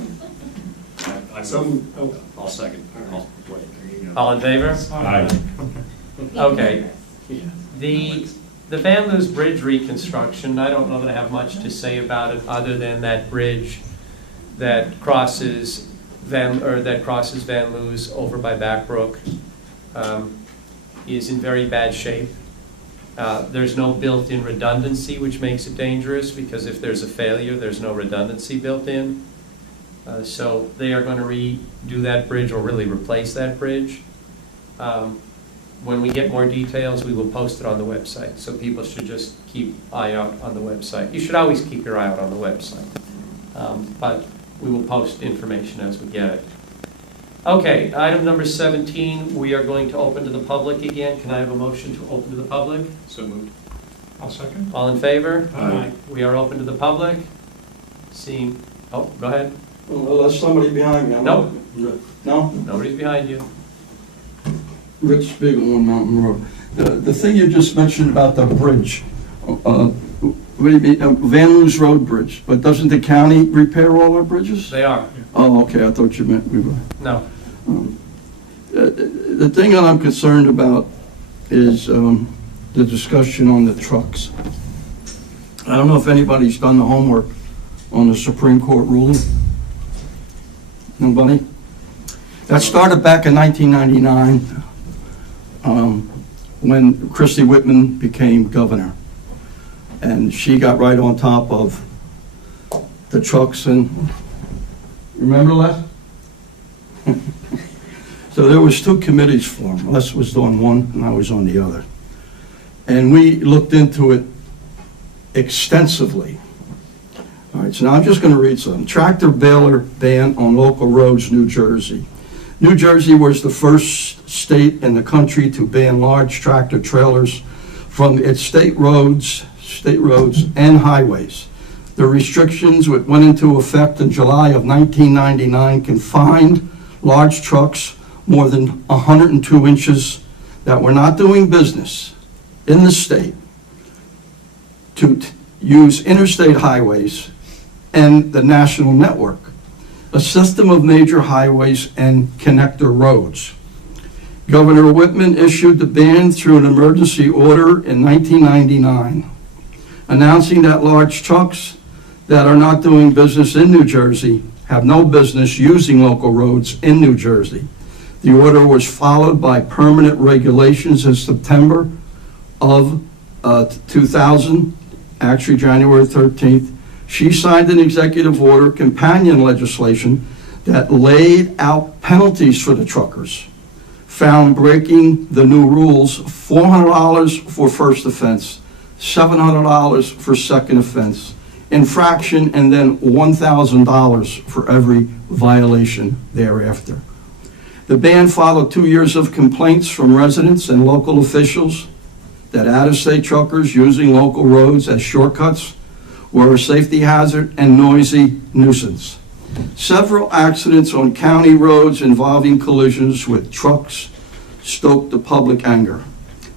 I'll second. All in favor? Aye. Okay. The Banlieues Bridge reconstruction, I don't know that I have much to say about it, other than that bridge that crosses Banlieues over by Backbrook is in very bad shape. There's no built-in redundancy, which makes it dangerous, because if there's a failure, there's no redundancy built in. So they are going to redo that bridge, or really replace that bridge. When we get more details, we will post it on the website, so people should just keep eye out on the website. You should always keep your eye out on the website, but we will post information as we get it. Okay, item number 17, we are going to open to the public again. Can I have a motion to open to the public? So moved. I'll second. All in favor? Aye. We are open to the public. Seeing, oh, go ahead. Well, there's somebody behind me. Nope. No? Nobody's behind you. Rich Spiegel on Mountain Road. The thing you just mentioned about the bridge, what do you mean, Banlieues Road Bridge, but doesn't the county repair all our bridges? They are. Oh, okay, I thought you meant we were. No. The thing that I'm concerned about is the discussion on the trucks. I don't know if anybody's done the homework on the Supreme Court ruling. Nobody? That started back in 1999 when Christy Whitman became governor. And she got right on top of the trucks and, remember Les? So there was 2 committees formed. Les was on one and I was on the other. And we looked into it extensively. All right, so now I'm just going to read something. Tractor baler ban on local roads, New Jersey. New Jersey was the first state in the country to ban large tractor trailers from its state roads and highways. The restrictions which went into effect in July of 1999 confined large trucks more than 102 inches that were not doing business in the state to use interstate highways and the national network, a system of major highways and connector roads. Governor Whitman issued the ban through an emergency order in 1999, announcing that large trucks that are not doing business in New Jersey have no business using local roads in New Jersey. The order was followed by permanent regulations in September of 2000, actually January 13th. She signed an executive order, companion legislation, that laid out penalties for the truckers, found breaking the new rules $400 for first offense, $700 for second offense, infraction, and then $1,000 for every violation thereafter. The ban followed 2 years of complaints from residents and local officials that out-of-state truckers using local roads as shortcuts were a safety hazard and noisy nuisance. Several accidents on county roads involving collisions with trucks stoked the public anger.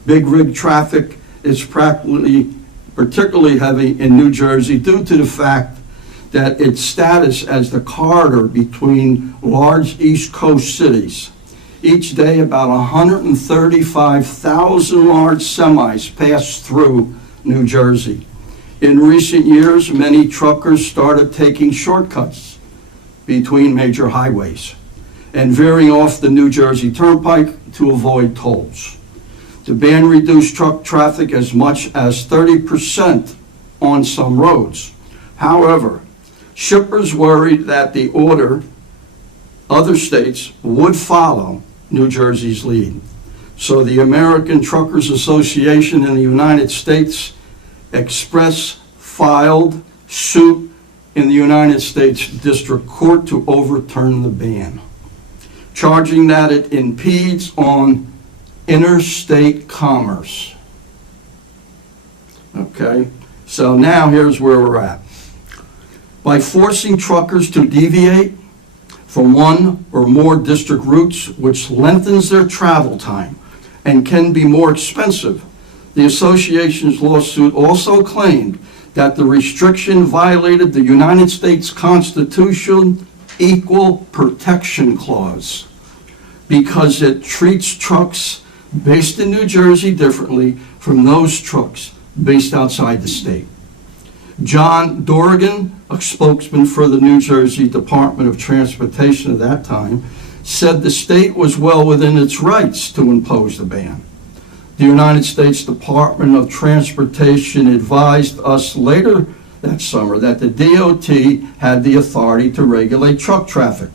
Big rig traffic is particularly heavy in New Jersey due to the fact that its status as the corridor between large East Coast cities. Each day, about 135,000 large semis pass through New Jersey. In recent years, many truckers started taking shortcuts between major highways and veering off the New Jersey Turnpike to avoid tolls. The ban reduced truck traffic as much as 30% on some roads. However, shippers worried that the order, other states would follow New Jersey's lead. So the American Truckers Association in the United States filed suit in the United States District Court to overturn the ban, charging that it impedes on interstate commerce. Okay, so now here's where we're at. By forcing truckers to deviate from one or more district routes, which lengthens their travel time and can be more expensive, the association's lawsuit also claimed that the restriction violated the United States Constitution Equal Protection Clause because it treats trucks based in New Jersey differently from those trucks based outside the state. John Dorrigan, a spokesman for the New Jersey Department of Transportation at that time, said the state was well within its rights to impose the ban. The United States Department of Transportation advised us later that summer that the DOT had the authority to regulate truck traffic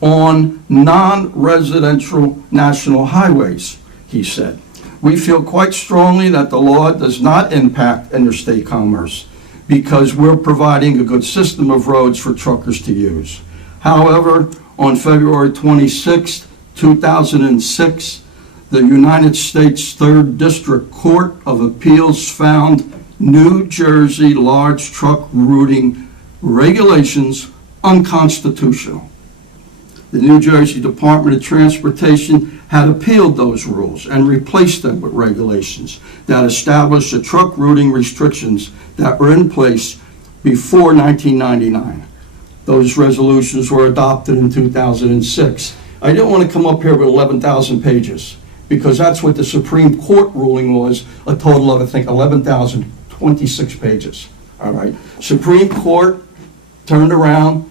on non-residential national highways, he said. We feel quite strongly that the law does not impact interstate commerce because we're providing a good system of roads for truckers to use. However, on February 26, 2006, the United States 3rd District Court of Appeals found New Jersey large truck routing regulations unconstitutional. The New Jersey Department of Transportation had appealed those rules and replaced them with regulations that established the truck routing restrictions that were in place before 1999. Those resolutions were adopted in 2006. I didn't want to come up here with 11,000 pages, because that's what the Supreme Court ruling was, a total of, I think, 11,026 pages. All right. Supreme Court turned around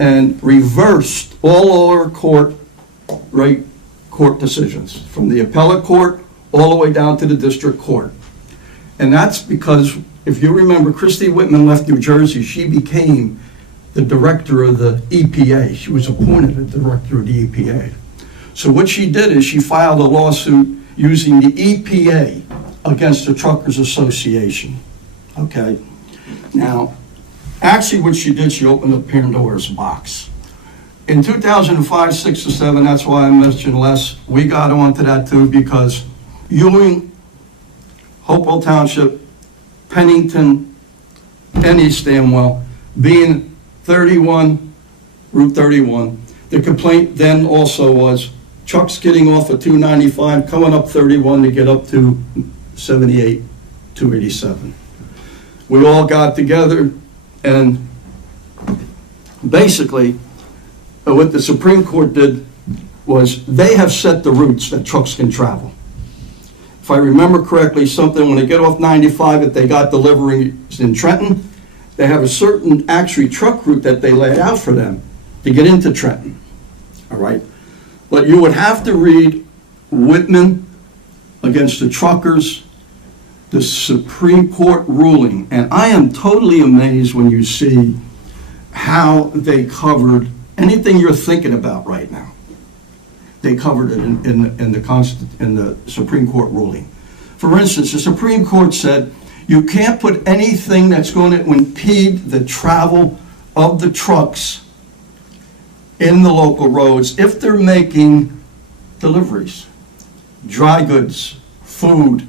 and reversed all our court decisions, from the appellate court all the way down to the district court. And that's because, if you remember, Christy Whitman left New Jersey. She became the director of the EPA. She was appointed the director of the EPA. So what she did is she filed a lawsuit using the EPA against the Truckers Association. Okay? Now, actually what she did, she opened up Pandora's box. In 2005, 6, or 7, that's why I mentioned Les, we got onto that too, because Ewing, Hopewell Township, Pennington, and East Amwell, being 31, Route 31, the complaint then also was trucks getting off of 295, coming up 31 to get up to 78, 287. We all got together, and basically what the Supreme Court did was they have set the routes that trucks can travel. If I remember correctly, something when they get off 95, if they got deliveries in Trenton, they have a certain actually truck route that they laid out for them to get into Trenton. All right? But you would have to read Whitman against the truckers, the Supreme Court ruling, and I am totally amazed when you see how they covered anything you're thinking about right now. They covered it in the Supreme Court ruling. For instance, the Supreme Court said you can't put anything that's going to impede the travel of the trucks in the local roads if they're making deliveries, dry goods, food,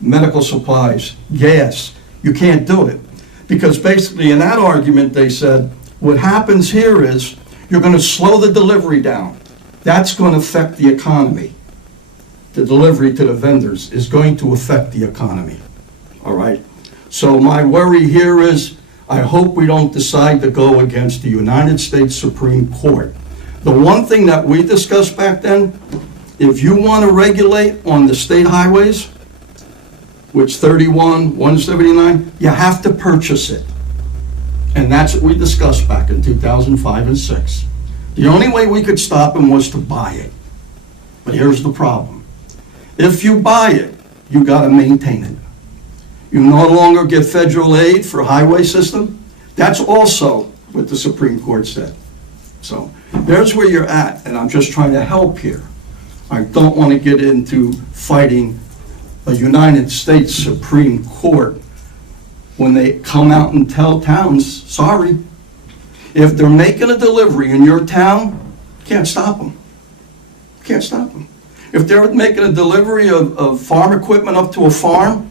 medical supplies, gas. You can't do it. Because basically in that argument they said, what happens here is you're going to slow the delivery down. That's going to affect the economy. The delivery to the vendors is going to affect the economy. All right? So my worry here is I hope we don't decide to go against the United States Supreme Court. The one thing that we discussed back then, if you want to regulate on the state highways, which 31, 179, you have to purchase it. And that's what we discussed back in 2005 and 6. The only way we could stop them was to buy it. But here's the problem. If you buy it, you got to maintain it. You no longer get federal aid for highway system. That's also what the Supreme Court said. So there's where you're at, and I'm just trying to help here. I don't want to get into fighting a United States Supreme Court when they come out and tell towns, sorry, if they're making a delivery in your town, can't stop them. Can't stop them. If they're making a delivery of farm equipment up to a farm,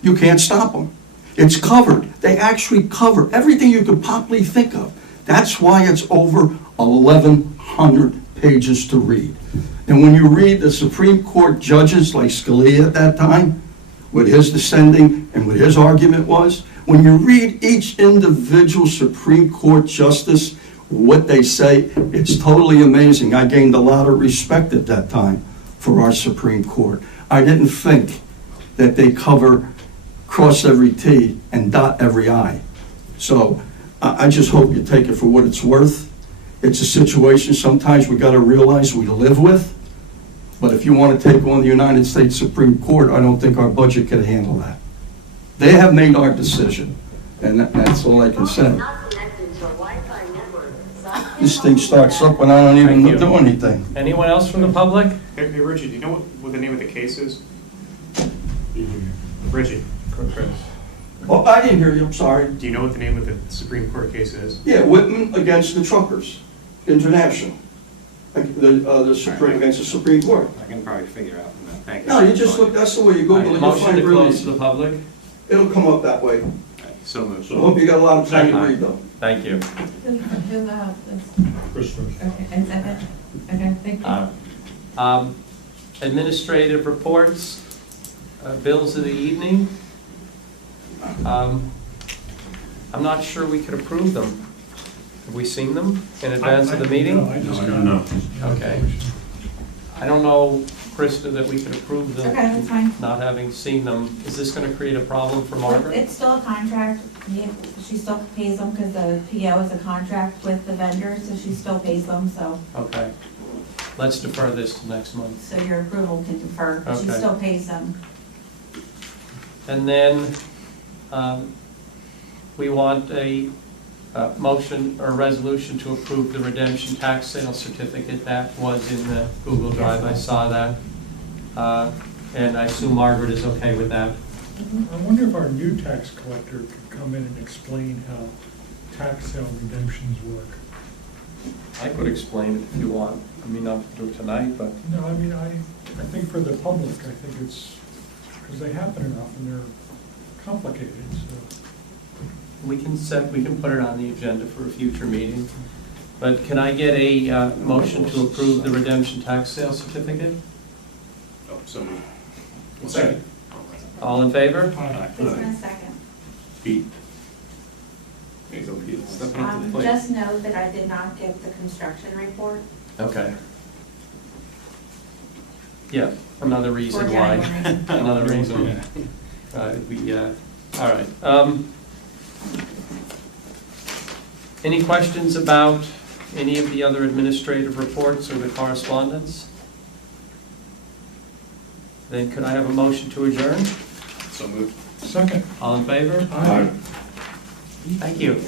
you can't stop them. It's covered. They actually cover everything you could possibly think of. That's why it's over 1,100 pages to read. And when you read the Supreme Court judges like Scalia at that time, what his dissenting and what his argument was, when you read each individual Supreme Court justice, what they say, it's totally amazing. I gained a lot of respect at that time for our Supreme Court. I didn't think that they cross every T and dot every I. So I just hope you take it for what it's worth. It's a situation sometimes we got to realize we live with. But if you want to take on the United States Supreme Court, I don't think our budget can handle that. They have made our decision, and that's all I can say. This thing starts up when I don't even do anything. Anyone else from the public? Hey, Richard, do you know what the name of the case is? Richard. Oh, I didn't hear you, I'm sorry. Do you know what the name of the Supreme Court case is? Yeah, Whitman against the Truckers International. The Supreme against the Supreme Court. I can probably figure out from that. Thank you. No, you just look, that's the way you Google it. You'll Motion find to close release. to the public? It'll come up that way. So moved. I hope you got a lot of time to read though. Thank you. Okay, and second? Okay, thank you. Administrative reports, bills of the evening. I'm not sure we could approve them. Have we seen them in advance of the meeting? No, I just got. Okay. I don't know, Krista, that we could approve them. Okay, that's fine. Not having seen them. Is this gonna create a problem for Margaret? It's still a contract, she still pays them because the PO is a contract with the vendor, so she still pays them, so, Okay. Let's defer this to next month. so your approval can defer, but she Okay. still pays them. And then, we want a motion or resolution to approve the redemption tax sale certificate. That was in the Google Drive, I saw that. And I assume Margaret is okay with that. I wonder if our new tax collector could come in and explain how tax sale redemptions work. I could explain it if you want. I mean, not to do it tonight, but No, I mean, I think for the public, I think it's, because they happen enough and they're complicated, so. we can put it on the agenda for a future meeting. But can I get a motion to approve the redemption tax sale certificate? Oh, so moved. Second. All in favor? Who's gonna second? Pete. Okay, so Pete, stepping up to the plate. Just know that I did not get the construction report Okay. Yeah, another for reason why. January. Another reason. All right. Any questions about any of the other administrative reports or the correspondence? Then could I have a motion to adjourn? So moved. Second. All in favor? Aye. Thank you.